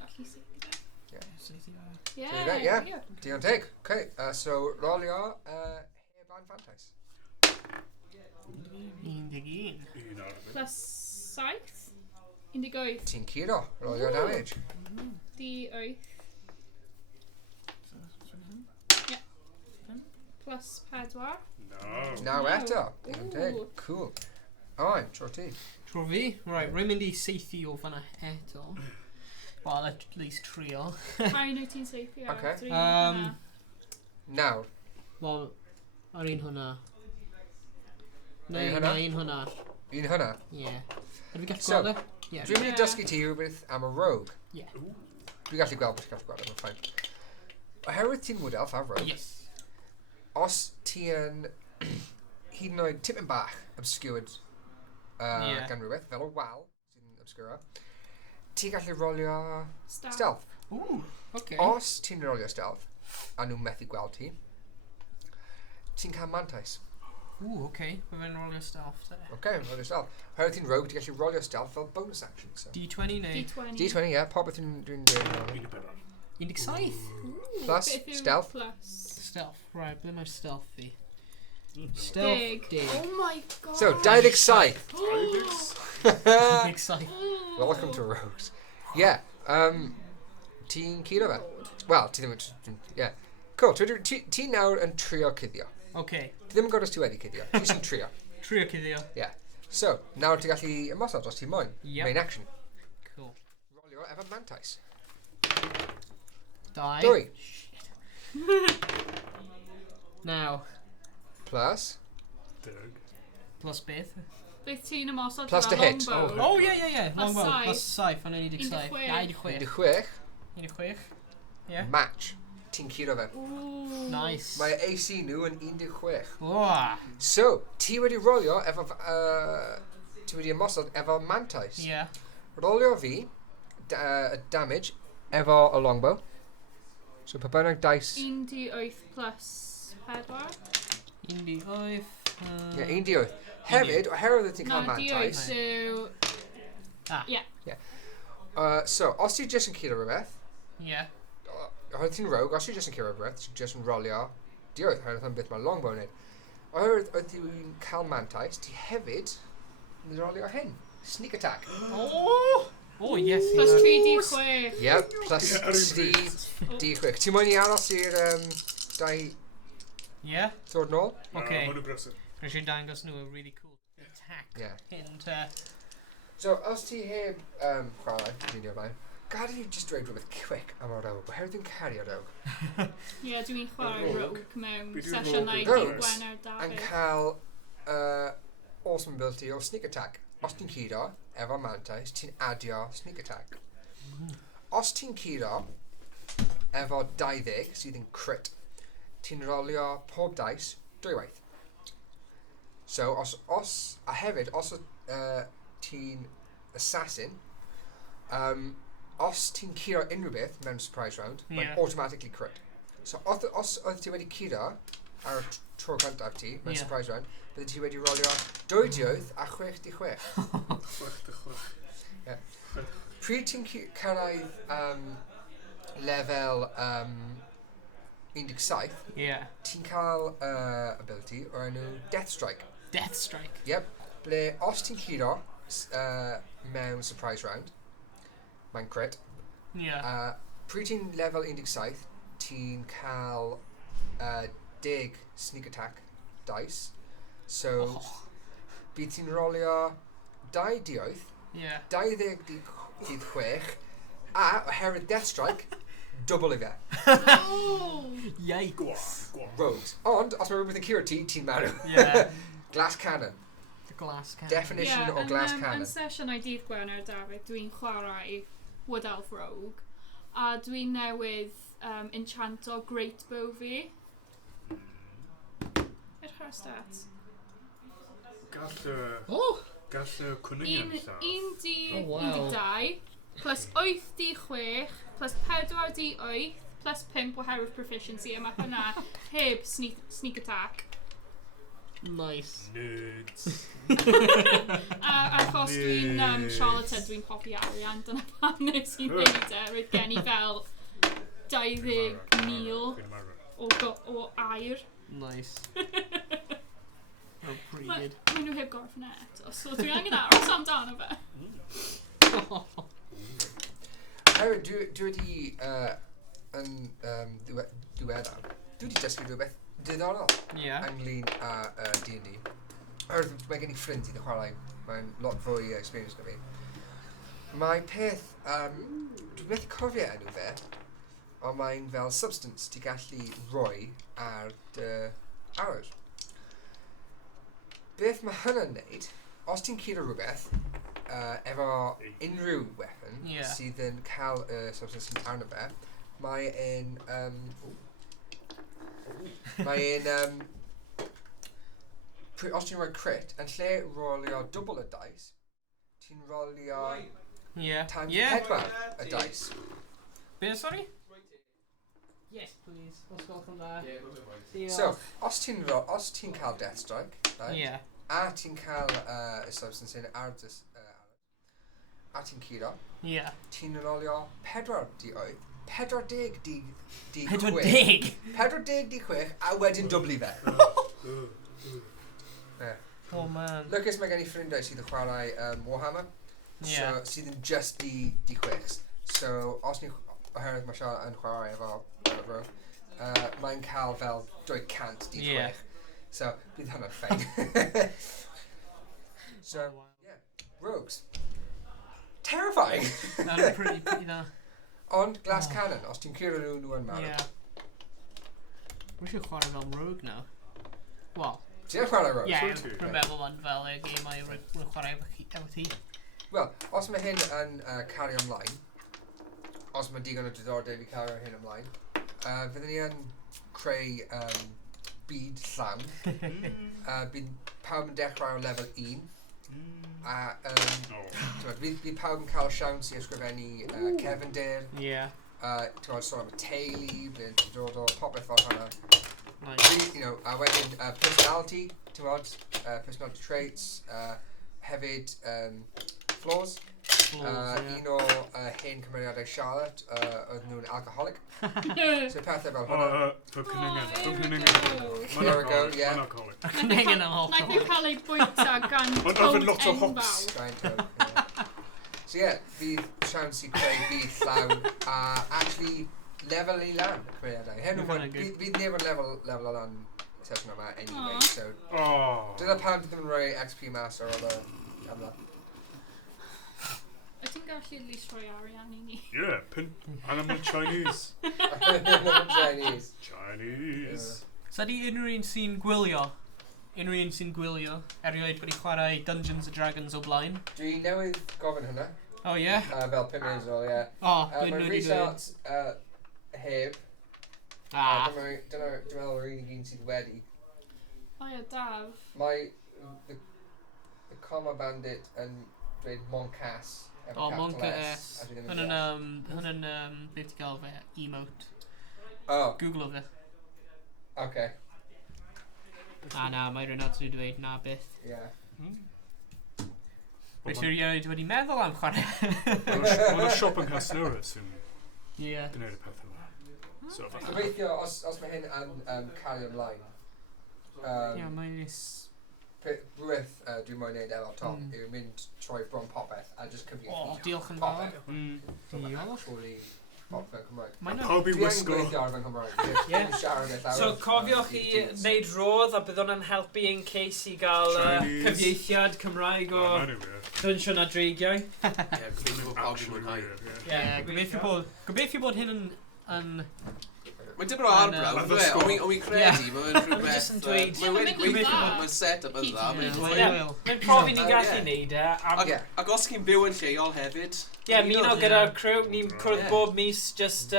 gallu seithi. Yeah. Yeah. Digon teg. Okay, so rolio heb anfantais. 11. Un ar y Plus 7. 18. Ti'n curo, rolio damage. Di 8. Yeah. Plus 4. No. Naw eto. Digon teg. Ooh. Cool. Oen, tro ti. Tro fi? Right, rwy'n mynd I seithi o fanna eto. Well, at least trio. Hai nhw ti'n seithi ar. Okay. 3 Nawr. Wel, ar un hwnna. Un hwnna? Un hwnna. Un hwnna. Ie. Ydw fi gallu So, gweld e? Ie. Dwi'n mynd I dysgu ti rhywbeth am y rogue. Ie. Dwi'n gallu gweld beth ti'n gallu gweld, mae'n ffain. Oherwydd ti'n wood elf a rogue, Yes. os ti yn hyd yn oed tipyn bach obscured gan rhywbeth, fel o wal sy'n obscuro, ti'n gallu rolio stealth. Ooh, okay. Os ti'n rolio stealth, a nhw'n methu gweld ti, ti'n cael mantais. Ooh, okay. Mae fe'n rolio stealth, te. Okay, rolio stealth. Oherwydd ti'n rogue, ti'n gallu rolio stealth fel bonus action. So. D20 neu? D20. D20, ie, popeth dwi'n dweud. 17. Plus, Beth yw stealth. Plus. Stealth, right, ble mae'r stealth fi? Dig. Stealth, dig. Oh my god. So, 27. Big sight. Welcome to Rogues. Yeah, ti'n curo fe? Wel, ti ddim yn... Yeah. Cool, ti nawr yn trio cuddio. Okay. Ti ddim yn gwybod os ti wedi cuddio, ti sy'n trio. Trio cuddio. Yeah. So, nawr ti gallu ymosod os ti moyn. Yep. Main action. Cool. Rolio efo mantais. 2. 2. Now. Plus. Plus beth? Beth ti'n ymosod Plus the hit. Oh, yeah. Plus Longbow. saith. Plus saith. Fan 16. 16. 16. 16. 16. Yeah. Match. ti'n curo fe. Nice. Mae AC nhw yn 16. Wow. So, ti wedi rolio efo... ti wedi ymosod efo mantais. Yeah. Rolio fi damage efo y longbow. So, pa bynnag dice... 1d8 plus 4. 1d8. Ie, 1d8. Hefyd, oherwydd ti'n cael mantais... No, d8 yw... So, os ti jyst yn curo rhywbeth... Ie. Oherwydd ti'n rogue, os ti jyst yn curo rhywbeth, ti'n jyst yn rolio dioedd, oherwydd yn beth mae longbow yn neud. Oherwydd oedd ti'n cael mantais, ti hefyd yn rolio hyn. Sneak attack. Oh, yes. Plus 3d6. Yep, plus 3d6. Ti'n moyn i aros i'r Yeah. ddod nôl? Okay. Maen nhw'n brysur. Rwy'n dangos nhw a really cool attack. Yeah. Hint. So, os ti heb chwarae, dwi'n blaen, gad i just dweud rhywbeth quick am o rogue. Oherwydd dwi'n cario rogue. Ie, dwi'n chwarae rogue mewn Be 'di'r sesiynau rogue? dydd Gwener Yn Dafydd. cael awesome ability o sneak attack. Os ti'n curo efo mantais, ti'n adio sneak attack. Os ti'n curo efo 20 sydd yn crit, ti'n rolio pob dice dwywaith. So, a hefyd, os ti'n assassin, os ti'n curo unrhyw beth mewn surprise round, mae'n automatically crit. So, os oedd ti wedi curo ar y tro gyntaf ti mewn surprise round, bydde ti wedi rolio 2 dioedd a 6d6. 6. Pryd ti'n cyrraedd lefel 17, ti'n cael ability o'r enw Death Strike. Death Strike? Yep. Ble os ti'n curo mewn surprise round, mae'n crit. Pryd ti'n lefel 17, ti'n cael 10 sneak attack dice. So, bydd ti'n rolio 2 dioedd, 20 dydd 6, a oherwydd Death Strike, double i fe. Yikes. Rogues. Ond, os mae rhywbeth yn curo ti, ti'n marw. Glass cannon. Glass cannon. Definition o glass cannon. Yn sesiynau dydd Gwener Dafydd, dwi'n chwarae Wood Elf Rogue, a dwi'n newydd enchanto Great Bow fi. Edrych ar stats. Gall cwning yn llaw. 1d12 plus 8d6 plus 4d8 plus 5 oherwydd proficiency, a mae hynna heb sneak attack. Nice. Nerds. Achos dwi'n Charlotte, dwi'n popi arian, dyna pan nes i wneud roedd gen i fel 20,000 o air. Nice. Oh, pretty good. Mae nhw heb gorffen eto, so dwi'n angen aros amdano fe. Dwi wedi yn diweddar, dwi wedi dysgu rhywbeth diddorol ynglyn â D&D. Mae gen i ffrind i chwarae, mae'n lot fwy experience na fi. Mae peth, dwi'n beth cofio enw fe, ond mae'n fel substance ti gallu roi ar dy arrows. Beth mae hynny'n neud, os ti'n curo rhywbeth efo unrhyw weapon sydd yn cael y substance yn arno fe, mae yn os ti'n rhoi crit, yn lle rolio double y dice, ti'n rolio times 4 y dice. Be, sorry? Yes, please. Os gwelwch yn dda. So, os ti'n cael Death Strike, right? A ti'n cael y substance yn ar a ti'n curo, ti'n rolio 4d8, 40 d6, 40 d6, a wedyn dwbli fe. Oh man. Lucas, mae gen i ffrindau sydd yn chwarae Warhammer, sydd yn just d6. So, os ni'n oherwydd mae Siarad yn chwarae efo mae'n cael fel 200 d6. So, bydd hwnna'n ffein. So, rogues. Terrifying! That's pretty da. Ond glass cannon, os ti'n curo nhw yn marw. Rwy'n siŵr chwarae fel rogue now. Wel. Ti'n chwarae rogue? Rwy'n meddwl ond fel y gemau rwy'n chwarae efo ti. Wel, os mae hyn yn cario ymlaen, os mae digon o diddordeb i cario hyn ymlaen, Fyddwn ni yn creu byd llawn. Bydd pawb yn dechrau o lefel 1. Bydd pawb yn cael siawns i ysgrifennu cefndir. Sôn am y teulu, bydd dod o popeth fel hwnna. A wedyn personality, personality traits, hefyd flaws. Un o hen cymeriadau Charlotte, oedd nhw'n alcoholic. So pethau fel hwnna. There we go, yeah. Cynningen yn alcoholic. Nag nhw'n cael ei bwyta gan coke enfawr. So yeah, bydd siawns i creu byd llawn a actually lefel i lan y cymeriadau. Bydd neb yn lefel o lan sesiwn yma anyway, so... Dyna pam bydd yn rhoi XP mas ar ôl am that. Wyt ti'n gallu at least rhoi arian i ni? Yeah, and I'm Chinese. Chinese. So di unrhyw un sy'n gwylio? Unrhyw un sy'n gwylio? Erioed wedi chwarae Dungeons & Dragons o blaen? Dwi newydd gofyn hwnna. Oh, yeah? Fel 5 munud ôl, ie. Mae'n restart heb. Dyna dwi'n meddwl yr unig un sydd wedi. O ie, Daf. Mae the Comma Bandit yn dweud Moncas. O, Moncas. Hwna'n beth i gael fe? Emote. Google o fe. Okay. Na, mae rhywun at dweud na beth. Ie. Rwy'n siŵr wedi meddwl am chwarae. Mae'n siop yn Casnera sy'n gwneud y peth yma. Gobeithio, os mae hyn yn cael ymlaen. Mae'n nis... Rwyth dwi'n mwyn neud efo Tom yw mynd troi bron popeth a just cyfieithu. Diolch yn fawr. Diolch. Popeth yn Cymraeg. Pawb i wisgo. Dwi'n gweithio ar fy Cymraeg. So cofiwch chi wneud rodd a bydd hwnna'n helpu in case i gael cyfieithiad Cymraeg o Dwnsiwn a Dreigiau. Gobeithio bod pawb yn mwynhau. Gobeithio bod hyn yn... Mae'n dim o arbrawf, ond mi'n credu, mae'n rhywbeth... Mae'n set-up yn dda. Mae'n profi ni'n gallu neud e. Ac os chi'n byw yn lleol hefyd... Ie, mi'n o gyda'r crew, ni'n cwrdd bob mis just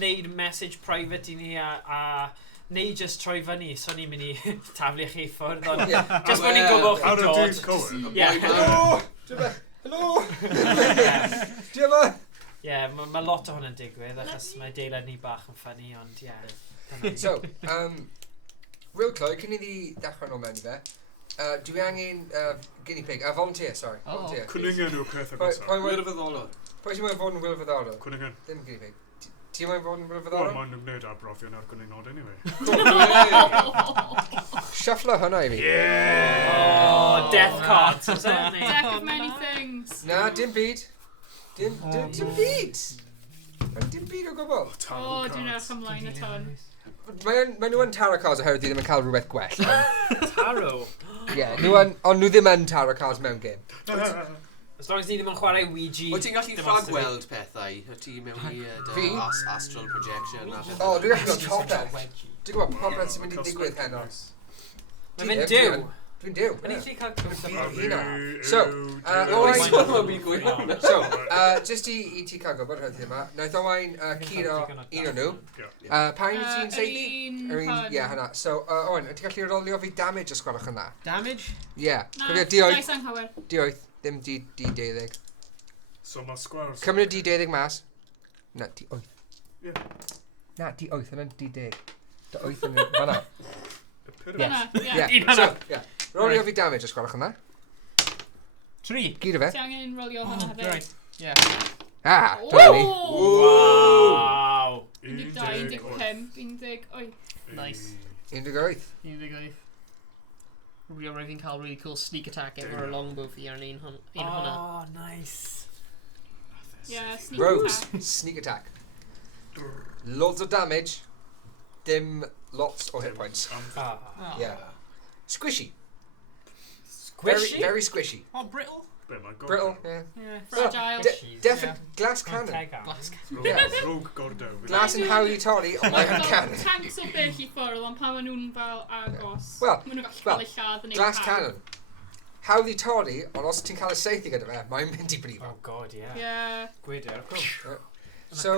neud message private i ni a neu just troi fyny, so ni'n mynd i taflu chi ffwrdd, ond just bod ni'n gwybod chi'n dod. Out of dude's cover. Hello! Hello! Ie, mae lot o hwnna'n digwydd, achos mae deilad ni bach yn ffynnu, ond ie. So, real cloi, cyn i ddi dechrau nôl mewn i fe, dwi angen guinea pig, volunteer, sorry. Volunteer. Cwningen yw'r peth agosaf. Wirfoddolwr. Pwy sy'n mwyn fod yn wirfoddolwr? Cwningen. Ddim guinea pig. Ti'n mwyn fod yn wirfoddolwr? Wel, mae'n gwneud arbrofion ar gwninod anyway. Shuffle hwnna i fi. Yeah! Oh, death cards, is it? Deck of many things. Na, dim byd. Dim byd! Dim byd o gwbl. O, dwi'n edrych ymlaen y ton. Mae nhw yn tarot cards oherwydd dwi ddim yn cael rhywbeth gwell. Tarot? Ie, ond nhw ddim yn tarot cards mewn game. As long as ni ddim yn chwarae Ouija... Wyt ti'n gallu rhagweld pethau? Wyt ti mewn i astral projection? O, dwi'n gallu gweld popeth. Dwi'n gwybod popeth sy'n mynd i digwydd heno. Mae'n mynd diw? Dwi'n diw. Yn eich chi cael... So, just i ti cael gwybod rhaid yma, naeth Owain curo un o nhw. Pa un ti'n seithi? Ie, hynna. So, Owain, ti'n gallu rolio fi damage os gwelwch yna? Damage? Ie. Na, dais anghywir. Dioeth, ddim D-12. So mae sgwars... Cymryd D-12 mas. Na, D-8. Na, D-8, yna'n D-10. D-8 yn fanna. Ie. Rolio fi damage os gwelwch yna. 3. Gyd o fe. Ti angen rolio hwnna hefyd. Ie. Dyna ni. Wow! 12, 15, 18. Nice. 18. Rwy'n fi'n cael really cool sneak attack efo'r longbow fi ar un hwnna. Oh, nice. Yeah, sneak Rogues, attack. sneak attack. Loads of damage. Dim lots o hit points. Yeah. Squishy. Squishy? Very squishy. Oh, brittle. Brittle, yeah. Fragile. Definite glass cannon. Yeah. Rogue gordo. Glass yn hawdd i torri, ond mae'n cannon. Tanks o bell i ffwrdd, ond pan maen nhw'n fel agos. Well, maen nhw'n gallu cael eu lladd yn ei glass cannon. Hawdd i torri, ond os ti'n cael y seithi gyda fe, mae'n mynd i brifo. Oh god, yeah. Yeah. Gwydir. So,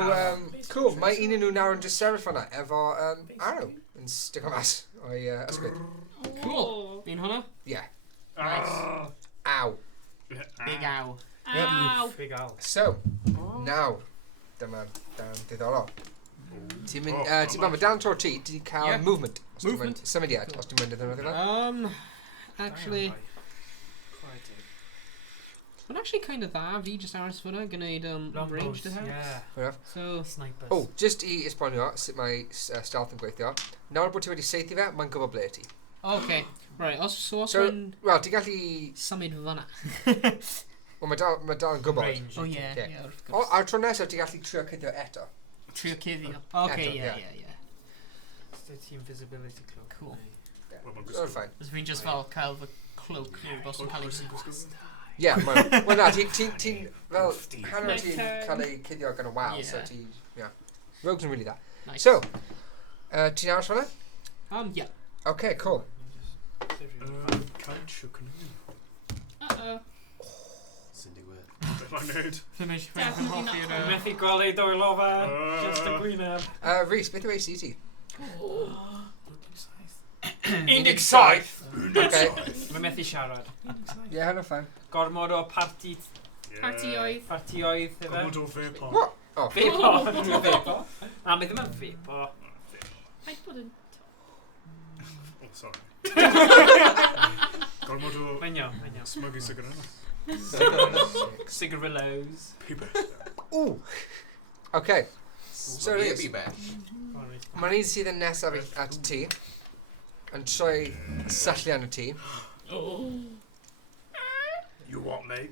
cool. Mae un yn nhw nawr yn just sefyll fan'na efo arrow yn stick o mas o'i ysgwyd. Cool. Un hwnna? Yeah. Nice. Ow. Big ow. Ow. Big owl. So, nawr, dyma'r dan diddorol. Ti'n mynd, mae dan tro'r ti, ti'n cael movement. Movement? Symudiad, os ti'n mynd iddyn nhw. Actually... Mae'n actually kind of dda fi just aros fyna gwneud ranged attacks. Yeah. So... Snipers. O, just I esbonio sut mae stealth yn gweithio. Nawr bod ti wedi seithi fe, mae'n gwybod ble ti. Okay. Right, os mae'n... Wel, ti'n gallu... Symud fyna. O, mae dal yn gwybod. Oh, yeah. O, ar tro nesaf, ti'n gallu trio cyddio eto. Trio cyddio. Okay, yeah. It's the invisibility cloak. Cool. That's fine. Os fi'n just fel cael fy cloak nhw bos yn cael ei... Yeah, well, na, ti'n, fel, hanner ti'n cael ei cyddio gan y wal, so ti, yeah. Rogues yn really that. Nice. So, ti'n aros fan'na? Yeah. Okay, cool. Uh-oh. Sy'n digwydd. Mae'n neud. Definitely Methu gweld ei dwylo fe, just y gwyneb. Rhys, beth yw AC ti? 17! Okay. Mae methu siarad. Yeah, hynny'n fine. Gormod o parti... Partioedd. Partioedd, efe. Gormod o fepo. What? Oh. Fepo? Fepo? Na, mae ddim yn fepo. Paid bod yn... Oh, sorry. Gormod o... Mae'n iawn. Smygu cigarettes. Cigarillos. Peeper. Ooh. Okay. So, Rhys, Baby mae'n un sydd yn nesaf at ti, yn troi syllu arno ti. You what, mate?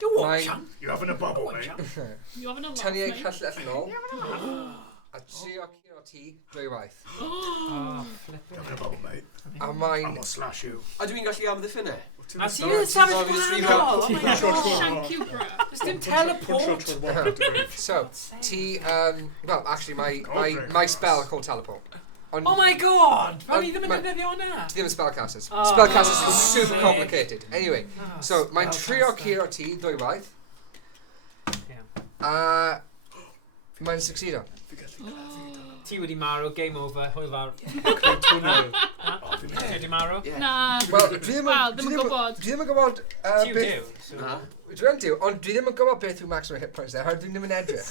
Do what, Mae- Sean? You having a bubble, mate? You having a laugh, Tynnu ei mate? cyllell yn ôl, a trio curo ti dwywaith. Oh, You having a bubble, mate? A I'm mae'n... gonna slash you. A dwi'n gallu amddiffyn e? A ti'n sefyll gwahanol? Shank you, bro. Does dim teleport? So, ti, well, actually, my spell called teleport. Ond Oh my god! Pan i ddim yn Ma- defnyddio hwnna? ti ddim yn spellcasters. Oh. Spellcasters is super complicated. Anyway, Ah, so mae'n trio spellcaster. curo ti dwywaith, Yeah. a mae'n succeedo. Ti wedi marw, game over, hwyl fawr. Ti wedi marw? Na. Wel, dwi ddim Wel, ddim yn gwybod. Dwi ddim yn gwybod Ti yw beth... dew. Dwi yn diw, ond dwi ddim yn gwybod beth yw maximum hit points there, dwi ddim yn edrych.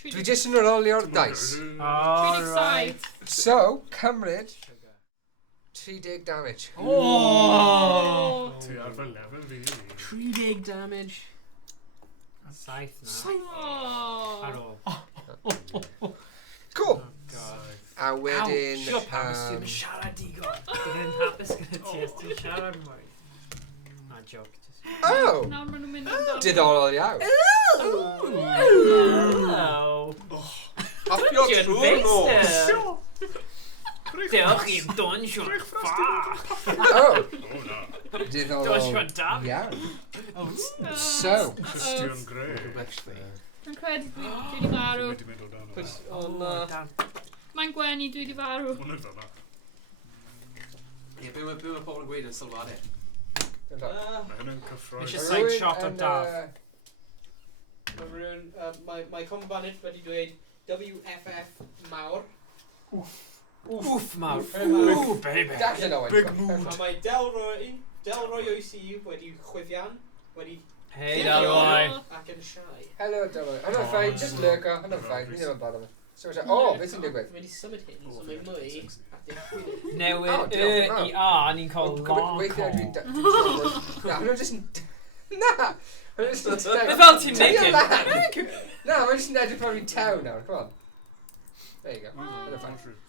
Dwi jyst yn rolio'r dice. Alright. So, cymryd 30 damage. Oh! Ti ar fy lefel fi. 30 damage. Saith na. Oh. Ar ol. Cool. God. A wedyn... Sio pam ys ti'n siarad digon. Dwi'n hapus gyda ti os ti'n siarad mwy. Na, joke. Oh! Nawr maen nhw'n mynd amdano. Diddorol iawn. Hello. Affio trwy nhw. Diolch i'n Dwnsiwn ffach. Oh! Oh, na. Diddorol Dwnsiwn David. iawn. So... Christian Grey. Dwi'n credu dwi wedi farw. Wedi mynd o dan o. O na. Mae'n gwenu dwi wedi farw. Hwnnw fel na. Ie, be mae pobl yn gweud yn sylfaru? Mae hynny'n cyffroi. Nes i side shot o Daf. Mae rhywun, mae Combanit wedi dweud WFF mawr. Oof, mawr. Ooh, baby. Darllen Owen. Big mood. A mae Delroy OCU wedi chwifan, wedi Hey, Dalroy. ac yn siai. Hello, Dylan. Hwnnw'n ffain, just lurker. Hwnnw'n ffain, fi ddim yn bad am it. So, oh, beth sy'n digwydd? Wedi symud hyn, so mae mwy at eich chwili. Newid I A, ni'n cael Weithiau long. dwi'n... Na, hwnnw'n just yn... Na! Hwnnw'n just yn... Beth fel ti'n neud hyn? Na, hwnnw'n just yn edrych pan fi'n tew nawr, come on. There you go. Hwnnw'n ffain.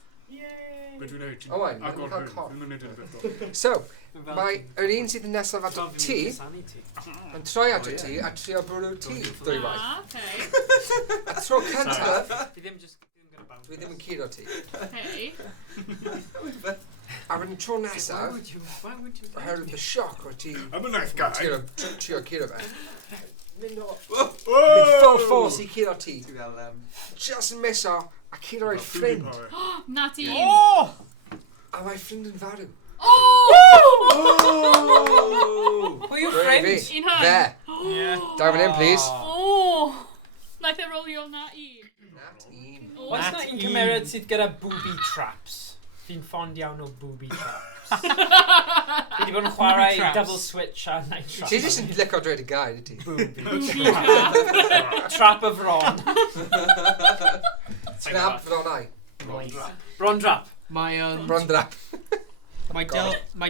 Be dwi'n neud? Owen, Agor mae'n cael hyn. cop. Dwi'n mynd i'n beth. So, mae yr un sydd yn nesaf at ti yn troi at ti a trio bwrw ti ddwywaith. Ah, okay. A tro cyntaf, Ti ddim just... dwi ddim yn curo ti. Okay. A rydyn tro nesaf, Why would you... oherwydd y sioc o ti I'm a nice guy. trio curo fe. Mynd Whoa! full force i curo ti. Ti'n fel... Just yn miso a curo ei ffrind. Na ti. Oh! A mae ffrind yn farw. Oh! Who are your friends? Un hwn. There. Yeah. Dive in, please. Oh! Like they're rolio na un. Nat un. Oes na un cymeriad sydd gyda booby traps? Fi'n fond iawn o booby traps. Fi wedi bod yn chwarae double switch a night trap. Ti jyst yn licio dweud y gair, ydy? Booby trap. Trap of Ron. Trap Ronau. Bron drap. Bron drap. Mae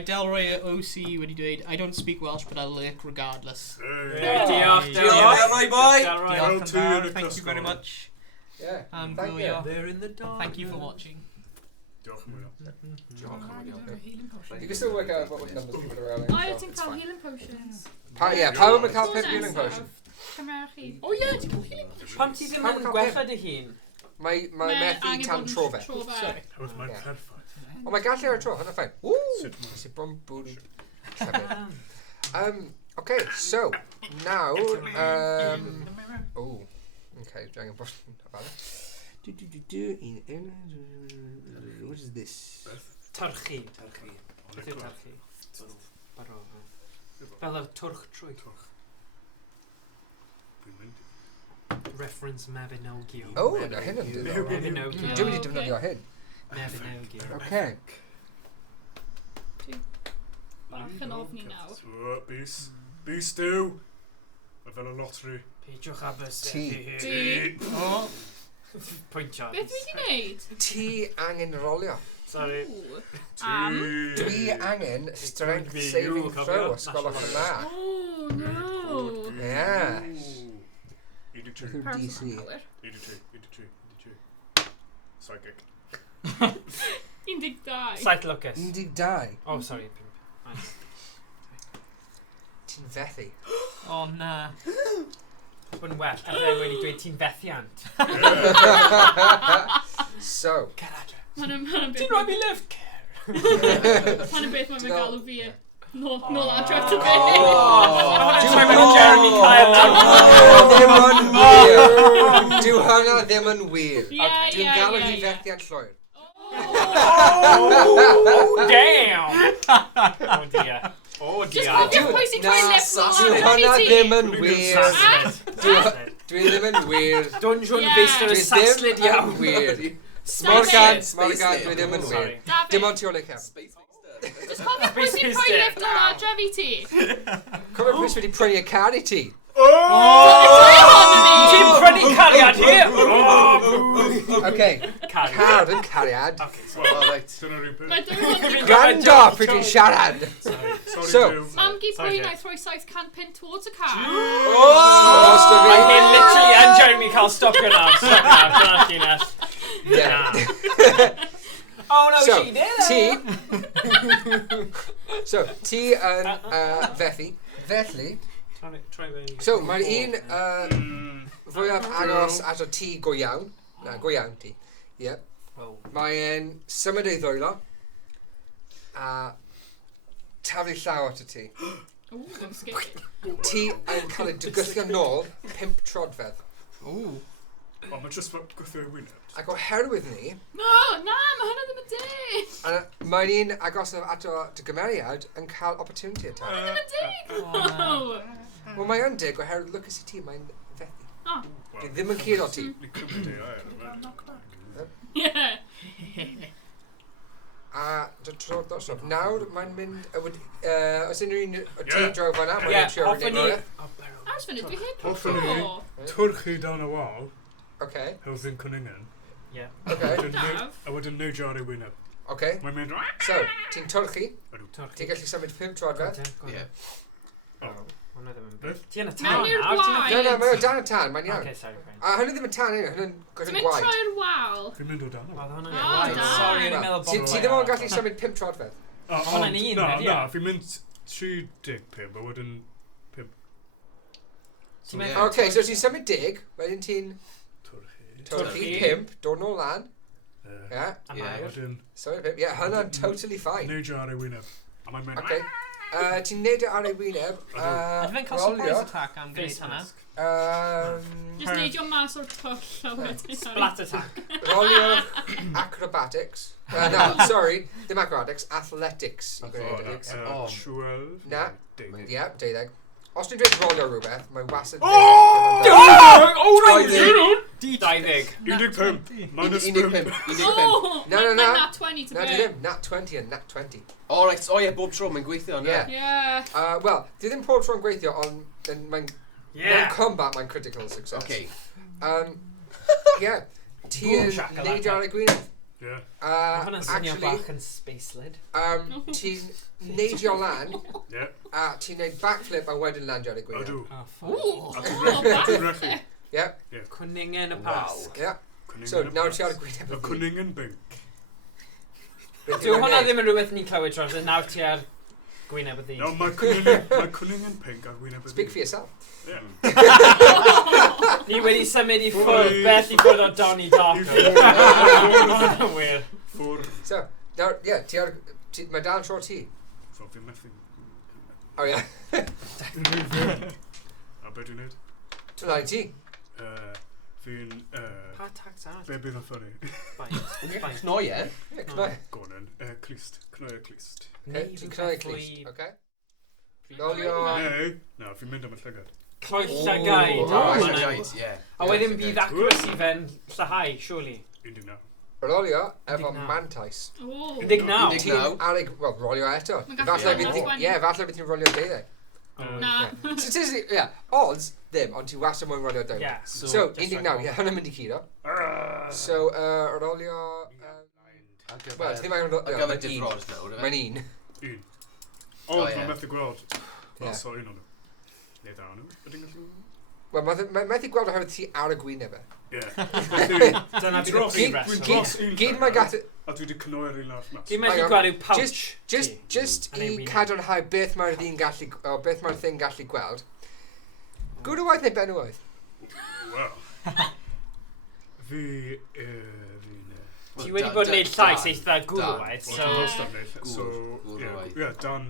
Delroy OC wedi dweud, I don't speak Welsh, but I'll lurk regardless. Diolch, Delroy boy. Diolch, thank you very much. Yeah, Thank you. They're in the dark. Thank you for watching. You can still work out what numbers people are rolling. I think cael healing potions. Pawb yn cael 5 healing potions. Cymryd chi. O ie, ti'n cael healing potions. Pam ti ddim yn gwella dy hun? Mae methu tan tro fe. Mae'n perffaith. O, mae gallu ar y tro, hwnna ffain. Woo! Sy'n bron bwrw. Okay, so, now, okay, dragon Boston. What is this? Torchi. Beth yw torchi? Fel y twrch trwy. Reference Mabinogi. Oh, na hyn yn dweud. Mabinogi. Dwi'n wedi defnyddio hyn. Mabinogi. Okay. Bach yn ofni nawr. Be stew. A fel y lottery. Peidiwch a bys. Ti. Pwyntio. Beth dwi wedi gwneud? Ti angen rolio. Sorry. Dwi angen strength saving throw os gwelwch yn dda. Oh, no. Yeah. 82. DC. 82. Psychic. 12. Sight Lucas. 12. Oh, sorry. Ti'n fethu. Oh, na. Yn well, a fe wedi dweud ti'n fethiant. So. Ti'n rhoi mi lift care. Mae'n beth mae'n galw fi. Nôl adref to be. Dwi'n mynd Jeremy Kyle Dyw hwnna ddim yn wir. Dwi'n galw hi fethiant llwyr. Oh, damn! Oh, dear. Just cofio pwy sy'n troi lift nôl Dyw hwnna ddim yn wir. Dwi ddim yn wir. Dwnsiwn feistr y saslid iawn. wir. Morgan, dwi ddim yn wir. Dim ond ti o le cefn. Just cofio pwy sy'n troi lift nôl adref i ti. Cofio pwy sy'n wedi prynu y car i ti. Ti'n prynu cariad hi? Okay, car yn cariad. Dyna Gwrando pryd i'n siarad. So, Am gi pwy naeth rhoi 700 pint towards y car. Mae hyn literally yn Jeremy cael stopio nawr. Dyna llinell. yeah. Oh no, So, she did ti yn fethu. Felly, so mae'r un fwyaf agos at o ti go iawn. Na, go iawn ti. Yep. Mae'n symud ei ddwylo a taflu llaw at y ti. Ti yn cael ei dygyllio nôl 5 trodfedd. O, mae jyst gwythio i wyneb. Ac oherwydd ni... No, mae hynny ddim yn dig. Mae'n un agos at o dy gymeriad yn cael opportunity attack. Hynny ddim yn dig. Wel, mae yn dig oherwydd Lucas i ti, mae'n fethu. Di ddim yn curo ti. Yeah. A dy tro dosod. Nawr, mae'n mynd... Os unrhyw un o ti draw fan'na, mae'n mynd siwr yn digwydd. Ars fyny, dwi heb Hoffwn ni twrchu dan y wal. Okay. Helfyn Cunningham. Yeah. Okay. A wedyn neu jar i wyneb. Okay. Mae'n mynd... So, ti'n twrchu. Ti'n gallu symud 5 trodfedd. Ie. Ti yn y tan Mewn i'r nawr? gwaed. No, mae o dan y tan, mae'n iawn. Okay, sorry. A hynny ddim yn tan un, hynny'n Ti'n mynd gwaed. troi'r wal. Fi'n mynd o dan o. Sorry, o'n i'n meddwl Ti ddim yn gallu symud 5 trodfedd. hwnna'n un, Na, ydi o? na, fi'n mynd 35, a wedyn 5. Okay, so ti'n symud 10, wedyn ti'n twrchu 5, dod nôl lan. Yeah. Wedyn... Sorry, 5. Yeah, hynna'n totally fine. Neu jar i wyneb. A mae'n mynd... Okay. Ti'n neud ar ei wyneb. Ydw fe'n cael surprise attack am gwneud hynna? Just neidio mas o'r twll a wedyn. Splat attack. Rolio acrobatics. No, sorry, ddim acrobatics, athletics. 12. Na, yeah, 12. Os dwi'n dweud rolio rhywbeth, mae wastad... Oh, right! 20. 15. Minus 5. Oh! No. Nat 20 to Na, be. di ddim. Nat 20 and Nat 20. O, reit. O, ie, bob tro, mae'n gweithio. Yeah. Wel, di ddim pob tro'n gweithio, ond mae'n combat, mae'n critical success. Okay. Yeah. Ti'n neidio ar y gwyneb. Yeah. Mae hwnna'n swnio bach yn spacelid. Ti'n neidio lan, Yeah. a ti'n neud backflip a wedyn landio ar y gwyneb. Ydw. Ooh. Dwi'n Yeah. Cwningen y pasg. Yeah. So, nawr ti ar y gwyneb. Y cwningen bink. Dyw hwnna ddim yn rhywbeth ni'n clywed dros, nawr ti ar gwyneb y ddyn. No, mae cwningen pink ar gwyneb y ddyn. Speak for yourself. Yeah. Ni wedi symud I ffwrdd, beth I ffwrdd o Donnie Darko. Wir. So, nawr, yeah, ti ar... Mae dal tro ti. So, fi'n methu. Oh, yeah. A beth dwi'n neud? Tynau ti. Fi'n... Pa tags arall? Be bydd yn ffynnu? Baint. Cno, ie? Cnoi. Gonen. Clust. Cnoi y clust. Ti'n cnoi y clust, oce? Rolio... Na, fi'n mynd am y llygad. Cloes llygaid. Ie. A wedyn bydd accuracy fe'n llyhau, surely. 19. Rolio efo mantais. Oh. 19. Wel, rolio eto. Mae'n gallu Falle bydd ti'n rolio 12. Na. Statistically, odds ddim, ond ti wastad mwyn rolio 12. Yeah. So, 19, hwnna'n mynd I curo. So, rolio... Wel, ti ddim angen rolio... Ar gyfer difrod nawr, Mae'n 1. 1. O, dwi'n methu gweld. So, un o'n nhw. Neu da nhw. Ydyn gallu... Wel, mae'n methu gweld oherwydd ti ar y gwyneb e. Ie. Dyna Dros un Gyd mae gallu... A dwi wedi cnoi'r un lawr mas. Dwi'n methu gweld yw pouch. Just I cadarnhau beth mae'r thing gallu gweld. Gwrw waith neu benw waith? Wel. Fi... Ti wedi bod yn neud llais eitha gwrwaith, so... Ie, dan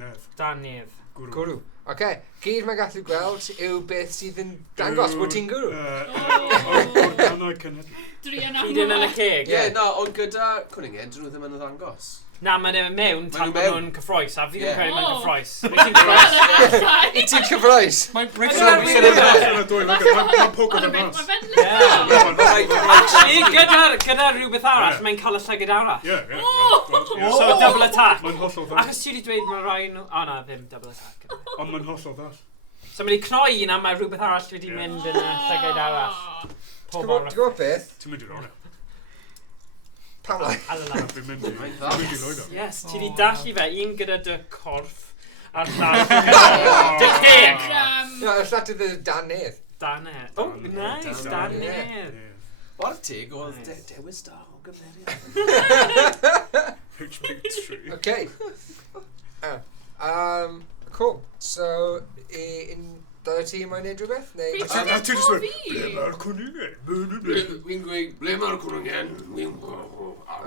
nef. Dan nef. Gwrw. Oce, gyd mae'n gallu gweld yw beth sydd yn dangos bod ti'n gwrw. O'r ganau cynhyd. Drian Hyd yn y ceg. Ie, na, ond gyda cwningen, dyn nhw ddim yn y ddangos. Na, mae'n mewn tan bod nhw'n cyffroes, a fi ddim credu mae'n cyffroes. Wyt ti'n cyffroes? Mae'n poco fe mas. Actually, gyda rhywbeth arall, mae'n cael y llygad arall. Ie. So, double attack. Mae'n hollol ddall. Achos ti wedi dweud mae rai nhw... O na, ddim double attack. Ond mae'n hollol ddall. So, mae'n ei cnoi un a mae rhywbeth arall wedi mynd yn y llygad arall. Ti'n gwybod beth? Ti'n mynd I rolio. Pam lai? Fi'n mynd I loedo. Yes, ti wedi dallu fe, un gyda dy corff, a'r llall dy deg. No, y llall ydy Dan Nedd. Dan Nedd. Oh, nice, Dan Nedd. O'r tig oedd dewis da o gyfeiriad. HP3. Okay. Cool. So, Dyle ti mae'n neud rhywbeth? A ti jyst dweud, ble mae'r cwningen? Wy'n gweud, ble mae'r cwningen?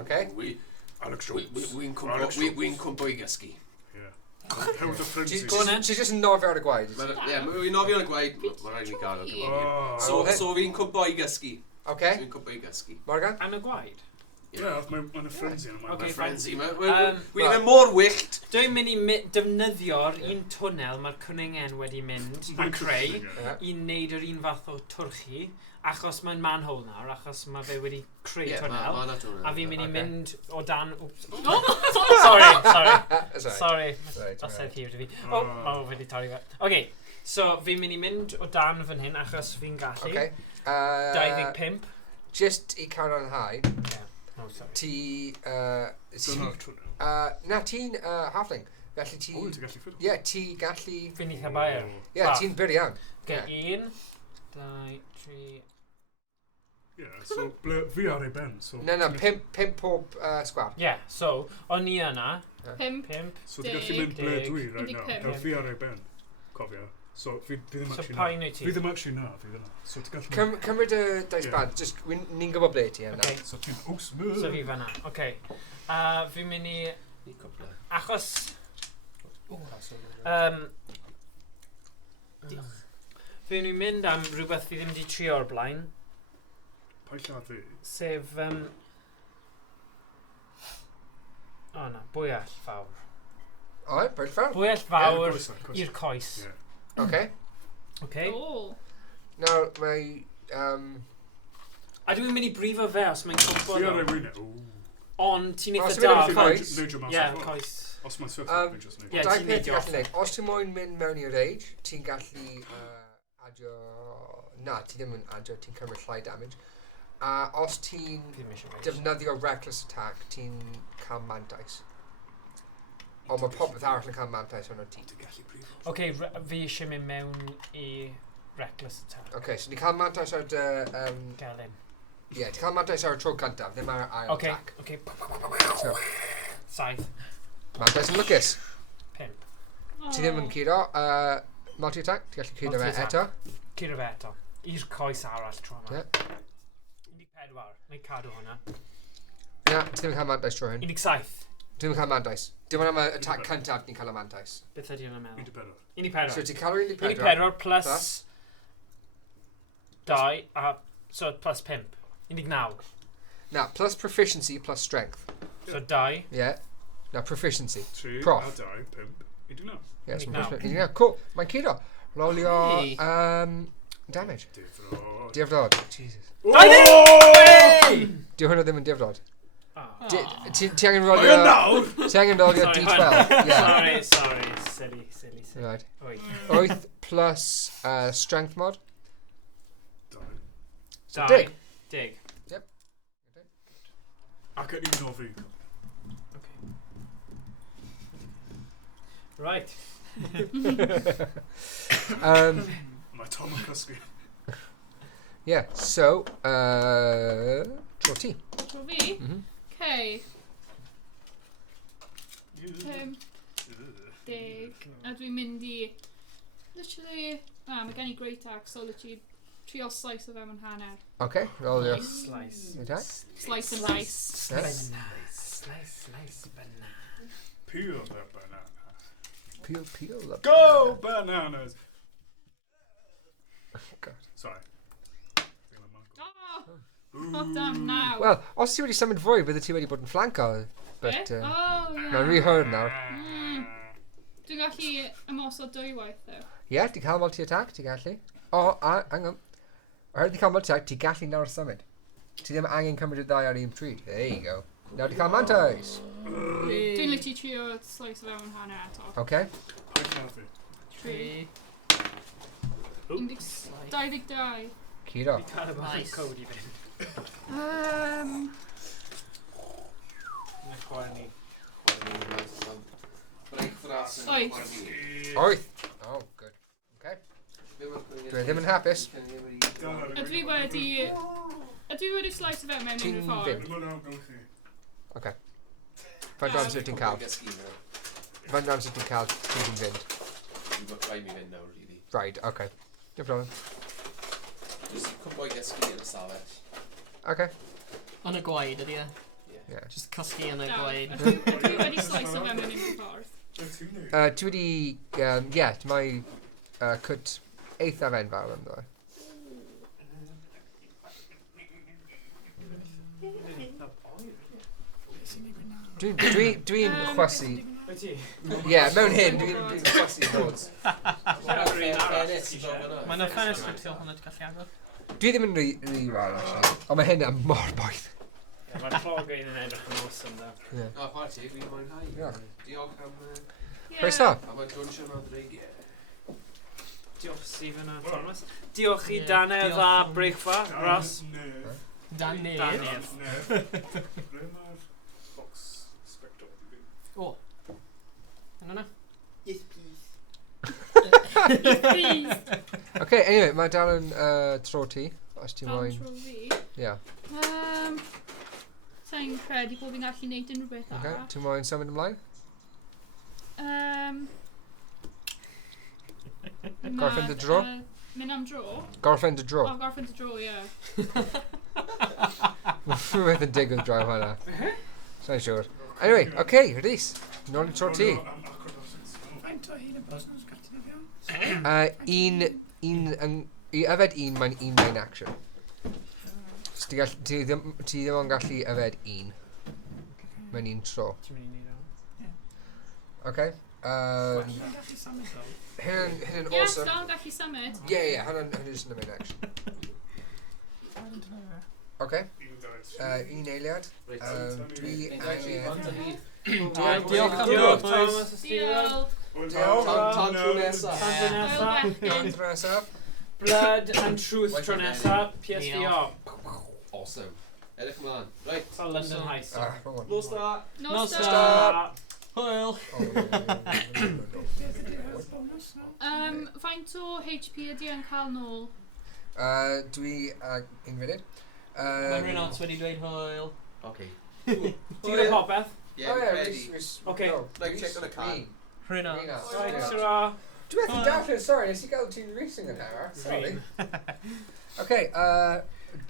Okay. Wy'n cwmpo I gysgu. Hewd y Frenzy. Ti jyst yn nofio ar y gwaed? Ie, wy'n nofio ar y gwaed, mae'n rhaid I gael o gyfeiriad. So fi'n cwmpo I gysgu. Okay. Fi'n cwmpo I gysgu. Morgan? Am y gwaed? Ie, mae'n y Frenzy. Mae'n Frenzy. Wy'n mor wyllt. Dwi'n mynd I defnyddio'r un twnnel mae'r cwningen wedi mynd a creu I wneud yr un fath o twrchi, achos mae'n manhole nawr, achos mae fe wedi creu twnnel, a fi'n mynd I mynd o dan... Sorry. Os oedd hir dy fi. O, mae wedi torri fe. Oce, so fi'n mynd I mynd o dan fan hyn, achos fi'n gallu. 25. Just I cadarnhau. Ti... Na, ti'n halfling. Felly ti... O, ti'n gallu ffyr? Ie, ti gallu... Fi'n eitha bair. Ie, ti'n byr iawn. 1, 2, 3... Ie, so fi ar ei ben. Na, 5 pob sgwar. Ie, so, o'n i yna. 5. So ti'n gallu mynd ble dwi right now. Fi ar ei ben. Cofio. So fi ddim actually na. Fi ddim actually na, fi ddim na. So ti'n gallu... Cymryd y dice bad, just ni'n gwybod ble ti yna. So ti'n smooth. So fi fanna, oce. Fi'n mynd I... Achos... Fi'n mynd am rhywbeth fi ddim wedi trio o'r blaen. Pa llad fi? Sef... O na, bwyall fawr. O, bwyall fawr? Bwyall fawr i'r coes. Okay. Okay. O. Nawr, mae... A dwi'n mynd I brifo fe os mae'n cwmpo. Fiare wyna. Ond ti'n eitha Os ti'n mynd da. am coes. Ie, coes. Os mae'n swift, fi'n just neud. Dau peth ti'n gallu neud. Os ti'n moyn mynd mewn i'r rage, ti'n gallu adio... Na, ti ddim yn adio, ti'n cymryd llai damage. A os ti'n defnyddio reckless attack, ti'n cael mantais. Ond mae popeth arall yn cael mantais o'n o ti. Okay, fi eisiau mynd mewn I reckless attack. Okay, so ni'n cael mantais ar dy... Gelyn. Ie, ti'n cael mantais ar y tro cyntaf, ddim ar ail attack. Okay. So, 7. mantais yn lwcus. 5. Ti ddim yn curo. Multi-attack, ti'n gallu curo fe eto. Curo fe eto. I'r coes arall tro yma. 14. Neu cadw hwnna. Na, ti ddim yn cael mantais tro hyn. 17. Ti ddim yn cael mantais. Dim ond am y attack cyntaf ni'n cael y mantais. Beth ydy hwnna'n meddwl? 14. So ti'n cael yr 14. 14 plus 2 a so plus 5. 19. Na, plus proficiency plus strength. So 2. Yeah. Na, proficiency. 3 Prof. a 2, 5. 19. Yes, 19. 19. Cool. Mae'n curo. Rolio damage. Difrod. Jesus. Di hwnna ddim yn difrod. Ti angen rolio... Ti angen rolio D12. Yeah. Sorry. Silly. Right. 8 plus strength mod. So dig. Yep. Ac yn un o fi. Right. Mae Tom yn cysgu. Yeah, so... Tro ti. Tro fi? Okay. 10. A dwi'n mynd I... Literally... mae gen I great axe, so literally... Trio slice o fewn yn hanner. Okay, rolio. Slice and dice. Slice banana. Peel that banana. Peel the Go bananas! Oh, God. Sorry. Oh, damn now. Well, os ti wedi symud fwy, bydde ti wedi bod yn flanco. But, mae'n rhy hard nawr. Dwi'n gallu ymosod 2 waith, though. Yeah, ti'n cael multi-attack, ti'n gallu. Hang on. Oherwydd ti'n cael multi-attack, ti'n gallu nawr symud. Ti ddim angen cymryd y ddau ar un pryd. There you go. Nawr ti'n cael mantais. Dwi'n literally trio slice o fewn hanner eto. Okay. 3. 22. Curo. Nice. Cody fynd. Oeth. Oh, good. Okay. Dwi ddim yn hapus. Ydw I wedi slice o fewn mewn unrhyw ffordd? Okay. Faint o amser ti'n cael? Faint o amser ti'n cael ti'n fynd? Rhaid mi fynd nawr, really. Right, okay. No problem. Just cwmpo I gysgu yn y stafell. Okay. Yn y gwaed ydi e? Yeah. Just cysgu yn y gwaed. Ydw I wedi slice o fewn mewn unrhyw ffordd? Dwi wedi... yeah, mae cut eithaf enfawr ynddo. Dwi'n chwysu... Ie, mewn hyn, dwi'n chwysu mods. Mae'n y ffenestr tu ôl hwnna ti'n gallu agor? Dwi ddim yn rhy ral, actually. Ond mae hyn am mor boeth. Mae'r clog ein yn edrych yn awesome, da. O, chwarae ti, fi'n mwynhau. Diolch am... Croeso. A mae Dwnsiwn o Dreigiau. Diolch Stephen a Thomas. Diolch I Danedd a Breakfa, Ross. Danedd. O. Yn hwnna? Yes, please. Okay, anyway, mae dal yn tro ti, os ti'n moyn. Tro fi? Yeah. Sa'n credu bod fi'n gallu neud unrhyw beth Okay, arall. ti'n moyn symud ymlaen? Gorffen dy dro? Mynd am dro? Gorffen dy dro? O, gorffen dy dro, ie. Rwy'n yn digwydd draw hwnna. Sa'n siŵr. Anyway, okay, Rhys. Nôl i tro ti. I yfed un, mae'n un main action. So ti ddim yn gallu yfed un. Mae'n un tro. Okay. Hyn Yes, awesome. dal gallu symud. Yeah, hyn is yn y main action. Okay. Un eiliad. Dwi angen... Diolch. Thomas a Stephen. Tan tro nesaf. Tan tro nesaf. Blood and Truth tro nesaf. PSVR. Awesome. Edrych ymlaen. Right. So London High School. No start. No start. Hwyl. Faint o HP ydi yn cael nôl? Dwi unfyddyd. Mae Reynolds wedi dweud hwyl. Okay. Ti'n gwneud popeth? Yeah, ready. Okay. Like check on a card. Reynolds. Right, Sarah. Dwi wedi darllen, sorry, nes I gael ti'n racing yn hawr. Sorry. Okay,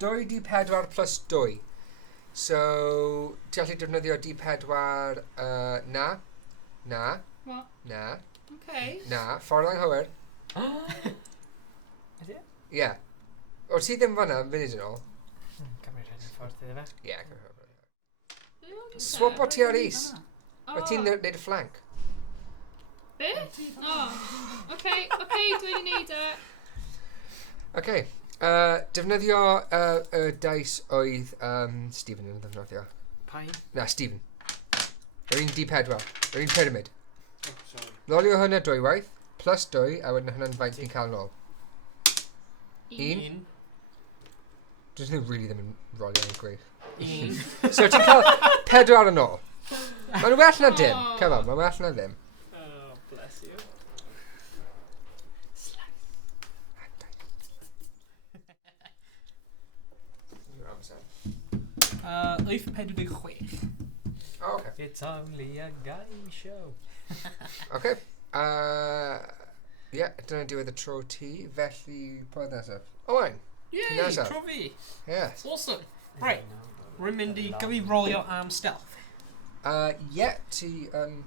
2d4 plus 2. So, ti'n gallu defnyddio d4 na. What? Na. Okay. Na, ffordd anghywir. Ydy? Ie. O ti ddim fanna, munud yn ôl? Cymryd hyn yn ffordd iddo fe. Ie, cymryd. Swap o ti ar is. O ti'n neud y flank. Be? Okay, dwi wedi neud e. Okay. Defnyddio y dice oedd Stephen yn ddefnyddio. Pai? Na, Stephen. Yr un D4. Yr un pyramid. Oh, sorry. Rolio hwnna dwywaith, plus 2, a wedyn hwnna'n faint ni'n cael nôl. 1. Dwi'n really ddim yn rolio yn gwych. 1. So ti'n cael 4 yn ôl. Mae'n well na dim. Come on, mae'n well na ddim. Oh, bless you. Wyth 46. Oh, okay. It's only a guy show. Okay. Yeah, dyna diwedd y tro ti, felly pwydd nesaf. Owain. Yay, Nesaf. tro fi. Yes. Awesome. Right, rwy'n mynd i gyfi rolio am stealth. Yeah, ti yn...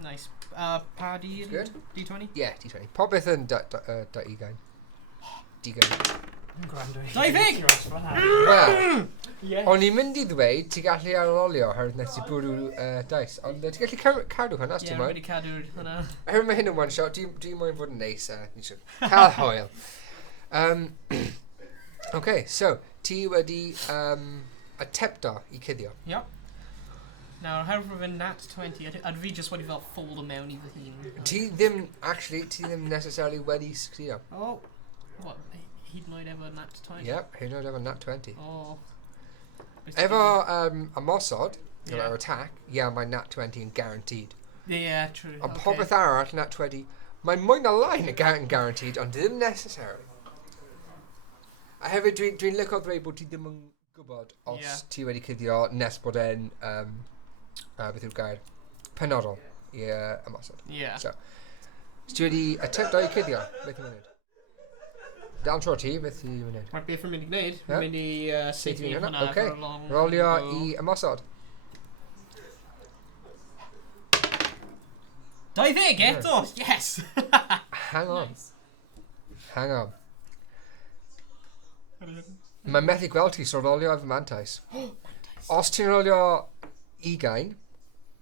Nice. Pa di? Good. D20? Yeah, D20. Popeth yn ugain. Digain. Daifig! Wel, Yes. o'n i'n mynd i ddweud ti gallu arolio oherwydd nes ti bwrw dice, ond ti gallu cadw hwnna os Ie, ti'n rwy'n moyn. wedi cadw'r hwnna. Oherwydd mae hyn yn one shot, dwi'n moyn fod yn neis a ni eisiau cael hwyl. Okay, so, ti wedi atepto i cuddio. Yep. Nawr, oherwydd fy'n nat 20, a fi just wedi fel fold o mewn i fy hun. Ti ddim necessarily wedi succeedio. Oh, what? Hyd yn oed efo nat 20? Yep, hyn oed efo nat 20. Oh. Efo ymosod, yr attack, mae nat 20 yn guaranteed. Yeah, true. Ond popeth arall, nat 20, mae'n mwy na lai yn guaranteed, ond ddim necessarily. A hefyd, dwi'n licio dweud bod ti ddim yn gwybod os ti wedi cuddio nes bod e'n, beth yw'r gair, penodol i ymosod. Yeah. So, ti wedi atempto i cuddio, beth yw'n mynd? Down tro ti, beth yw'n mynd? Mae'r beth rwy'n mynd i gwneud. Rwy'n mynd i seithi hwnna for a long... Rolio i ymosod. 20 eto! Yes! Hang on. Hang on. Mae'n methu gweld ti, so rolio efo mantais. Os ti'n rolio 20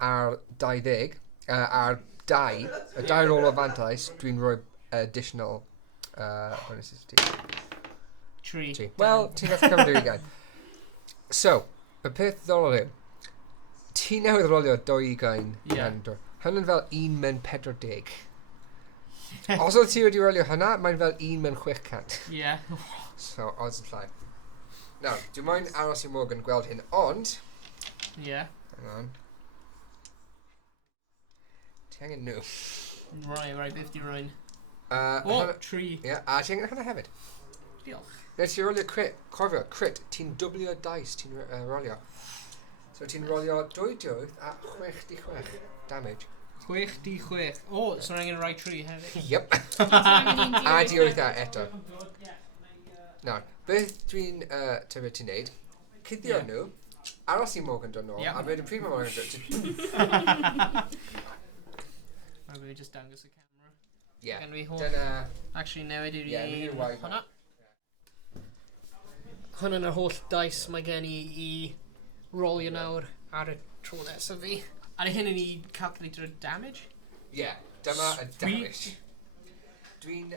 ar 20, ar 2, y 2 rol o mantais, dwi'n rhoi additional... Tree. Wel, ti'n gallu cymryd 20. So, y peth ddorol yw, ti newydd rolio 20 hynny'n fel 1 mewn 40. Os oedd ti wedi rolio hynna, mae'n fel 1 mewn 600. Yeah. So, odds yn llai. Nawr, dwi'n moyn aros i Morgan gweld hyn, ond... Yeah. Hang on. Ti angen nhw. Right, beth di rwy'n. Tree. Ie, a ti angen hynna hefyd. Diolch. Nes ti rolio crit, cofio, crit, ti'n dublio dice, ti'n rolio. So ti'n rolio 2 diwedd a 6d6 damage. 6d6. Oh, so angen rai tree hefyd. Yep. A diwedd a eto. Nawr, beth dwi'n tybed ti'n neud, cuddio nhw, aros i Morgan dod nôl, a wedyn pryd mae Morgan dod. A fi just dangos y camera. Ie, dyna... Actually, newid i'r un hwnna. Hwnna'n yr holl dice mae gen i rolio nawr ar y tro nesaf fi. A hyn yn i calculator damage? Ie, Dyma y damage. Dwi'n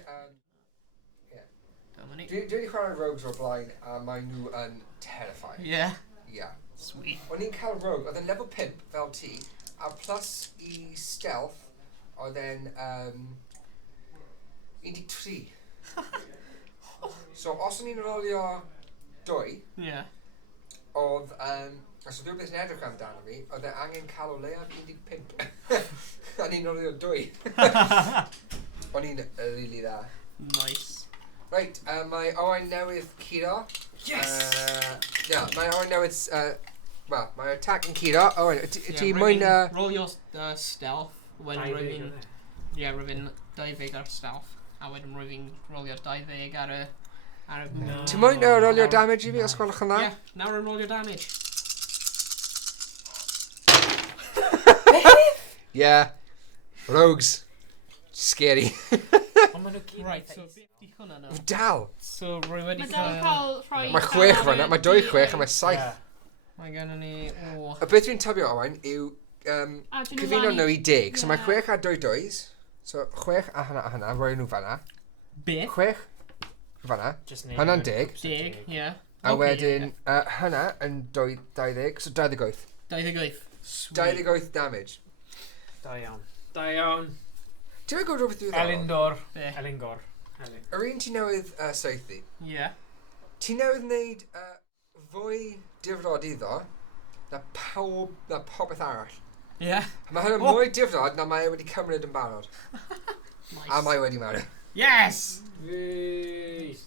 wedi chwarae rogues o'r blaen a maen nhw yn terrifying. Yeah. Yeah. Sweet. O'n i'n cael rogue, oedd yn level 5 fel ti, a plus I stealth, oedd yn 13. So os o'n i'n rolio 2, yeah. oedd, os oedd rhywbeth yn edrych amdano fi, oedd e angen cael o leiaf 15. A ni'n rolio 2. O'n i'n really dda. Nice. Right, mae Owain newydd curo. Yes! Mae Owain newydd, well, mae attack yn curo. Owain, ti mwyn... Roll your stealth when rwy'n... Yeah, rwy'n 20 ar stealth. A wedyn rwy'n rolio 20 ar y... Ti mwyn rolio damage I fi, os gwelwch hwnna? Yeah, nawr yn rolio damage. Yeah. Rogues. Scary. Right, so beth di hwnna nawr? Dal. So rwy wedi cael... Mae 6 fan'na, mae 2 6 a mae 7. Mae gen ni... Y beth dwi'n tybio Owain yw cyfuno nhw I 10. So mae 6 a 2 2s. So 6 a hynna, roi nhw fan'na. Beth? 6 fan'na. Hynna'n 10. 10, ie. A wedyn hynna yn 20, so 28. 28. 28 damage. Da iawn. Da iawn. Ti'n meddwl rhywbeth dwi'n Elindor. Elingor. Yr un ti newydd saethu. Ie. Ti newydd wneud fwy difrod iddo na popeth arall. Ie. Mae hynny'n mwy difrod na mae wedi cymryd yn barod. Nice. A mae wedi marw. Yes! Yay!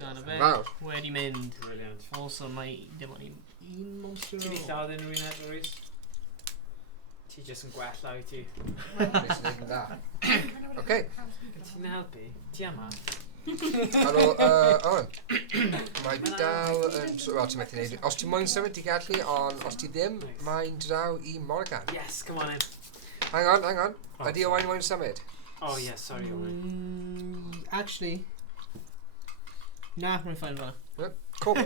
Dyna fe. Fawr. Wedi mynd. Brilliant. Also, mae dim ond un monster Ti di lladd unrhyw un edrych Rhys? Ti jyst yn gwella I ti. Nes yn neud yn da. Oce. Ti'n helpu? Ti yma? Ar ôl, Owen, mae dal yn... Wel, ti'n methu neud... Os ti'n moyn symud, ti'n gallu, ond os ti ddim, mae'n draw I Morgan. Yes, come on in. Hang on. Ydy Owen moyn symud? Oh, yes, sorry, Owen. Actually... Na, rwy'n ffain fa. Cool.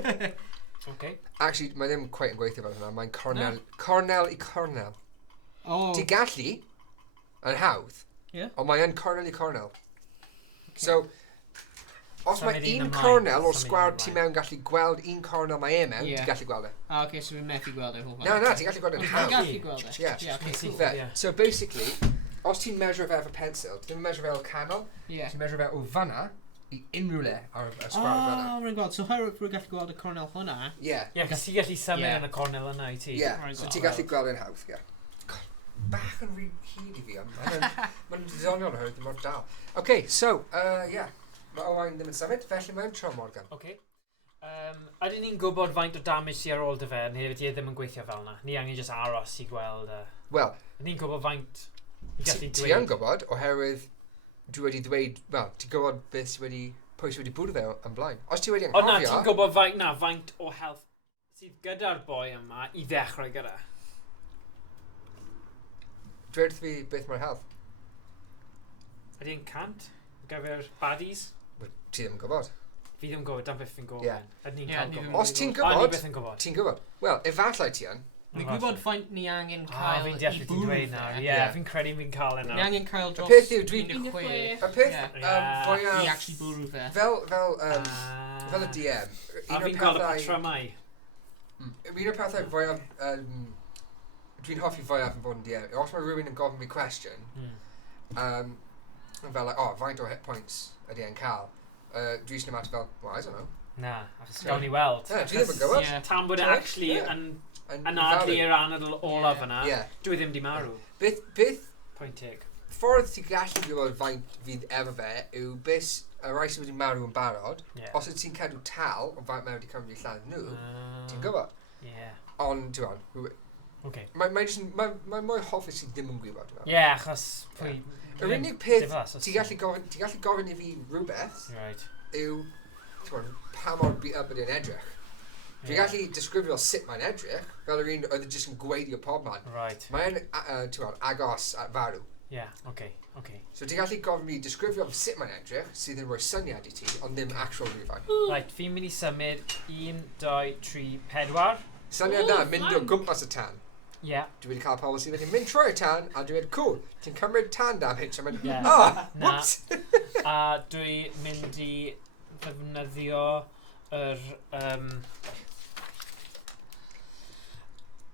Okay. Actually, mae ddim quite yn gweithio fel hynna. Mae'n cornel I cornel. Oh. Ti gallu, yn hawdd, ond mae yn cornel I cornel. So, os mae un cornel o'r sgward ti mewn gallu gweld un cornel mae e mewn, ti gallu gweld e. Ah, okay, so fi'n methu gweld e. Na, ti gallu gweld e'n hawdd. Ti'n gallu gweld e? Yeah. Okay. So basically, os ti'n measure fe efo pencil, ti ddim yn measure fe o canol, ti'n measure fe o fanna I unrhyw le ar y sgward fanna. Oh, rwy'n gweld. So hyrwyd rwy'n gallu gweld y cornel hwnna? Yeah. Yeah, cos ti gallu symud yn y cornel yna I ti. Yeah, so ti gallu gweld e'n hawdd, yeah. Bach yn rhy hyd I fi, mae'n ddoniol o hynny, mor dal. OK, so, yeah. Mae Owain ddim yn symud, felly mae'n tro Morgan. OK. Ydyn ni'n gwybod faint o damage sy ar ôl dy fe, neu ydy ddim yn gweithio fel yna? Ni angen just aros I gweld... Wel... Ydyn ni'n gwybod faint I gallu dweud? Ti yn gwybod, oherwydd dwi wedi dweud... Wel, ti'n gwybod beth sydd wedi... Pwy sydd wedi bwrdd fe yn blaen. Os ti wedi anghofio... O na, ti'n gwybod faint o health sydd gyda'r boi yma I ddechrau gyda? Dweud fi beth mae'r health. Ydy yn cant? Gyfer baddies? Ti ddim yn gwybod. Fi ddim yn gwybod, dan beth fi'n gwybod. Ydyn ni'n cael gwybod. Os ti'n gwybod, ti'n gwybod. Wel, efallai ti yn. Ni'n gwybod faint ni angen cael I bwrdd fe. Ie, fi'n credu fi'n cael yna. Ni angen cael dros... Y peth yw, dwi'n... Y peth fwyaf... I actually bwrdd fe. Fel y DM. A fi'n cael y patrymau. Un o'r pethau fwyaf... Dwi'n hoffi fwyaf yn bod yn DM. Os mae rhywun yn gofyn fi cwestiwn, fel, faint o hit points ydy e'n cael? Dwi eisiau ymateb fel, well, I don't know. Na, achos gawn ni weld. Dwi ddim yn gwybod. Tan bod e actually yn adlu i'r anadl olaf yna, dwi ddim di marw. Beth... Point teg. Ffordd ti'n gallu gwybod faint fydd efo fe yw beth y rai sydd wedi marw yn barod, os ydych ti'n cadw tal o faint mae wedi cymryd I lladd nhw, ti'n gwybod? Ond, ti'n Okay. Mae'n mwy hoffus sydd ddim yn gwybod. Ie, achos... Yr unig peth ti'n gallu gofyn I fi rhywbeth yw pa mor beat up ydy'n edrych. Dwi'n gallu disgrifio sut mae'n edrych, fel yr un oedd jyst yn gweidio pob man. Mae'n agos at farw. Ie, oce. So ti'n gallu gofyn fi disgrifio sut mae'n edrych, sydd yn rhoi syniad I ti, ond ddim actual rhywfaint. Right, fi'n mynd I symud 1, 2, 3, 4. Syniad na, mynd o gwmpas y tan. Yeah. Dwi wedi cael pobl sydd wedi mynd trwy'r tan, a dwi wedi, cool, ti'n cymryd tan damage. A mynd, whoops! A dwi mynd i ddefnyddio yr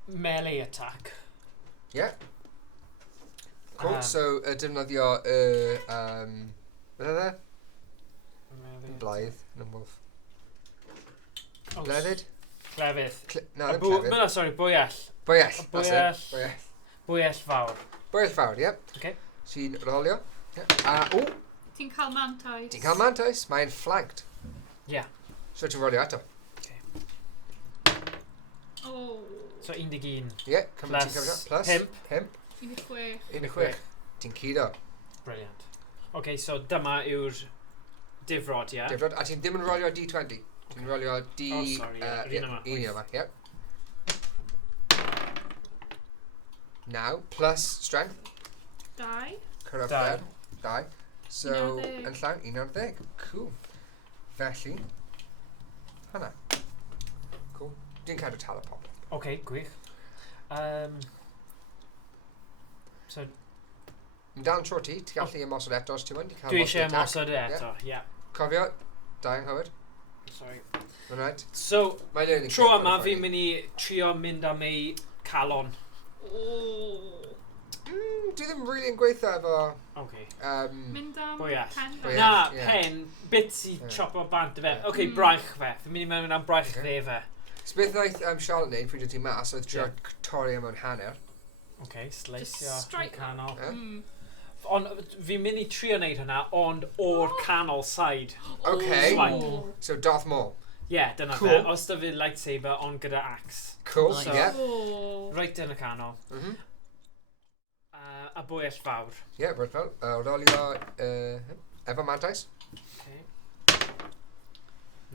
melee attack. Yeah. Cool, so defnyddio beth e? Blythe, yn ymwylf. Gledyd? Clefydd. Na, ddim clefydd. No, sorry, bwyell. Bwyell, Bwyell fawr. Bwyell fawr, ie. Okay. Sy'n rolio. Ti'n cael mantais. Ti'n cael mantais, mae'n flanked. Yeah. So ti'n rolio eto. Oh. So 11. Ie, plus 5. 16. Ti'n cido. Brilliant. Okay, so dyma yw'r difrod, ie? Difrod, a ti'n ddim yn rolio D20. Ti'n rolio D... Oh, sorry, un yma, ie. Now, plus strength. 2. Correct. 2. So, yn llawn, 11. Cool. Felly, hynna. Cool. Dwi'n cadw tal y pop. Okay, gwych. So... Dan tro ti, ti'n gallu ymosod eto os ti'n mynd? Dwi eisiau ymosod eto, ie. Cofio, da anghywir. Sorry. Right. So, tro yma fi'n mynd i trio mynd am ei calon. Dwi ddim really yn gweithio efo... Okay. Mynd am pen. Bwyell. Na, pen, bits i chop o bant fe. Okay, braich fe. Fi'n mynd i mynd am braich fe fe. So beth wnaeth Charlotte neud pryd o ti mas, oedd trio torri am o'n hanner. Okay, sleisio yn canol. Ond fi'n mynd i trio neud hynna, ond o'r canol side. Okay. So Darth Maul. Yeah, dyna fe. Os da fi lightsaber, ond gyda axe. Cool, yeah. Right yn y canol. A bwyell fawr. Yeah, bwyell fawr. Rolio efo mantais. Okay.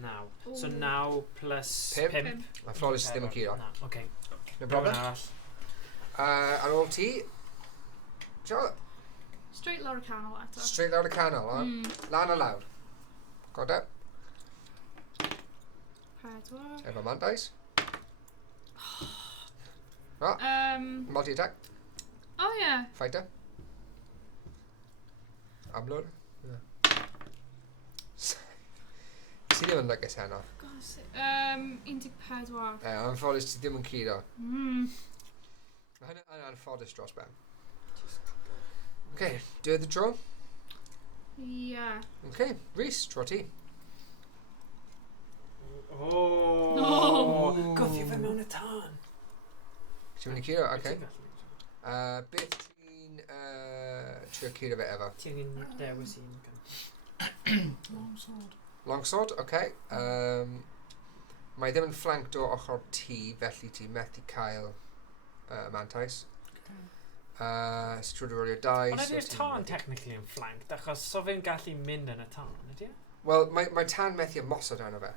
Now. So now plus 5. Mae Flawless ddim yn curo. Okay. No problem. Ar ôl ti, Charlotte? Straight lawr y canol eto. Straight lawr y canol, lan a lawr. Got it? 4. Efo mantais. Multi-attack. Oh, yeah. Fighter. Ablwr. Si ddim yn lygus heno. 14. Yn ffodus ti ddim yn curo. Mae hynny'n ffodus dros ben. Okay, do the draw? Yeah. Okay, Rhys, draw ti. No! Gofio fe mewn y tân. Ti'n mynd i curo? Okay. Beth ti'n trio curo fe efo? Ti'n dewis un. Longsword. Longsword, okay. Mae ddim yn flanked o ochr ti, felly ti methu cael mantais. So trwy'n rolio 2. Ond ydy'r tân technically yn flanked, achos so fe'n gallu mynd yn y tân, ydy? Wel, mae tan methu ymosod arno fe.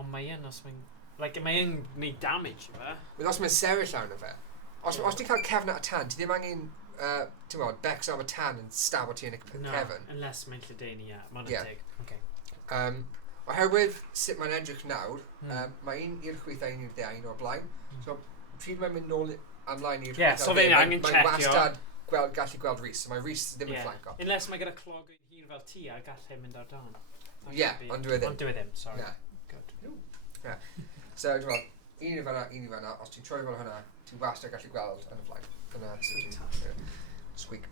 Ond mae yn os mae'n... Like, mae yn gwneud damage, fe? Wel, os mae'n sefyll arno fe. Os ti'n cael cefn at y tan, ti ddim angen, ti'n bod, becs am y tan yn stab o ti yn y cefn. No, unless mae'n lledaenu, ie. Mae'n dig. Okay. Oherwydd sut mae'n edrych nawr, mae 1 i'r chwyth a 1 i'r 10 o'r blaen. So, pryd mae'n mynd nôl ymlaen i'r chwyth so fe'n angen checio. Mae'n wastad gallu gweld Rhys. Mae Rhys ddim yn flanco. Unless mae gyda clog yn hir fel ti a gallai mynd ar dan. Ond dwi ddim. Ond dwi ddim, sorry. Good. So, dwi'n meddwl, un i fanna, os ti'n troi fel hwnna, ti'n wastad gallu gweld yn y blaen. Dyna sy'n squeak.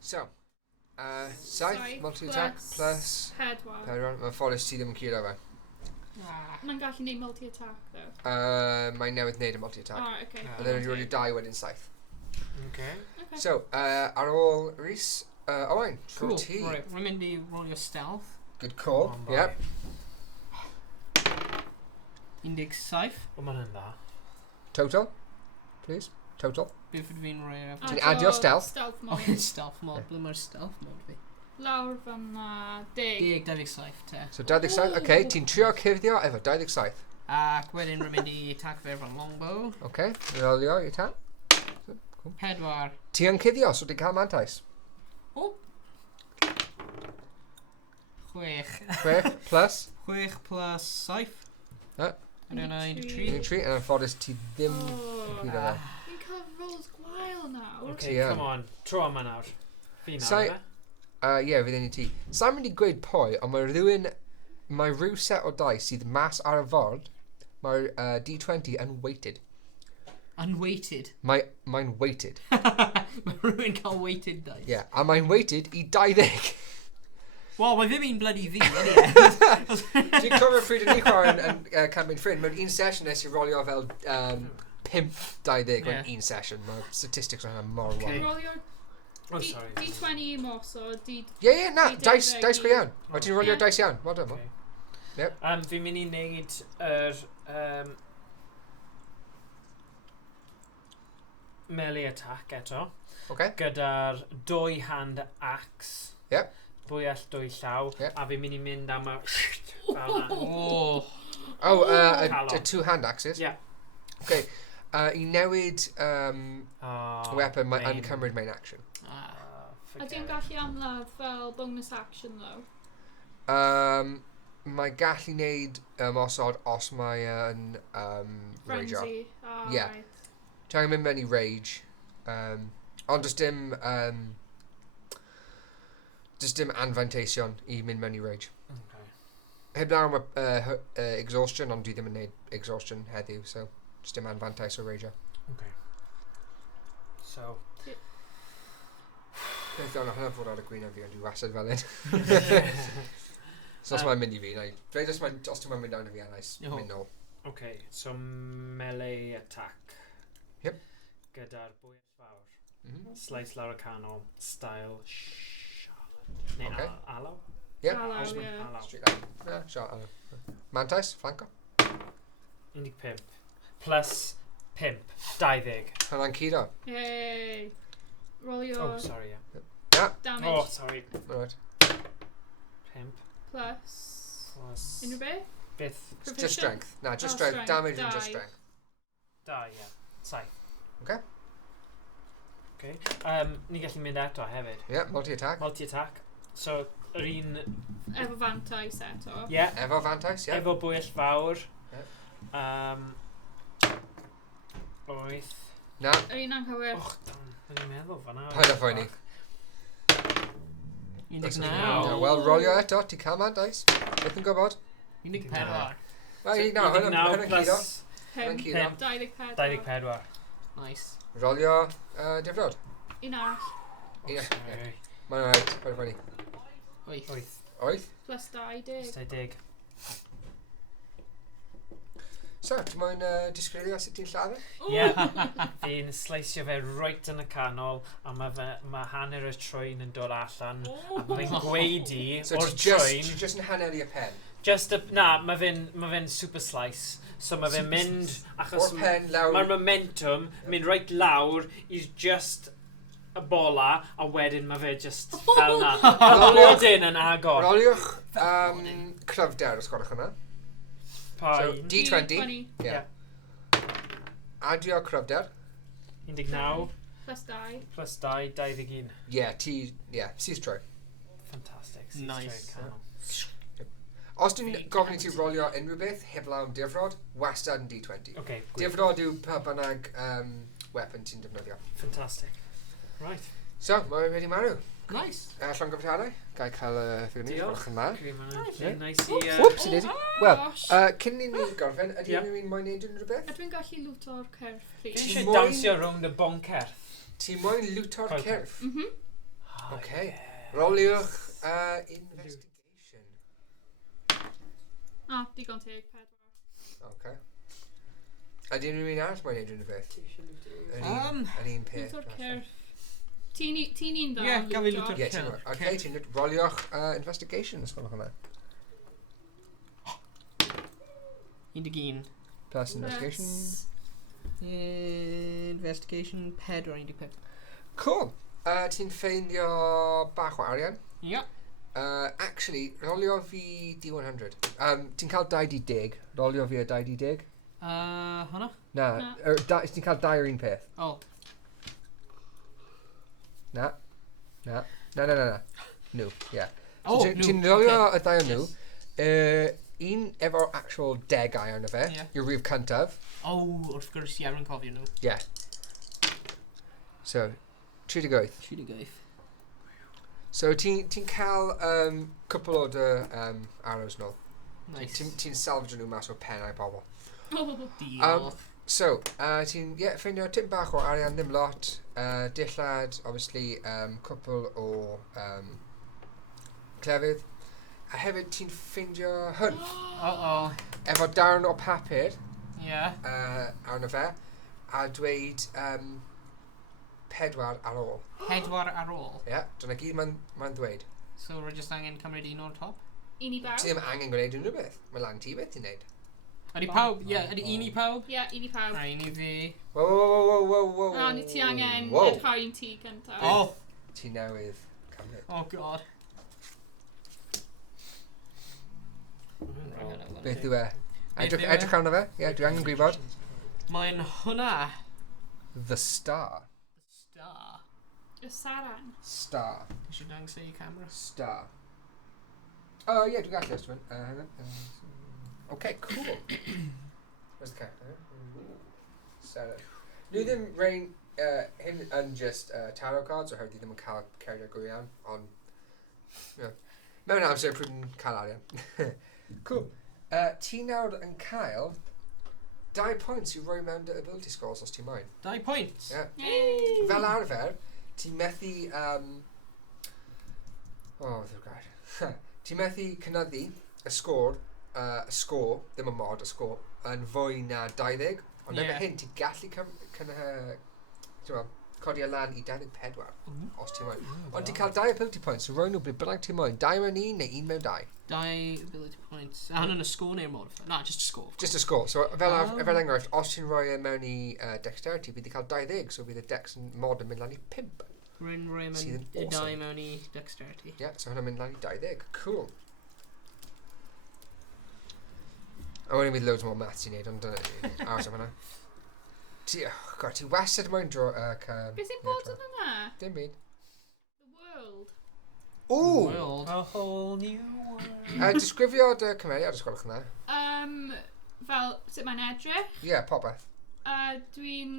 So, 7 multi-attack plus 4. Mae'n ffodus ti ddim yn curo fe. Mae'n gallu neud multi-attack, though. Mae'n newydd neud y multi-attack. Okay. Byddai'n wedi rolio 2 wedyn 7. Okay. So, ar ôl Rhys, Owain, trwy ti. Right, we're mynd i rolio stealth. Good call, yep. 17. O, mae'n yn dda. Total, please. Total. Beth ydw fi'n rhoi ar... Ti'n adio stealth. Stealth mode. Oh, stealth mode. Ble mae'r stealth mode fi? Lawr fan 10. 27 te. So 27, okay. Ti'n trio cuddio efo 27. Ac wedyn rwy'n mynd i attack fe efo longbow. Okay, rolio i attack. 4. Ti yn cuddio, so ti'n cael mantais. O! 6. 6 plus? 6 plus 7. A dyna 13. 13, yn ffodus ti ddim cuddio fe. Fi'n nawr. Okay, come on. Tro yma nawr. Fi nawr, Ie, fydd un i ti. Sa'n mynd i gweud pwy, ond mae rhyw set o dice sydd mas ar y ford, mae'r D20 yn weighted. Unweighted? Mae'n weighted. Mae rhywun cael weighted dice. Yeah, a mae'n weighted i 20. Wel, mae ddim un bloody fi, ydy e? Dwi'n cofio pryd yn YnChwarae yn Camping Flint, mewn un session nes i rolio fel 5-20 mewn un session. Mae statistics yna mor wael. Rolio D20 mos o D... Ie, na, dice go iawn. Mae ti'n rolio dice iawn. Wel dyn. Fi'n mynd i wneud yr melee attack eto. Gyda'r 2-hand axe. Bwyell 2 llaw. A fi'n mynd i mynd am y... a 2-hand axes? Yeah. Okay. I newid weapon yn cymryd main action. A di'n gallu amladd fel bonus action, though? Mae gallu neud osod os mae yn rageio. Frenzy. Yeah. Ti'n mynd mewn i rage. Ond does dim anfanteision i mynd mewn i rage. Heb nawr am exhaustion, ond dwi ddim yn neud exhaustion heddiw, so does dim anfantais o rageio. So... Beth o'n hynny fod ar y gwyneb fi, ond dwi wasad fel un. So os mae'n mynd i fi, dweud os ti'n mynd down i fi, a mynd nôl. Okay, so melee attack. Yep. Gyda'r bwyll fawr. Slice lawr y canol, style Charlotte. Neu aloe? Yep. Aloe, yeah. Straight line. Yeah, Charlotte. Mantais, flanco. 15. Plus 5. 20. Hynna'n cido. Yay. Roll your... Oh, sorry, yeah. Damage. Oh, sorry. Alright. 5. Plus... Unrhyw beth? Beth? Just strength. Nah, just strength. Damage and just strength. Da, yeah. Sai. Okay. Okay. Ni gallu mynd eto hefyd. Yeah, multi-attack. Multi-attack. So, yr un... Efo fantais eto. Yeah. Efo fantais, yeah. Efo bwyll fawr. Yeah. 8. Na. Yr un anghywir. Och, dan ni'n meddwl fan'na. Paid o phoeni. 19. Wel, rolio eto, ti cael mantais. Beth yn gwybod? 14. Wel, 19 cido. 5. 24. 24. Nice. Rolio difrod. Un arall. Mae'n rhaid, paid o phoeni. 8. 8? Plus 20. Plus 20. So, ti'n mwyn disgrifio sut ti'n lladd? Ie. Fi'n sliceio fe right yn y canol, a mae hanner y trwyn yn dod allan. A mae'n gweidi o'r trwyn. So, ti just yn hanelu y pen? Mae fe'n super slice. So mae fe'n mynd, achos mae'r momentum mynd right lawr i just y bola, a wedyn mae fe just fel na. A blodyn yn agor. Roliwch cryfder, os gwrach yna. So, D20. Yeah. Adio cryfder. 19. Plus 2. Plus 2, 21. Yeah, sydd trwy. Fantastic. Nice. Os dwi'n gofyn i ti rolio unrhyw beth, heb lawn difrod, wastad yn D20. Okay, difrod yw pa bynnag weapon ti'n defnyddio. Fantastic. Right. So, mae wedi marw. Nice. Llongyfarchiadau. Gai cael ffigurni, gwrach yn dda. Nice i... Whoops, it is. Wel, cyn ni ni gorffen, ydy unrhyw un moyn neud unrhyw beth? A dwi'n gallu lwto'r cerff, please. Ti eisiau dawnsio rownd y boncerth? Ti moyn lwto'r cerff? Okay. Roliwch investigation. Digon teg, 4. Okay. Ydy unrhyw un arall moyn neud unrhyw beth? Yr un peth. Lwto'r cerff. Ti'n un dda? Ie, gaf i lwto'r cerff. Okay, ti'n roliwch investigation, os gwelwch yna. 11. Plus investigation. Investigation 4, 15. Cool. Ti'n ffeindio bach o arian? Ie. Actually, rolio fi D100. Ti'n cael 2D10. Rolio fi a 2D10. Hwna? Na. Ti'n cael 2 yr un peth. Oh. Na. No, yeah. Oh, so, ti'n rolio y ddau o nhw. Un efo actual degau arno fe. Yw'r rhif cyntaf. Oh, wrth gwrs i ar yn cofio nhw. Yeah. So, Dreigiau. So, ti'n cael cwpl o dy arrows nôl. Nice. Ti'n salvage nhw mas o pennau pobl. Deal. So, ti'n ffeindio tipyn bach o arian, ddim lot. Dillad, obviously, cwpl o clefydd. A hefyd ti'n ffeindio hwn. Efo darn o papur. Arno fe. A dweud 4 ar ôl. 4 ar ôl? Ie, dyna gyd mae'n dweud. So, rwy'n just angen cymryd un o'r top? Un i bawb? Ti ddim angen gwneud unrhyw beth. Mae lan ti beth ti'n neud. Ydy pawb? Ie, ydy un i pawb? Ie, un i pawb. A un i fi. Wow. A ni ti angen edrych ti gyntaf. Ti newydd cymryd. Oh god. Beth yw e? Edrych arno fe? Ie, dwi angen gwybod. Mae'n hwnna. The Star. Y Saran. Star. Eisiau dangos i camera? Star. Oh, ie, dwi'n gallu ystod. Okay, cool. Where's the camera? Sarah. Nhw ddim rein hyn yn just tarot cards, oherwydd ddim yn cael cerdau go iawn, ond mewn amser pryd yn cael arian. Cool. Ti nawr yn cael 2 points i roi mewn dy ability scores os ti moyn. 2 points? Ie. Fel arfer, ti'n methu... beth yw'r gair? Ti'n methu cynyddu y sgôr, ddim yn mod, y sgôr, yn fwy na 20, ond efo hyn, ti'n gallu codi lan i 24, os ti'n moyn. Ond ti'n cael 2 ability points, so roi nhw beth bynnag ti'n moyn. 2 mewn 1 neu 1 mewn 2. 2 ability points. A hynny'n y sgôr neu'r mod? Na, just y sgôr. Just y sgôr. So, fel enghraifft, os ti'n rhoi mewn i dexterity, bydd i cael 20, so bydd y dex mod yn mynd lan i 5. Rwy'n rhoi mewn 2 mewn i dexterity. Ie, so hwnna'n mynd lan i 20. Cool. A wedyn bydd loads more maths i wneud, ond aros am hwnna. Ti wastad mwyn dro... Beth sy'n bod yn yna? Dim byd. The World. Ooh! A whole new world. Disgrifio dy cymeriad, os gwelwch yna. Fel, sut mae'n edrych? Ie, popeth. Dwi'n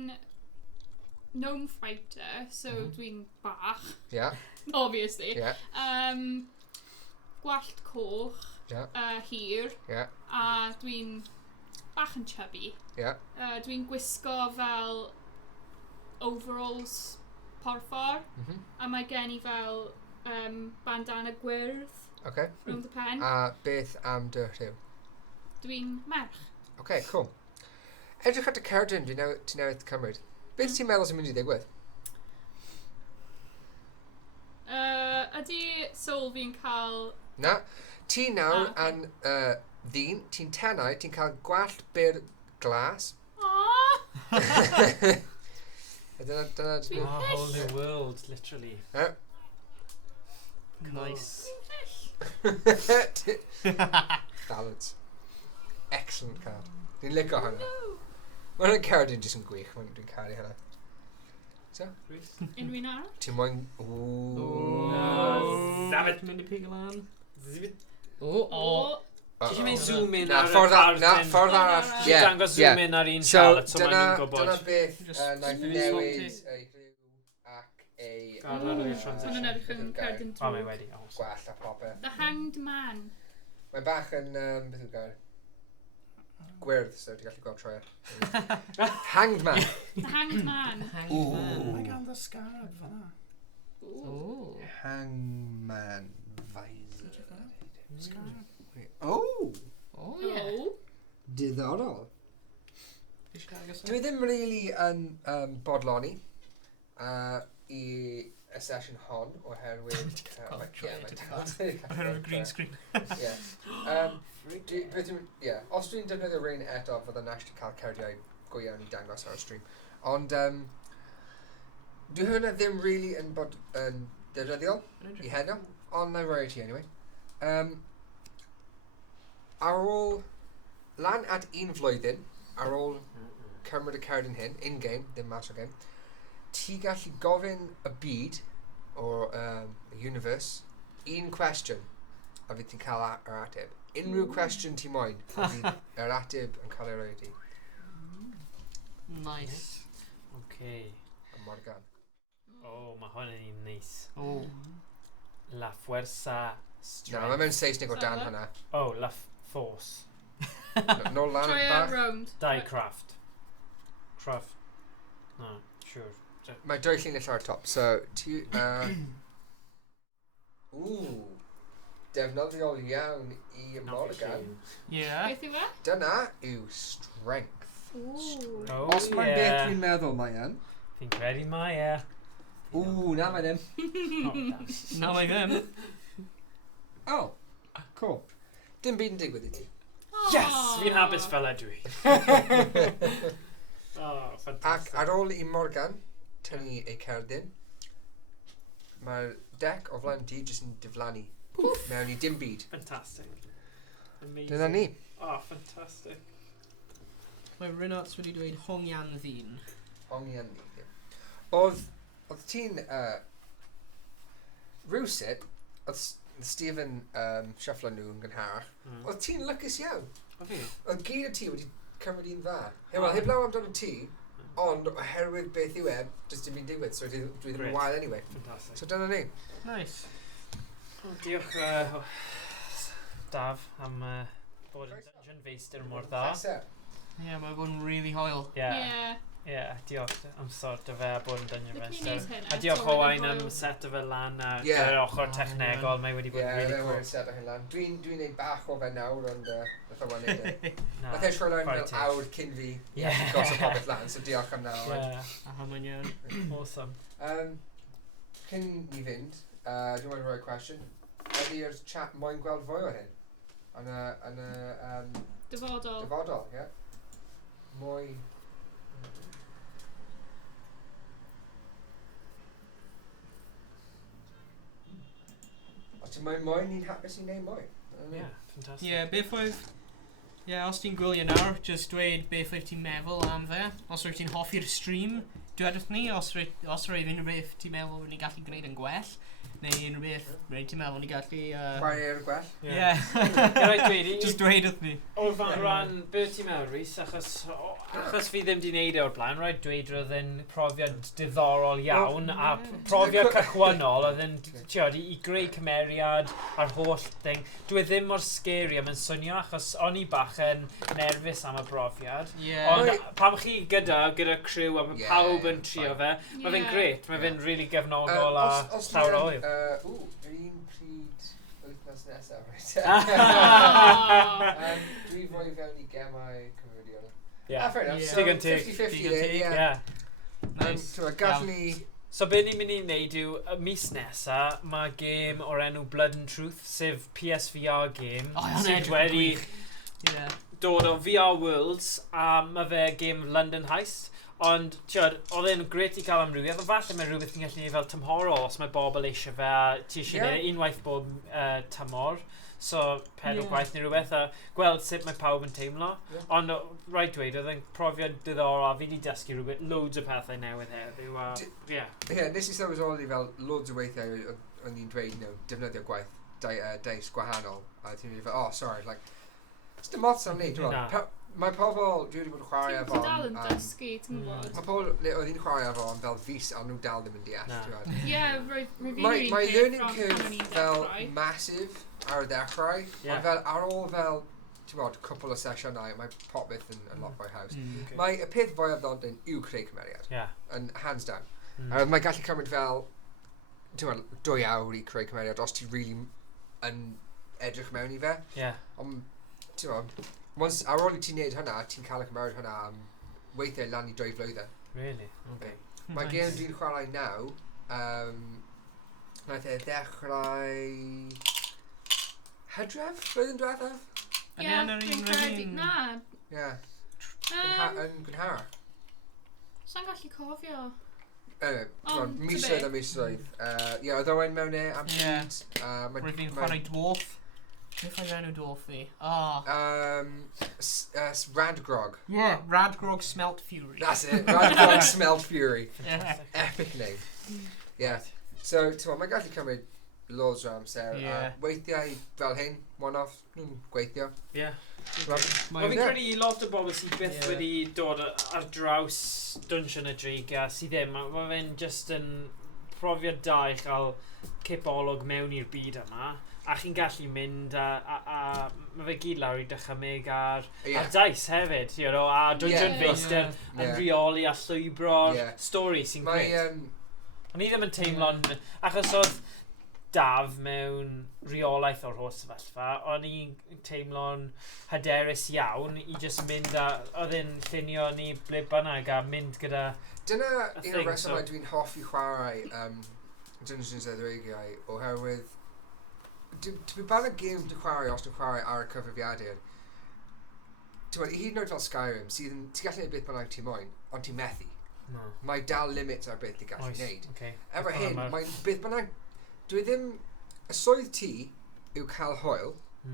gnome fighter, so dwi'n bach. Ie. Obviously. Ie. Gwallt coch. Hir. Ie. A dwi'n bach yn chubby. Ie. Dwi'n gwisgo fel overalls porffor. A mae gen I fel bandana gwyrdd. Okay. Rhwng dy pen. A beth am dy rhyw? Dwi'n merch. Okay, cool. Edrych at y cerdyn ti newydd cymryd. Beth ti'n meddwl sy'n mynd i ddigwydd? Ydy soul fi'n cael... Na. Ti nawr yn ddyn, ti'n tenau, ti'n cael gwallt byr glas. Dyna... A whole new world, literally. Nice. Balance. Excellent card. Dwi'n licio hwnna. Mae'n cerdyn jyst yn gwych, dwi'n caru hynna. So? Unrhyw arall? Ti'n moyn... David mynd i pig lan. Ti eisiau mynd zoom in ar y card? Na, ffordd arall. Ti dangos zoom in ar un Charlotte, so ma'n nhw'n gwybod. Dyna beth naeth newid ei rhyw ac ei... Mae'n edrych yn cerdyn O, mae wedi. Gwell a popeth. The Hanged Man. Mae bach yn... beth yw'r gair? Gwyrdd, so ti'n gallu gweld troi ar. Hanged Man. The Hanged Man. Mae gan the scarab fanna. Hanged Man. Scarab. Diddorol. Dwi ddim really yn bodloni i y sesiwn hon oherwydd... Oherwydd green screen. Os dwi'n defnyddio rhain eto, fydda'n actually cael cerdiau go iawn i dangos ar y stream. Ond dwi hwnna ddim really yn defnyddiol i hedo, ond na roi ti anyway. Ar ôl, lan at 1 flwyddyn, ar ôl cymryd y cerdyn hyn, in-game, ddim mas o game, ti gallu gofyn y byd, o'r universe, 1 cwestiwn, a fydd ti'n cael yr ateb. Unrhyw cwestiwn ti moyn, a fydd yr ateb yn cael ei roi ti. Nice. Okay. A Morgan. O, mae hwn yn un neis. O. La Fuerza Strength. Na, mae mewn Saesnig o dan hwnna. O, La Force. No lan Try bach. a round. Die Craft. Craft. No, sure. Mae dwy llinell ar top, so ti... defnyddiol iawn I Morgan. Yeah. Beth yw e? Dyna yw strength. Ooh. Oh, Os mae'n beth dwi'n meddwl mae yn. Fi'n credu mae Na mae ddim. Na mae ddim. Oh, cool. Dim byd yn digwydd I ti. Yes! Fi'n hapus fel ydw I. Oh, Ac ffantastig. ar ôl I Morgan, tynnu ei cerdyn, mae'r deck o flaen ti jyst yn diflannu mewn I dim byd. Ffantastig. Amazing. Dyna ni. Oh, ffantastig. Mae Rynnots wedi dweud hongian ddyn. Hongian ni. Oedd ti'n rhywsut, oedd Stephen Shuffler nhw yn gynharach, oedd ti'n lycus iawn. Oedd gyd o ti wedi cymryd un dda. Wel, heb law amdano ti, ond oherwydd beth yw jyst dim byd digwydd, so dwi ddim yn wael anyway. Ffantastig. So dyna ni. Nice. Diolch, Daf, am bod yn dungeon feistr mor dda. Yeah, mae bod yn really hoel. Diolch am sort o fe a bod yn dungeon Look feistr. at hyn, A diolch Owain am set o fe lan a gyda'r ochr technegol, mae wedi bod yn really cool. Ie, set o hyn lan. Dwi'n neud bach o fe nawr, ond nath o wan neud e. Na, Nath e siarad chwarae fel teg. awr cyn fi Ie. gosod popeth lan, so diolch am nawr. A mae'n iawn. Awesome. Cyn ni fynd, dwi'n mynd rhoi cwestiwn. Ydy'r chat moyn gweld fwy o hyn? Yn y Dyfodol. dyfodol, ie? Mwy... Os ti'n moyn ni'n hapus I neud mwy? Ie, ffantastig. Ie, beth oedd... Ie, os ti'n gwylio nawr, just dweud beth oedd ti'n meddwl am fe. Os rwy'n ti'n hoffi'r stream, dwedwch ni, os rwy'n unrhyw beth ti'n meddwl ni gallu gwneud yn gwell, neu unrhyw beth ti'n meddwl ni gallu... Chwarae gwell? Ie. Just dwedwch ni. O'r fan rhan, beth ti'n meddwl, Rhys? Achos fi ddim di wneud o'r blaen, rhaid dweud roedd yn profiad diddorol iawn, a profiad cychwynnol, oedd yn, I greu cymeriad a'r holl thing. Dwi ddim mor scary am yn swnio, achos o'n I bach yn nerfus am y brofiad. Ond pam chi gyda crew a mae pawb yn trio fe, mae fe'n gret, mae fe'n really gefnogol a llawer o hwyl. Un pryd wythnos nesaf, dwi fwy fewn I gemau cymeriad. Fair enough. So 50-50. Nice. Gallwn ni... So be ni'n mynd I wneud yw, mis nesa, mae gêm o'r enw Blood and Truth, sef PSVR game, sydd wedi dod o VR Worlds, a mae fe game London Heist. Ond, oedd e'n gret I cael amrywiaeth, ond falle mae rhywbeth ti'n gallu gwneud fel tymhorol, os mae bobl eisiau fe, a ti eisiau gwneud unwaith bob tymor. So, 4 gwaith neu rhywbeth, a gweld sut mae pawb yn teimlo. Ond, rhaid dweud, oedd e'n profiad diddorol, a fi wedi dysgu rhywbeth, loads o pethau newydd heddiw, a nes I sylweddoli fel loads o weithiau o'n i'n dweud, defnyddio gwaith deis gwahanol, a ti'n mynd I fel, sorry, like, it's dim ots am ni, dwi'n meddwl. Mae pobl, dwi wedi bod yn chwarae efo... Ti'n dal yn dysgu, ti'n gwybod? Mae pobl oedd hi'n chwarae efo am fel fis, a nhw dal ddim yn deall. Ie, Mae learning curve fel massive ar y dechrau, ond fel ar ôl fel, ti'n bod, cwpl o sesiynau, mae popeth yn lot fwy haws. Mae y peth fwyaf ddod yn yw creu cymeriad, yn hands down. Mae gallu cymryd fel, ti'n bod, 2 awr I creu cymeriad, os ti really yn edrych mewn I fe. Ond, ti'n bod, ar ôl I ti'n neud hynna, ti'n cael y cymeriad hynna am weithiau lan I 2 flwyddyn. Really? Okay. Mae gêm dwi'n chwarae naw, naeth e ddechrau... Hydref? Blwyddyn diwethaf? Ie, dwi'n credu. Na. Ie. Yn gynharach. Sa'n gallu cofio? Misoedd a misoedd. Ie, oedd Owen mewn e am pryd. Rwy'n fi'n chwarae dwarf. Beth oedd enw dwarf fi? Radgrog. Yeah, Radgrog Smelt Fury. That's it, Radgrog Smelt Fury. Epic name. Yeah. So, mae'n gallu cymryd loads o amser. Weithiau fel hyn, one-off, gweithio. Ie. Mae fi'n credu I lot o bobl sydd byth wedi dod ar draws Dwnsiwn y Dreigiau sydd ddim. Mae fe'n just yn profiad da I chael cipolwg mewn i'r byd yma, a chi'n gallu mynd a mae fe gyd lawr I dychymyg ar dais hefyd, you know, a Dwnsiwn feistr yn rheoli a llwybro'r stori sy'n gret. O'n I ddim yn teimlo'n... Achos oedd Daf mewn reolaeth o'r holl sefyllfa, o'n i'n teimlo'n hyderus iawn I just mynd a... Oedd e'n llunio ni ble bynnag a mynd gyda... Dyna un o'r resymau dwi'n hoffi chwarae Dwnsiwn a Dreigiau oherwydd Dwi'n ban y gêm dwi'n chwarae os dwi'n chwarae ar y cyfrifiadur. I hyd yn oed fel Skyrim, ti'n gallu gwneud beth bynnag ti moyn, ond ti'n methu. Mae dal limits ar beth ti'n gallu gwneud. Efo hyn, mae beth bynnag... Dwi ddim... Y swydd ti yw cael hwyl,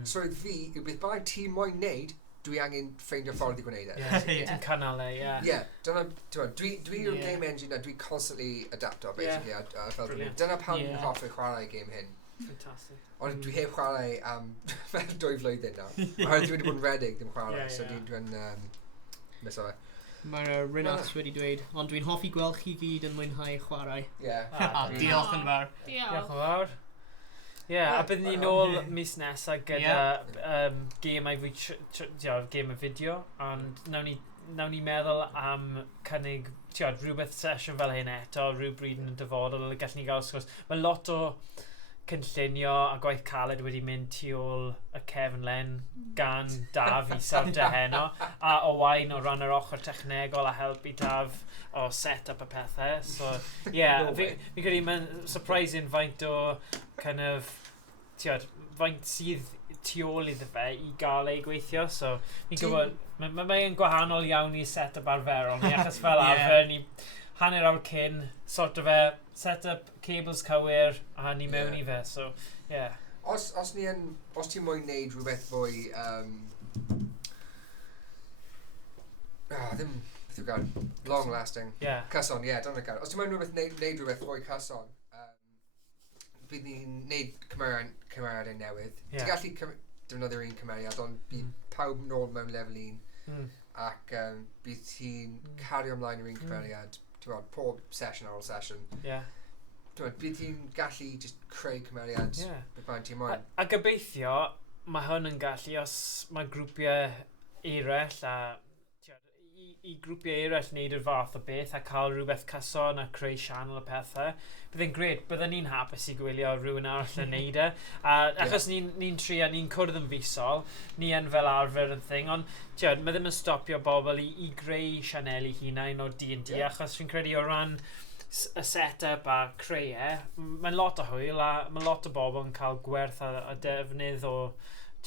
swydd fi yw beth bynnag ti moyn wneud, dwi angen ffeindio ffordd I gwneud e. Ti'n cynnal e, ie. Dwi yw'r game engine a dwi constantly adapto, basically. Dyna pan dwi'n hoffi chwarae game hyn. Fantastic. Ond dwi heb chwarae am fel 2 flwyddyn nawr. Oherwydd dwi wedi bod yn redig ddim chwarae, so dwi'n miso fe. Mae'r Rynax wedi dweud, ond dwi'n hoffi gweld chi gyd yn mwynhau chwarae. Diolch yn fawr. Diolch yn fawr. Ie, a byddwn ni nôl mis nesaf gyda gemau y fideo, ond nawn ni meddwl am cynnig rhywbeth sesiwn fel hyn eto, rhyw bryd yn dyfodol, gallwn ni gael sgwrs. Mae lot o cynllunio a gwaith caled wedi mynd tu ôl y cefn len gan Daf I sawd heno a o wain o ran yr ochr technegol a helpu Daf o set up y pethau. So, fi'n credu mae'n surprising faint o kind of, faint sydd tu ôl iddo fe I gael ei gweithio. So, fi'n gwybod, mae'n gwahanol iawn I set up arferol ni, achos fel arfer ni hanner awr cyn, sort of set up cables cywir a ni mewn I fe, so, Os ti'n moyn neud rhywbeth fwy, ddim, beth yw'r gair, long lasting, cyson, dyna'r gair. Os ti'n moyn neud rhywbeth fwy cyson, bydd ni'n neud cymeriadau newydd. Ti'n gallu defnyddio'r un cymeriad, ond bydd pawb nôl mewn lefel 1, ac bydd ti'n cario ymlaen yr un cymeriad, pob session ar ôl session. Bydd ti'n gallu just creu cymeriad beth mae'n ti'n moyn. A gobeithio, mae hwn yn gallu, os mae grwpiau eraill a I grwpiau eraill wneud yr fath o beth a cael rhywbeth cyson a creu sianel y pethau, byddai'n gred, byddai'n ni'n hapus I gwylio rhywun arall yn neud e. Achos ni'n trio, ni'n cwrdd yn fusol, ni yn fel arfer yn thing, ond mae ddim yn stopio bobl I greu sianeli hunain o D&D, achos fi'n credu o ran y set-up a creu e, mae'n lot o hwyl a mae lot o bobl yn cael gwerth a defnydd o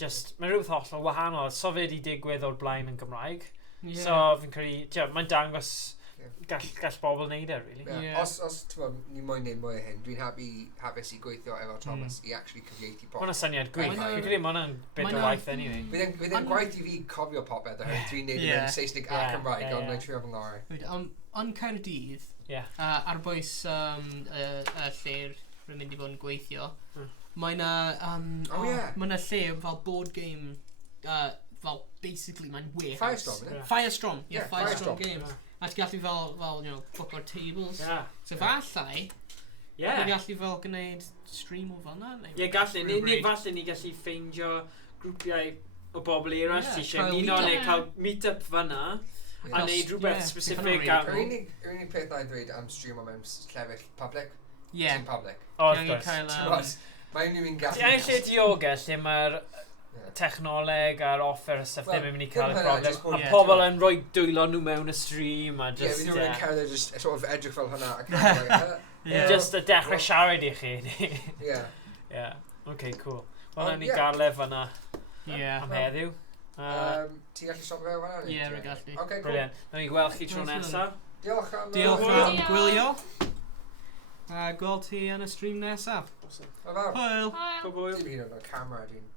mae rhywbeth hollol wahanol. So fe wedi digwydd o'r blaen yn Gymraeg. So fi'n credu, mae'n dangos gall bobl wneud e, really. Os ni moyn neud mwy o hyn, dwi'n hapus I gweithio efo Thomas I actually cyfieithu popeth. Mae'n syniad gwych. Fi'n credu mae hwnna'n bit o waith anyway. Bydd e'n gwaith I fi cofio popeth oherwydd dwi'n neud yn Saesnig a Cymraeg, ond mae'n trio fy ngorau. Yn Caerdydd, ar bwys y lle'r rwy'n mynd I fod yn gweithio, mae yna lle fel board game, fel basically mae'n wych. Firestorm, isn't it? Firestorm, Firestorm Games. A ti'n gallu fel, book o'r tables. So falle, ni'n gallu fel gwneud stream o fanna? Gallu. Falle ni gallu ffeindio grwpiau o bobl eraill sy'n eisiau ymuno neu cael meet-up fanna. A neud rhywbeth specific am... Yr unig peth na I ddweud am stream o mewn llefydd public. Team public. Mae'n nhw'n gallu... Ia'n lle diogel lle mae'r technoleg a'r offer y stuff ddim yn mynd I cael y problem. A pobl yn rhoi dwylo nhw mewn y stream a just... Fydd nhw'n cerdded just sort of edrych fel hwnna. Just y dechrau siarad I chi. Okay, cool. Wel, ni garlef fanna am heddiw. Ti'n gallu stop fe o fanna? Rwy'n gallu. Okay, cool. Brilliant. Nawn ni gweld chi tro nesaf. Diolch am gwylio. A gweld ti yn y stream nesaf. Hwyl. Hwyl. Dim hyn o'n camera dwi'n.